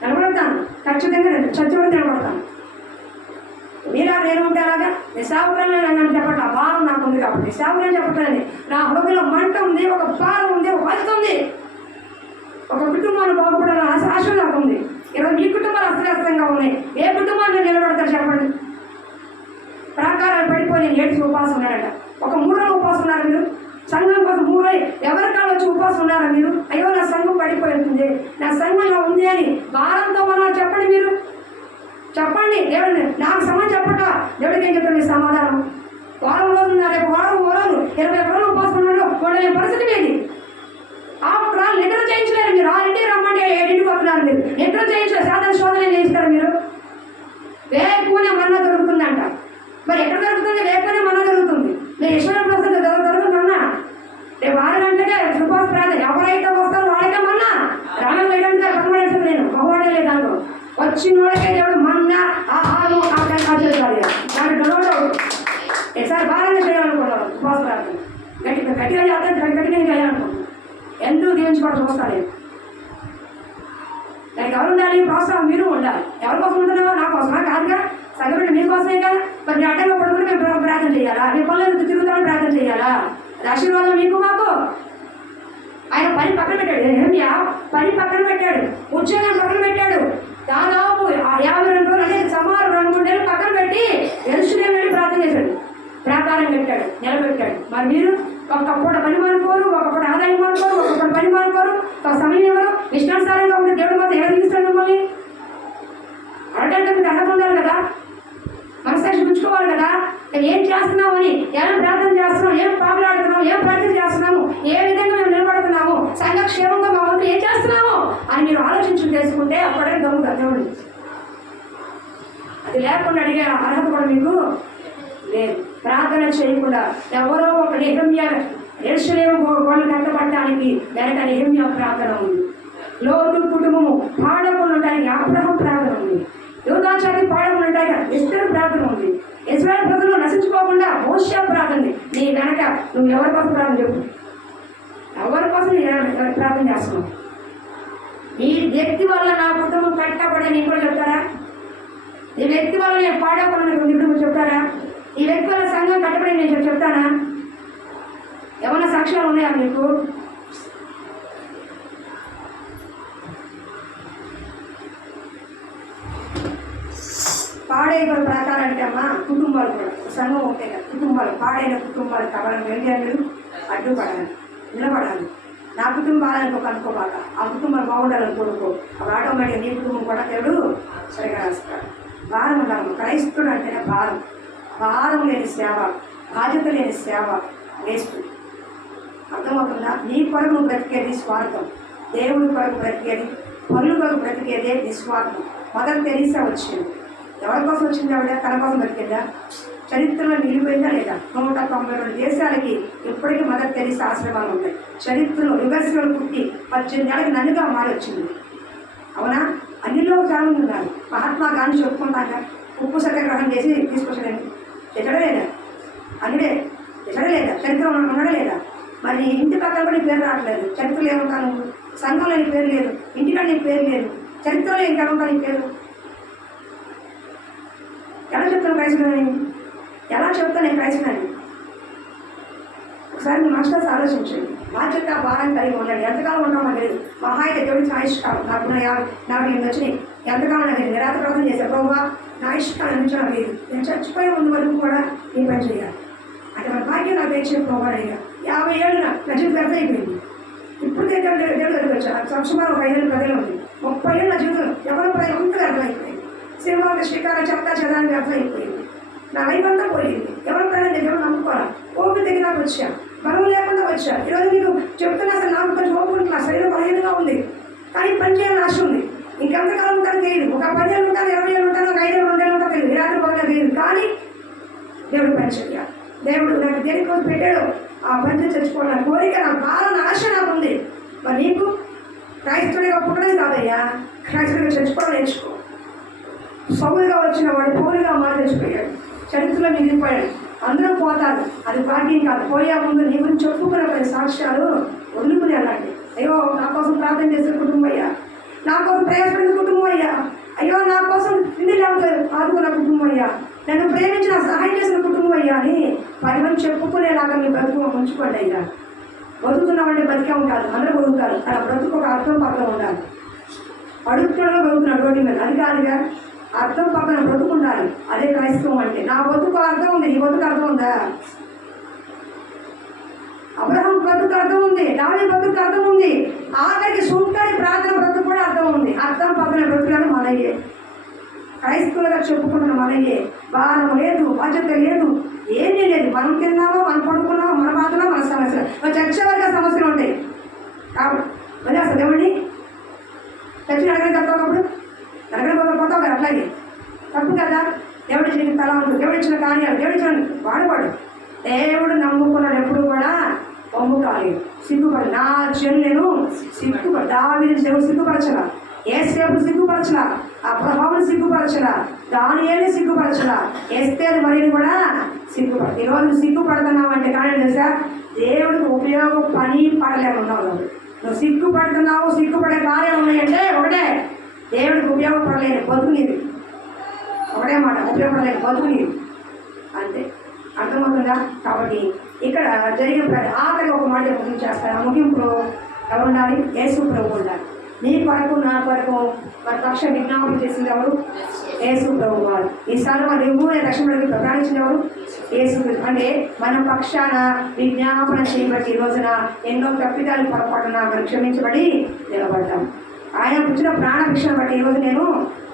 నిలబడతాను ఖచ్చితంగా. నేను చచ్చిపోతే నిలబడతాను. మీరా నేను ఉంటే అలాగా నీ సేవకులను నన్ను చెప్పట్లా, భారం నాకు ఉంది కాబట్టి సేవకులను చెప్పట్లేదు. నా హృదయంలో మంట ఉంది, ఒక భారం ఉంది, ఒక వస్తు ఉంది. ఒక కుటుంబాన్ని బాగుపడాలని ఆశ నాకు ఉంది. ఈరోజు మీ కుటుంబాలు అస్తవ్యస్తంగా ఉన్నాయి. ఏ కుటుంబాన్ని నిలబడతారు చెప్పండి? ప్రాకారాలు పడిపోయి నేను ఏడ్చి ఉపవాసం ఉన్నాడట. ఒక 3 రోజులు ఉపవాసం ఉన్నారు మీరు. సంఘం కోసం 3 రోజులు ఎవరి కాళ్ళు వచ్చి ఉపవాసం ఉన్నారా మీరు? అయ్యో నా సంఘం పడిపోయింది, నా సంఘం ఇలా ఉంది అని భారంతో మనం చెప్పండి. మీరు చెప్పండి దేవుడిని. నాకు సమాధానం చెప్పట దేవుడికి ఏం చెప్తాను? మీ సమాధానం వారం రోజులు ఉన్నారు, రేపు వారం 21 రోజులు ఉపవాసం ఉన్నాడు. వాళ్ళ పరిస్థితి మీది. ఆ నిద్ర చేయించలేరు మీరు. 6ంటికి రమ్మంటే 7ంటికి వస్తున్నారు మీరు. నిద్ర చేయించలేదు, సాధారణ శోధన చేయిస్తారు మీరు. వేపునే మన్నా దొరుకుతుందంట. మరి ఎక్కడ దొరుకుతుంది? వేపునే మన్నా దొరుకుతుంది. నేను ఈశ్వరం వస్తుంది దొరుకుతుందన్నా. రేపు 6 గంటలకే ఉపవాస ప్రార్థన ఎవరైతే వస్తారో వాళ్ళకే మన్నా. రాగం 7 గంటల గట్టిగా చేద్దాం, గట్టిగా చేయాలనుకుంటున్నాను. ఎందుకు దీవించుకోవడం చూస్తాను. దానికి ఎవరు ఉండాలి? ప్రోత్సాహం మీరు ఉండాలి. ఎవరి కోసం ఉంటున్నావో నా కోసమా? కాదుగా, సంగబెట్టి మీకోసమే కదా. మరి నేను అడ్డంగా పడుకుని మేము ప్రార్థన చేయాలా? మీ పనులు తిరుగుతామని ప్రార్థన చేయాలా? ఆశీర్వాదం మీకు మాకు. ఆయన పని పక్కన పెట్టాడు. ఏమియా పని పక్కన పెట్టాడు, ఉద్యోగం పక్కన పెట్టాడు. దాదాపు 52 రోజులు అంటే సుమారు 2-3 నెలలు పక్కన పెట్టి ఎరుషలేము వెళ్ళి ప్రార్థన చేశాడు. ప్రాకారం పెట్టాడు, నిలబెట్టాడు. మరి మీరు ఒక పూట పని మానుకోరు, ఒక పూట ఆదాయం మానుకోరు, ఒక పూట పని మానుకోరు, ఒక సమయం ఎవరు ఇష్టానుసారంగా ఉంటే దేవుడు మాత్రం ఎలా తీస్తాడు మిమ్మల్ని? అడగంటే మీకు అర్థం ఉండాలి కదా, మనసాక్షి ఉంచుకోవాలి కదా. ఏం చేస్తున్నాము అని, ఏం ప్రార్థన చేస్తున్నాం, ఏం పాపులాడుతున్నాము, ఏం ప్రార్థన చేస్తున్నాము, ఏ విధంగా మేము నిలబడుతున్నాము, సంఘక్షేమంగా మా వంతు ఏం చేస్తున్నాము అని మీరు ఆలోచించి చేసుకుంటే అప్పుడే దొంగ దేవుడు. అది లేకుండా అడిగే అర్హత కూడా మీకు లేదు. ప్రార్థన చేయకుండా ఎవరో ఒక యెరూషలేము గోడలు కట్టబడటానికి వెనక నెహెమ్యా ప్రార్థన ఉంది. లోతు కుటుంబము పాడకుండా ఉండడానికి అబ్రహాము ప్రార్థన ఉంది. యూదాచారి పాడకుండా ఉండడానికి ఎస్తేరు ప్రార్థన ఉంది. ఇశ్రాయేలు ప్రజలు నశించుకోకుండా మోషే ప్రార్థన ఉంది. నీ వెనక నువ్వు ఎవరి కోసం ప్రార్థన చెప్పు, ఎవరి కోసం ప్రార్థన చేస్తున్నావు? ఈ వ్యక్తి వల్ల నా కుటుంబం కట్టబడే నీకు కూడా చెప్తారా? ఈ వ్యక్తి వల్ల నేను పాడకుండా నీకు చెప్తారా? ఈ వ్యక్తి వల్ల సంఘం కట్టబడి నేను చెప్తానా? ఏమైనా సాక్ష్యాలు ఉన్నాయా మీకు? పాడైన ప్రకారం అంటే అమ్మా కుటుంబాలు కూడా సంఘం ఒకటే కదా. కుటుంబాలు పాడైన కుటుంబాలు కావాలని వెళ్ళాలి, అడ్డుపడాలి, నిలబడాలి. నా కుటుంబాలను ఒక అనుకోబాక, ఆ కుటుంబం బాగుండాలని కోరుకో. అవి ఆటోమేటిక్గా నీ కుటుంబం కూడా దేవుడు సరిగా రాస్తాడు. భారం ఉండాలి. క్రైస్తవుడు అంటేనే భారం. భారం లేని సేవ, బాధ్యత లేని సేవ వేస్ట్. అర్థమవుతుందా? నీ కొరకు నువ్వు బ్రతికేది స్వార్థం, దేవుడి కొరకు బ్రతికేది, పనుల కొరకు బ్రతికేదే నిస్వార్థం. మదర్ తెరీసా వచ్చింది. ఎవరి కోసం వచ్చింది ఆవిడ? తన కోసం బ్రతికిందా? చరిత్రలో నిలిపోయిందా లేదా? 192 దేశాలకి ఇప్పటికీ మదర్ తెరీసా ఆశ్రమాలు ఉన్నాయి. చరిత్రలో యుగర్స్లో పుట్టి 18 ఏళ్ళకి నన్నుగా మారి వచ్చింది. అవునా? అన్నిలో చాలా ఉన్నారు. మహాత్మా గాంధీ చెప్పుకుంటాగా ఉప్పు సత్యాగ్రహం చేసి తీసుకొచ్చాడని తెచ్చడలేదా? అందుకే తెచ్చడలేదా? చరిత్ర ఉండడలేదా? మరి ఇంటి పక్కన కూడా నీ పేరు రావట్లేదు. చరిత్రలో ఏముంటాను? సంఘంలో నీ పేరు లేదు, ఇంటికాడ నీ పేరు లేదు, చరిత్రలో ఇంకెక్కడ ఉంటా నీ పేరు? ఎలా చెప్తాను క్రైస్తవుని? ఎలా చెప్తాను నేను క్రైస్తవుని? ఒకసారి మీ మాస్టర్స్ ఆలోచించండి. బాధ్యత భారం కలిగి ఉండండి. ఎంతకాలం ఉంటామో లేదు. మహా అయితే దేవుడికి నా ఇష్టాలు నాకు 48 వచ్చినాయి. ఎంతకాలం నేను నిరాత ప్రార్థన చేశాను. ప్రభావ నా ఇష్టాలు అందించడం లేదు, నేను చచ్చిపోయే ముందు వరకు కూడా ఈ పని చేయాలి అంటే మన భాగ్యం నాకు తెచ్చిన ప్రభావం. 50 ఏళ్ళు నా జీవితం వ్యర్థ అయిపోయింది. ఇప్పుడు దేవుడు దగ్గరికి వచ్చాను. సంవత్సరం ఒక 5 ఏళ్ళు ప్రజలు ఉంది. 30 ఏళ్ళు నా జీవితం ఎవరో ప్రజలు అంతా వ్యర్థం అయిపోయింది. సినిమాకి శ్రీకారం చెప్తా చదవడానికి వ్యర్థం అయిపోయింది. నా లైఫ్ అంతా పోయింది. ఎవరి ప్రజలు నేను ఎవరు నమ్ముకోవాలి? ఓపిక దగ్గర నాకు వచ్చా, బలం లేకుండా వచ్చా. ఈరోజు మీకు చెప్తున్నా అసలు నాకు కొంచెం ఓపిక ఉంటుంది, శరీరం బలహీనంగా ఉంది, కానీ పని చేయాలని ఆశ ఉంది. ఇంకెంతకాలం ఉంటాను తెలియదు. ఒక 10 ఏళ్ళు ఉంటాను, 20 ఏళ్ళు ఉంటాను, ఒక 5 ఏళ్ళు 2 ఏళ్ళు ఉంటాను తెలియదు. రాత్రి పగల తెలియదు. కానీ దేవుడు పని చేయాలి. దేవుడు నాకు దేనికి కోసం పెట్టాడో ఆ పని చచ్చిపోవాలని కోరిక, నా భారణ ఆశ నాకు ఉంది. మరి నీకు క్రైస్తవుడిగా పుట్టడం కాదయ్యా, క్రైస్తవుడిగా చచ్చిపోవడం నేర్చుకో. సౌలుగా వచ్చిన వాడు పౌలుగా మార్చేసిపోయాడు, చరిత్రలో మిగిలిపోయాడు. అందరూ పోతారు, అది భాగ్యం కాదు. పోయే ముందు నీ గురించి చెప్పుకునే 10 సాక్ష్యాలు వదులుకునే అలాంటి. అయ్యో నా కోసం ప్రార్థన చేసిన కుటుంబం అయ్యా, నా కోసం ప్రయాసపడిన కుటుంబం అయ్యా, అయ్యో నా కోసం ఇంటి లేకపోతే ఆదుకున్న కుటుంబం అయ్యా, నన్ను ప్రేమించిన సహాయం చేసిన కుటుంబం అయ్యా అని 10 మంది చెప్పుకునేలాగా మీ బ్రతుకు ఉంచుకోండి అయ్యా. బతుకుతున్నామంటే బతికే ఉంటారు, అందరూ బతుకుతారు, అలా బ్రతుకు ఒక అర్థం పక్కన ఉండాలి. అడుగుతున్నాడుగా బతుకున్నాడు రోడ్డు మీద, అది కాదుగా. అర్థం పక్కన బ్రతుకుండాలి. అదే క్రైస్తవం అంటే. నా బతుకు అర్థం ఉంది, నీ బతుకు అర్థం ఉందా? అబ్రహాం బతుకు అర్థం ఉంది, దాని బతుకు అర్థం ఉంది, ఆఖరికి సుంకరి ప్రార్థన బ్రతుకు కూడా అర్థం ఉంది. అర్థం పక్కన బ్రతుకులను మనయ్యే, క్రైస్తవులుగా చెప్పుకుంటున్న మనయ్యే. భారం లేదు, బాధ్యత లేదు, ఏమీ లేదు. మనం తిన్నామో, మనం పడుకున్నామో, మన బాధలో మన సమస్యలు, మన చర్చ వరకు సమస్యలు ఉంటాయి. కాబట్టి మరి అసలు ఎవరిని చర్చని అడగడం తప్పప్పుడు అడగడం పోతావు కదా, అట్లాగే తప్పు కదా. దేవుడు ఇచ్చిన తల ఉంటుంది, దేవుడు ఇచ్చిన కార్యాలు, దేవుడు ఇచ్చిన వాడవాడు. దేవుడు నమ్ముకున్నాడు ఎప్పుడు కూడా పొమ్ము కాలేదు, సిగ్గుపడి. నా చెల్లెను సిగ్గుపడి, దావీదుని దేవుడు సిగ్గుపరచగా. యేసేపు సిగ్గుపరచలా, అబ్రహామును సిగ్గుపరచలా, దానియేలుని సిగ్గుపరచలా, ఎస్తేరు మరియుని కూడా సిగ్గుపరచ. ఈరోజు నువ్వు సిగ్గుపడుతున్నావు అంటే కానీ తెలుసా, దేవుడికి ఉపయోగం పని పడలేకున్నావు. నువ్వు సిగ్గుపడుతున్నావు, సిగ్గుపడే కార్యం ఉన్నాయంటే ఒకటే, దేవుడికి ఉపయోగపడలేని బతుకునిది. ఒకటే మాట, ఉపయోగపడలేని బతుకునిది అంతే. అర్థమవుతుందా? కాబట్టి ఇక్కడ జరిగిన ఆఖరి ఒక మాట ముగింపు చేస్తాను. ముగింపులో ఎవరు ఉండాలి? యేసు ప్రభు ఉండాలి. నీ కొరకు నా కొరకు మన పక్ష విజ్ఞాపన చేసింది ఎవరు? యేసు ప్రభు వారు. ఈ స్థలంలో నువ్వు రక్షణ ప్రయాణించిన ఎవరు? యేసు. అంటే మన పక్షాన విజ్ఞాపన చేయబట్టి ఈ రోజున ఎన్నో తప్పిదాలు పొరపాటున మనం క్షమించబడి నిలబడ్డాం. ఆయన పుట్టిన ప్రాణ భిక్షను బట్టి ఈరోజు నేను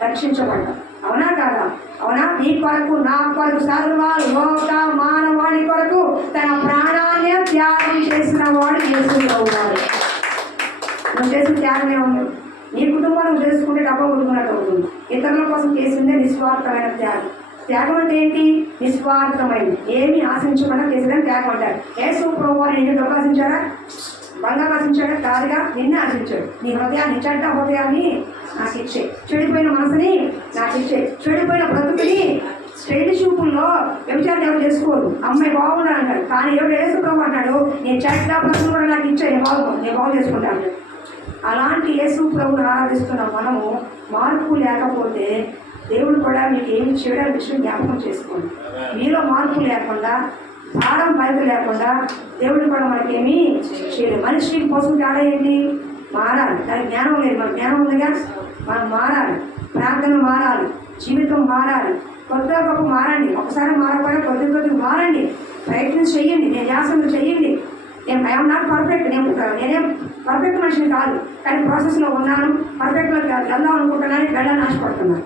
రక్షించబడ్డా. అవునా కాదా? అవునా? నీ కొరకు నా కొరకు సర్వాలు లోక మానవాళి కొరకు తన ప్రాణాన్ని త్యాగం చేసిన వాడు యేసు ప్రభువారు. నువ్వు చేసిన త్యాగమే ఉంది. నీ కుటుంబాన్ని నువ్వు చేసుకుంటే డబ్బా కొడుకున్నట్టు అవుతుంది. ఇతరుల కోసం చేసిందే నిస్వార్థమైన త్యాగం. త్యాగం అంటే ఏంటి? నిస్వార్థమైంది, ఏమీ ఆశించకుండా చేసేదని త్యాగం అంటారు. యేసు ప్రభువారు నిన్ను డబ్బు ఆశించారా? బంగారు ఆశించాడా? కాదుగా, నిన్నే ఆశించాడు. నీ హృదయాన్ని, చెడ్డ హృదయాన్ని నాకు ఇచ్చే, చెడిపోయిన మనసుని నాకు ఇచ్చే, చెడిపోయిన బ్రతుకుని స్ట్రైట్ చూపుల్లో వ్యభిచారం ఎవరు చేసుకోరు. అమ్మాయి బాగున్నాడు అంటాడు, కానీ ఎవరు యేసు ప్రభు అంటాడు, నేను చెడ్డ బ్రతుకు కూడా నాకు ఇచ్చే, నేను బాగు చేసుకుంటాను. అలాంటి యేసు ప్రభుని ఆరాధిస్తున్న మనము మార్పు లేకపోతే దేవుడు కూడా మీకు ఏమి చేయడానికి విషయం జ్ఞాపకం చేసుకోండి. మీలో మార్పు లేకుండా, భారం బయట లేకుండా దేవుడు కూడా మనకేమీ చేయలేదు. మనిషికి కోసం తేడా ఏంటి? మారాలి. దానికి జ్ఞానం లేదు, మన జ్ఞానం ఉందిగా. మనం మారాలి, ప్రార్థన మారాలి, జీవితం మారాలి, కొత్త గొప్ప మారండి. ఒకసారి మారకపోయినా కొద్ది కొద్దిగా మారండి, ప్రయత్నం చెయ్యండి, నేను చేస్తాను చెయ్యండి. ఐఎమ్ నాట్ పర్ఫెక్ట్, నేనేం పర్ఫెక్ట్ మనిషిని కాదు, కానీ ప్రాసెస్లో ఉన్నాను. పర్ఫెక్ట్గా వెళ్దాం అనుకుంటున్నాను, వెళ్ళాలని ఆశపడుతున్నాను.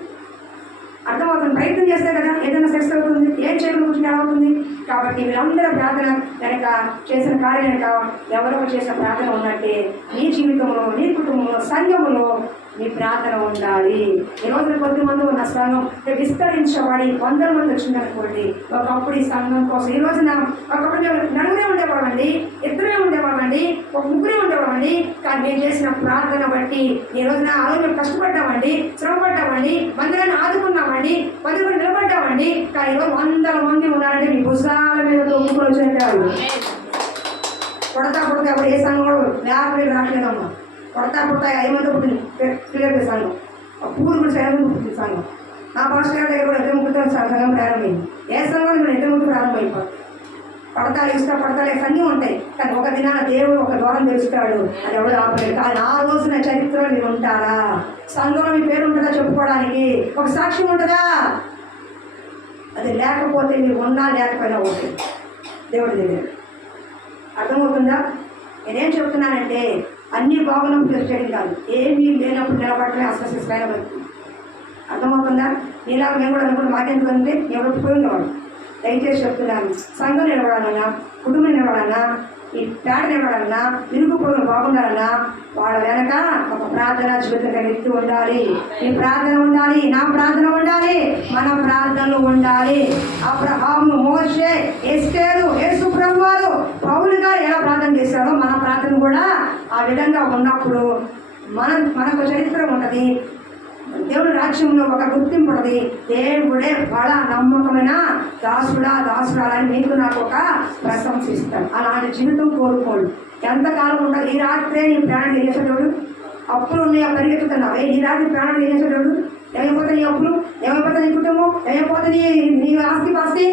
అర్థమవుతుంది. ప్రయత్నం చేస్తే కదా ఏదైనా సక్సెస్ అవుతుంది, ఏం చేయడం గురించి అవుతుంది. కాబట్టి వీళ్ళందరూ ప్రార్థన కనుక చేసిన కార్యం కనుక ఎవరో చేసిన ప్రార్థన ఉన్నట్టే నీ జీవితంలో, నీ కుటుంబంలో, సంఘంలో నీ ప్రార్థన ఉండాలి. ఈ రోజున కొద్దిమంది ఉన్న సంఘం విస్తరించబడి 100 మంది వచ్చిందనుకోండి. ఒకప్పుడు ఈ సంఘం కోసం ఈ రోజున ఒకప్పుడు నలుగురే ఉండేవాళ్ళండి, ఇద్దరే ఉండేవాళ్ళండి, ఒక ముగ్గురే ఉండేవాళ్ళండి. కానీ మేము చేసిన ప్రార్థన బట్టి ఈ రోజున ఆ రోజు మేము కష్టపడ్డామండి, శ్రమపడ్డామండి, మందిరాన్ని ఆదుకున్నామండి, మందిరం నిలబడ్డామండి. కానీ ఈరోజు 100 మంది ఉన్నారంటే మీ భుజాల మీద తొమ్ముకుని వచ్చినట్టు. కొడతా ఎవరు ఏ సంఘం కూడా లేకపోతే రావట్లేదమ్మా. కొడతా 5 మంది పుట్టింది క్లియర్ సంఘం, పూర్వ కూడా 7 మంది పుట్టింది సంఘం. నా పాస్టర్ గారి దగ్గర కూడా 2 ముగ్గురు సంఘం ప్రారంభమైంది. ఏ సంఘం కూడా 2 ముగ్గురు ప్రారంభమైపోతుంది. పడతాలు అన్నీ ఉంటాయి, కానీ ఒక దినాన దేవుడు ఒక ద్వారం తెలుస్తాడు, అది ఎవరు ఆపలేదు. కానీ ఆ రోజున చరిత్రలో మీరు ఉంటారా? సంఘంలో మీ పేరు ఉంటుందా చెప్పుకోవడానికి? ఒక సాక్ష్యం ఉంటుందా? అది లేకపోతే మీరు ఉన్నా లేకపోయినా ఓకే దేవుడి దగ్గర. అర్థమవుతుందా? నేనేం చెప్తున్నానంటే అన్నీ బాగున్నప్పుడు చేయడం కాదు, ఏమీ లేనప్పుడు నిలబడటమే అస్వస్థమైన బతుకు. అర్థమవుతుందా? నీలాగా నేను కూడా అనుకుంటే మాకెందుకంటే ఎవరు పోయి ఉండేవాడు. దయచేసి చెప్తున్నాను, సంఘం నిలబడాలన్నా, కుటుంబం నిలబడాలన్నా, ఈ పేడ నిలబడాలన్నా, ఇరుగుపోయిన బాగుండాలన్నా వాళ్ళ వెనక ఒక ప్రార్థన జీవితం వ్యక్తి ఉండాలి. ఈ ప్రార్థన ఉండాలి, నా ప్రార్థన ఉండాలి, మన ప్రార్థనలు ఉండాలి. అబ్రహాము, మోషే, ఎస్తేరు, యేసు ప్రభువారు, పౌలు గారు ఎలా ప్రార్థన చేశారో మన ప్రార్థన కూడా ఆ విధంగా ఉన్నప్పుడు మనకు చరిత్ర ఉంటుంది. దేవుడి రాజ్యంలో ఒక గుర్తింపు ఉంటుంది. దేవుడే బల నమ్మకమైన దాసుడా అని మీకు నాకు ఒక ప్రశంసిస్తాడు. అలాంటి జీవితం కోరుకోండి. ఎంతకాలం ఉండదు. ఈ రాత్రే నీ ప్రాణం చేసేటోడు, అప్పులు ఉన్నాయి పరిగెత్తుతున్నావు. ఈ రాత్రి ప్రాణం చేసేటోడు, ఏమైపోతే నీ అప్పులు, ఏమైపోతే నీ కుటుంబం, ఏమైపోతే నీ ఆస్తి పాస్తి.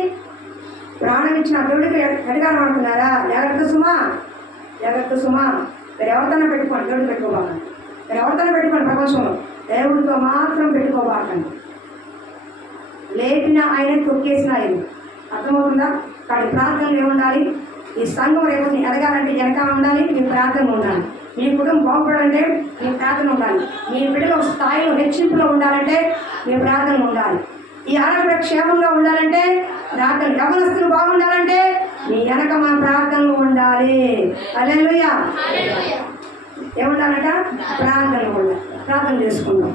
ప్రాణం ఇచ్చిన దేవుడికి ఎడగాలి అనుకున్నారా? జాగ్రత్త సుమా. మీరు ఎవరితోనే పెట్టుకోండి, దేవుడు పెట్టుకోబాకండి. మీరు ఎవరితోనే పెట్టుకోండి, ప్రపంచంలో దేవుడితో మాత్రం పెట్టుకోబాకండి. లేపిన ఆయన, తొక్కేసిన ఆయన. అర్థమవుతుందా? కానీ ప్రార్థనలు ఏముండాలి? ఈ సంఘం రేపు ఎదగాలంటే వెనకాల ఉండాలి, మీ ప్రార్థన ఉండాలి. మీ కుటుంబం బాగుపడాలంటే మీ ప్రార్థన ఉండాలి. మీ బిడ్డలు స్థాయిలో హెచ్చింపులో ఉండాలంటే మీ ప్రార్థనలు ఉండాలి. ఈ ఆరోగ్య క్షేమంగా ఉండాలంటే ప్రార్థన, యవనస్తులు బాగుండాలంటే మీ వెనక మా ప్రార్థనలు ఉండాలి. హల్లెలూయా. ఏముండాలంట? ప్రార్థనలు ఉండాలి. ప్రార్థన చేసుకుందాం.